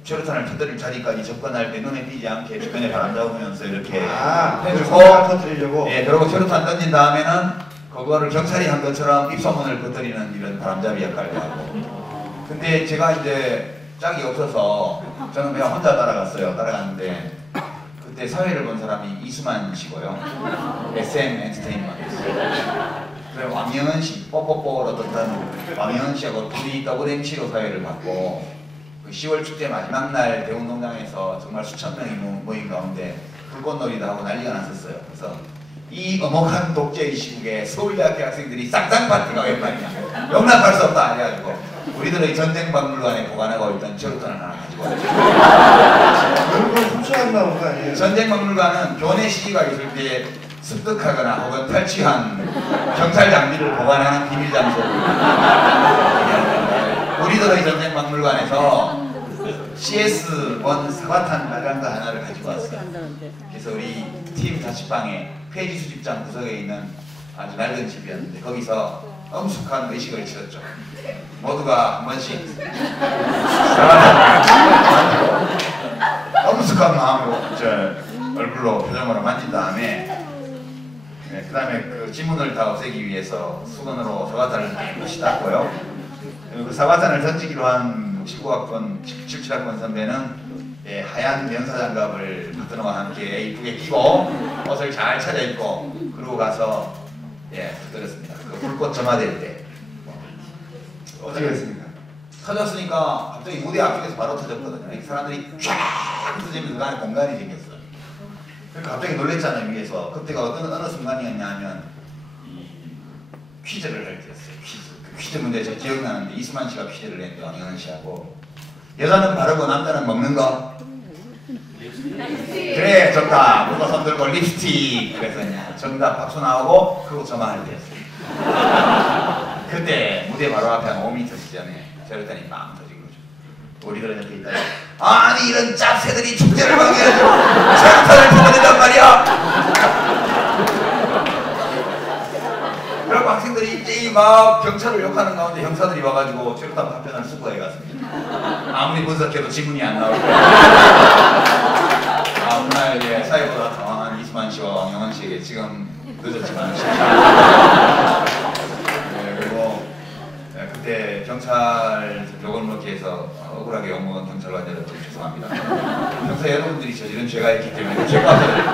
최루탄을 터뜨릴 자리까지 접근할 때 눈에 띄지 않게 주변에 바람 잡으면서 이렇게 해주고 터뜨리려고. 예, 그리고 최루탄 던진 다음에는 그거를 경찰이 한 것처럼 입소문을 퍼뜨리는 이런 바람잡이 역할을 하고. 근데 제가 이제 짝이 없어서 저는 그냥 혼자 따라갔는데 그때 사회를 본 사람이 이수만 씨고요. SM 엔터테인먼트. 그래 왕영은 씨, 뽀뽀뽀로 떴던 왕영은 씨하고 둘이 더블 MC로 사회를 봤고 그 10월 축제 마지막 날 대운동장에서 정말 수천 명이 모인 가운데 불꽃놀이도 하고 난리가 났었어요. 그래서 이 엄혹한 독재의 시국에 서울대학교 학생들이 쌍쌍 파티가 웬 말이냐, 용납할 수 없다 해가지고 우리들의 전쟁박물관에 보관하고 있던 최루탄을 하나 가지고 왔죠. 그런 걸 훔쳐간 나온 거 아니에요? 전쟁박물관은 교내 시기가 있을 때 습득하거나 혹은 탈취한 경찰 장비를 보관하는 비밀 장소를 우리들의 전쟁박물관에서 CS1 사과탄 빨간 거 하나를 가지고 왔어요. 그래서 우리 팀 자취방에 폐지 수집장 구석에 있는 아주 낡은 집이었는데 거기서 엄숙한 의식을 치렀죠. 모두가 한 번씩 엄숙한 마음으로 얼굴로 표정으로 만진 다음에 그 다음에 그 지문을 다 없애기 위해서 수건으로 사과탄을 깨끗이 닦고요. 그 사과탄을 던지기로 한 19학번, 17학번 선배는 하얀 면사장갑을 파트너와 함께 이쁘게 끼고 옷을 잘 차려입고 그러고 가서 터뜨렸습니다. 그 불꽃 점화될 때 어떻게 했습니까? 터졌으니까 갑자기 무대 앞쪽에서 바로 터졌거든요. 사람들이 쫙 터지면서 그 안에 공간이 생겼어요. 그러니까 갑자기 놀랬잖아요, 위에서. 그때가 어느 순간이었냐 하면 퀴즈를 할 때였어요. 퀴즈 문제 제가 기억나는데 이수만 씨가 퀴즈를 냈는데 왕영은 씨하고 여자는 바르고 남자는 먹는 거? 그래 정답. 누가 손 들고 립스틱 그랬었냐. 정답 박수 나오고 그리고 점화할 때였어요. 그때 무대 바로 앞에 한 5m 전에 저랬더니 빵 터진 거죠. 우리들은 이렇게 있다. 아니 이런 짭새들이 축제를 방해하죠. 철탄을 터뜨린단 말이야. 그리고 학생들이 이제 막 경찰을 욕하는 가운데 형사들이 와가지고 최루탄 파편을 수거해 갔습니다. 아무리 분석해도 지문이 안 나오고. 그날 사회보다 당황한 이수만 씨와 왕영은 씨에게 지금 늦었지만 그리고 그때 경찰 욕을 먹기 위해서 억울하게 욕먹은 경찰관 여러분 죄송합니다. 평소에 여러분들이 저지른 죄가 있기 때문에 죄과를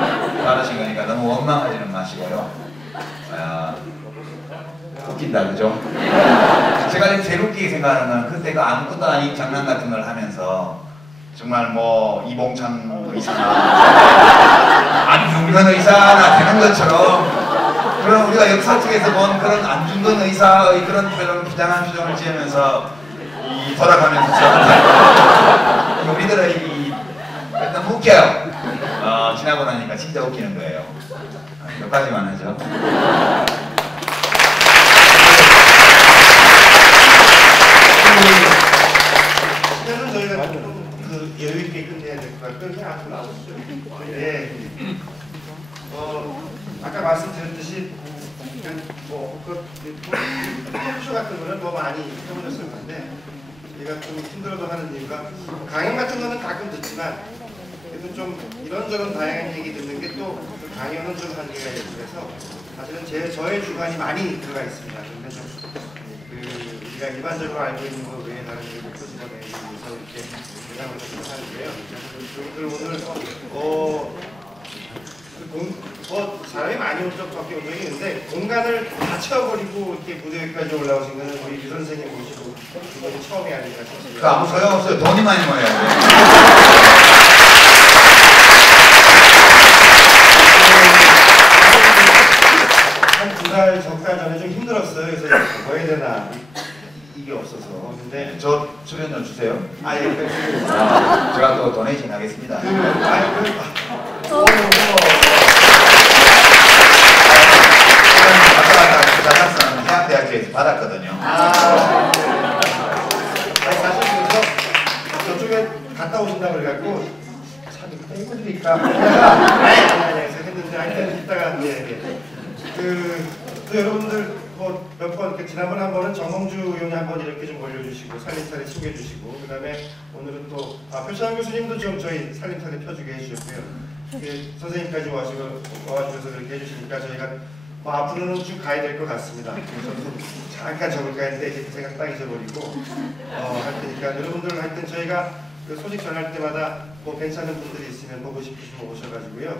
받으신 거니까 너무 원망하지는 마시고요. 웃긴다 그죠? 제가 제일 웃기게 생각하는 건 그때가 아무것도 아닌 장난 같은 걸 하면서 정말 뭐 이봉창 의사나 안중근 의사나 되는 것처럼 그런 우리가 역사 속에서 본 그런 안중근 의사의 그런 표정, 비장한 표정을 지으면서 돌아가면서 저한테 우리들의 너무 웃겨요. 지나고 나니까 진짜 웃기는 거예요. 몇 가지만 하죠. 시간은 저희가 그 여유 있게 끝내야 될 것 같고요. 그냥 앞으로 나오시죠. 아까 말씀드렸듯이 토크쇼 같은 거는 뭐 많이 해보셨을 건데 얘가 좀 힘들어도 하는 이유가 강연 같은 거는 가끔 듣지만 그래도 좀 이런저런 다양한 얘기 듣는 게 또 강연은 좀 한계가 있고 그래서 사실은 저의 주관이 많이 들어가 있습니다. 그런데 좀 우리가 일반적으로 알고 있는 것 외에 다른 얘기를 끄집어내기 위해서 이렇게 대상을 좀 하는데요. 오늘 사람이 많이 온 적밖에 온 적이 있는데 공간을 다 채워버리고 이렇게 무대 위까지 올라오신 거는 우리 유 선생님 모시고 이번이 처음이 아닌가 싶습니다. 아무 소용없어요. 돈이 많이 모여야 돼요. 없어요. 그래서 뭐 해야 되나 이게 없어서. 근데 저 출연료 주세요. 아예 제가 또 도네이션 하겠습니다. 자작선 해양대학교에서 받았거든요. 사실 그래서 저쪽에 갔다 오신다고 그래갖고 참 이거 해드릴까 아니 했는데 하여튼 이따가 또 여러분들 뭐 몇 번 지난번에 한 번은 정몽주 의원이 한 번 이렇게 좀 올려주시고 살림살이 챙겨주시고 그다음에 오늘은 또 표창 교수님도 좀 저희 살림살이 펴주게 해주셨고요. 선생님까지 와주셔서 그렇게 해주시니까 저희가 뭐 앞으로는 쭉 가야 될 것 같습니다. 저도 잠깐 적을까 했는데 이제 생각 딱 잊어버리고 할 테니까 여러분들 하여튼 저희가 그 소식 전할 때마다 뭐 괜찮은 분들이 있으면 보고 싶으시면 오셔가지고요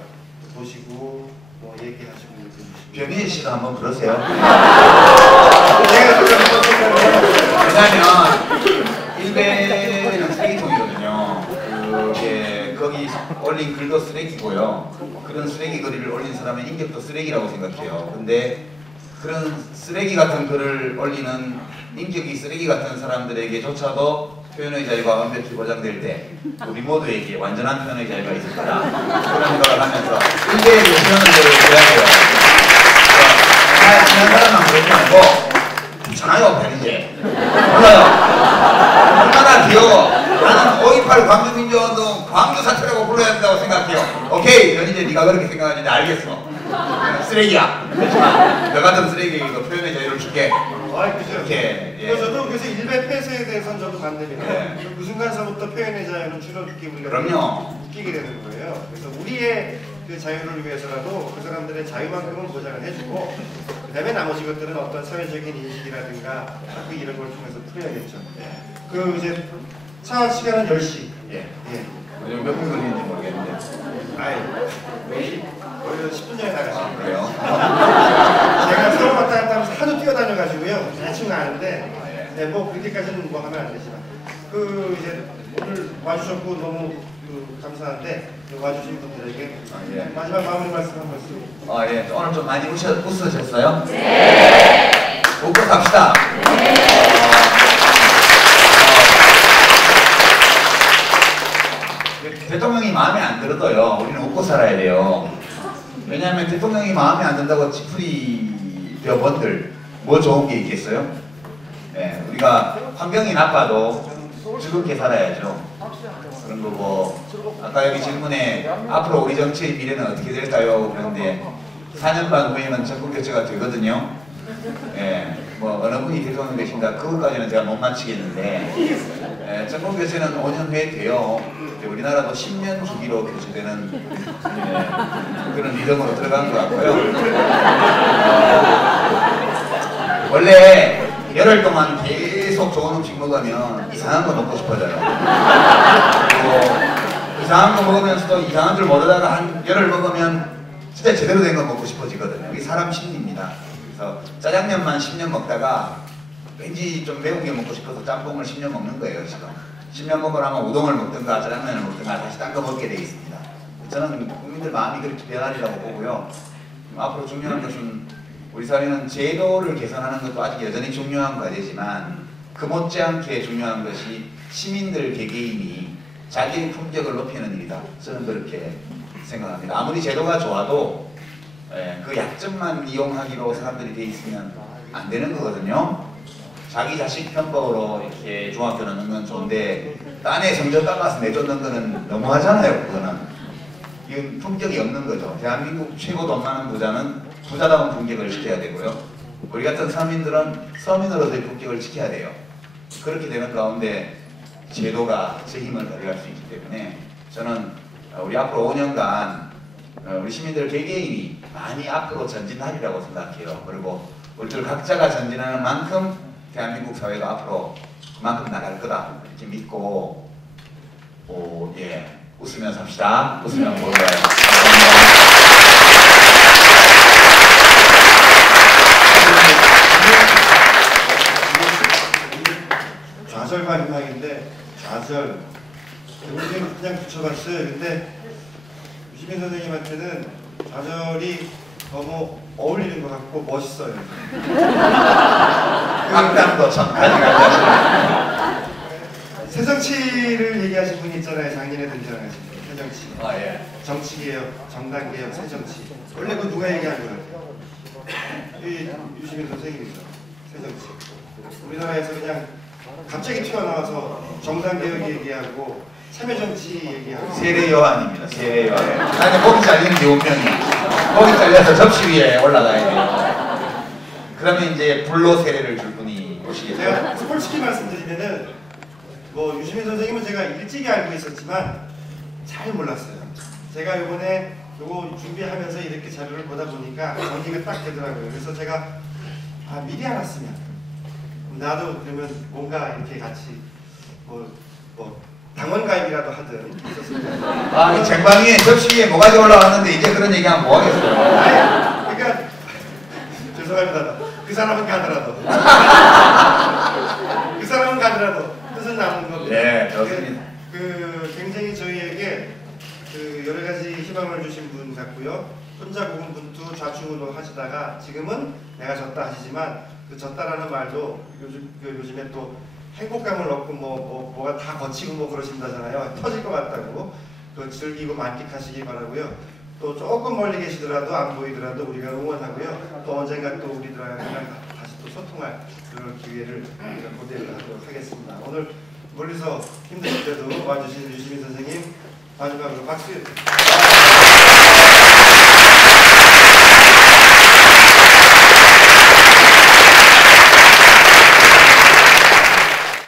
보시고 뭐 얘기하시고 이렇게 해주시고 변희애 씨도 한번 그러세요. 제가 왜냐면 일베는 쓰레기통이거든요. 그게 거기 올린 글도 쓰레기고요. 그런 쓰레기 글을 올린 사람의 인격도 쓰레기라고 생각해요. 근데 그런 쓰레기 같은 글을 올리는 인격이 쓰레기 같은 사람들에게조차도 표현의 자유가 완벽히 보장될 때 우리 모두에게 완전한 표현의 자유가 있을 거다. 그런 생각을 하면서 일베의 표현을 해야 돼요. 친한 사람만 그렇게 말고 있잖아요, 변희재. 몰라요. 얼마나 귀여워. 나는 5.18 광주민주운동 광주사태라고 불러야 된다고 생각해요. 오케이, 변희재 네가 그렇게 생각하는데 알겠어. 쓰레기야. 그렇지만 너 같은 쓰레기도 표현의 자유를 줄게. 그죠. 이렇게. 예. 저도 그래서 일베 폐쇄에 대해서는 저도 반대입니다. 네. 그 순간서부터 표현의 자유는 줄어들기 우리가 그럼요. 웃기게 되는 거예요. 그래서 우리의 그 자유를 위해서라도 그 사람들의 자유만큼은 보장을 해주고 그다음에 나머지 것들은 어떤 사회적인 인식이라든가 그 이런 걸 통해서 풀어야겠죠. 그 이제 차 시간은 10시. 예. 예. 요즘 몇 분 걸리는지 모르겠는데. 오히려 10분 전에 나가시는 그래요? 제가 서울 왔다 갔다 하면서 하도 뛰어다녀가지고요. 대충 아는데, 네, 뭐 그렇게까지는 뭐 하면 안 되지만, 그 이제 오늘 와주셨고 너무 감사한데 와주신 분들에게 예. 마지막 마무리 말씀 한 말씀. 예. 오늘 좀 많이 웃으셨어요? 네. 웃고 갑시다. 대통령이 마음에 안 들어도요. 우리는 웃고 살아야 돼요. 왜냐하면 대통령이 마음에 안 든다고 지푸리 되어본들 뭐 좋은 게 있겠어요? 네, 우리가 환경이 나빠도 즐겁게 살아야죠. 그런 거고 아까 여기 질문에 앞으로 우리 정치의 미래는 어떻게 될까요? 그런데 4년 반 후에는 정권 교체가 되거든요. 예, 뭐 어느 분이 대통령 되신다 그것까지는 제가 못 맞히겠는데 정권 교체는 5년 후에 돼요. 우리나라도 10년 주기로 교체되는 그런 리듬으로 들어간 것 같고요. 원래 열흘 동안 계속 좋은 음식 먹으면 이상한 거 먹고 싶어져요. 그리고 이상한 거 먹으면서도 이상한 줄 모르다가 한 열흘 먹으면 진짜 제대로 된 거 먹고 싶어지거든요. 이게 사람 심리입니다. 그래서 짜장면만 10년 먹다가 왠지 좀 매운 게 먹고 싶어서 짬뽕을 10년 먹는 거예요, 지금. 10년 먹으라면 우동을 먹든가 짜장면을 먹든가 다시 딴 거 먹게 돼 있습니다. 저는 국민들 마음이 그렇게 변하리라고 보고요. 앞으로 중요한 것은 우리 사회는 제도를 개선하는 것도 아직 여전히 중요한 과제지만 그 못지않게 중요한 것이 시민들 개개인이 자기의 품격을 높이는 일이다. 저는 그렇게 생각합니다. 아무리 제도가 좋아도 그 약점만 이용하기로 사람들이 돼 있으면 안 되는 거거든요. 자기 자식 편법으로 이렇게 중학교 넣는 건 좋은데 딴에 성적 깎아서 내쫓는 거는 너무하잖아요. 그거는 이건 품격이 없는 거죠. 대한민국 최고 돈 많은 부자는 부자다운 품격을 지켜야 되고요. 우리 같은 서민들은 서민으로서의 품격을 지켜야 돼요. 그렇게 되는 가운데 제도가 제 힘을 발휘할 수 있기 때문에 저는 우리 앞으로 5년간 우리 시민들 개개인이 많이 앞으로 전진하리라고 생각해요. 그리고 우리들 각자가 전진하는 만큼 대한민국 사회가 앞으로 그만큼 나갈 거다 이렇게 믿고 웃으면서 합시다. 웃으면 몰라요. 좌절 마지막인데 좌절 그냥 붙여봤어요. 근데 유시민 선생님한테는 좌절이 너무 어울리는 것 같고 멋있어요. 악담도 참 가져가자. 새정치를 얘기하신 분이 있잖아요. 작년에 등장하신 분. 새정치. 아 예. 정치개혁, 정당개혁, 새정치. 원래 그 누가 얘기한 거예요? 이 유시민 선생님이죠. 새정치. 우리나라에서 그냥 갑자기 튀어나와서 정당개혁 얘기하고 참여정치 얘기하고 세례 요한입니다. 세례 요한. 아니 목이 잘리는지 운명이. 목이 잘려서 접시 위에 올라가야 돼요. 그러면 이제 불로 세례를 줄 분이 오시겠죠. 제가 솔직히 말씀드리면은 뭐 유시민 선생님은 제가 일찍이 알고 있었지만 잘 몰랐어요. 제가 이번에 요거 준비하면서 이렇게 자료를 보다 보니까 정리가 딱 되더라고요. 그래서 제가 미리 알았으면 나도 그러면 뭔가 이렇게 같이 뭐 당원 가입이라도 하든 있었으면. 이 쟁반위에 접시 위에 뭐가지 올라왔는데 이제 그런 얘기하면 뭐 하겠어요. 그러니까 죄송합니다. 그 사람은 가더라도 그 사람은 가더라도 뜻은 남은 겁니다. 네, 좋습니다. 그 굉장히 저희에게 그 여러 가지 희망을 주신 분 같고요. 혼자 고군분투 좌충우돌 하시다가 지금은 내가 졌다 하시지만 그 졌다라는 말도 요즘에 또 행복감을 얻고 뭐가 다 거치고 뭐 그러신다잖아요. 터질 것 같다고. 그 즐기고 만끽하시기 바라고요. 또 조금 멀리 계시더라도 안 보이더라도 우리가 응원하고요. 또 언젠가 또 우리들이랑 다시 또 소통할 그런 기회를 고대를 하도록 하겠습니다. 오늘 멀리서 힘드실 때도 와주신 유시민 선생님 마지막으로 박수.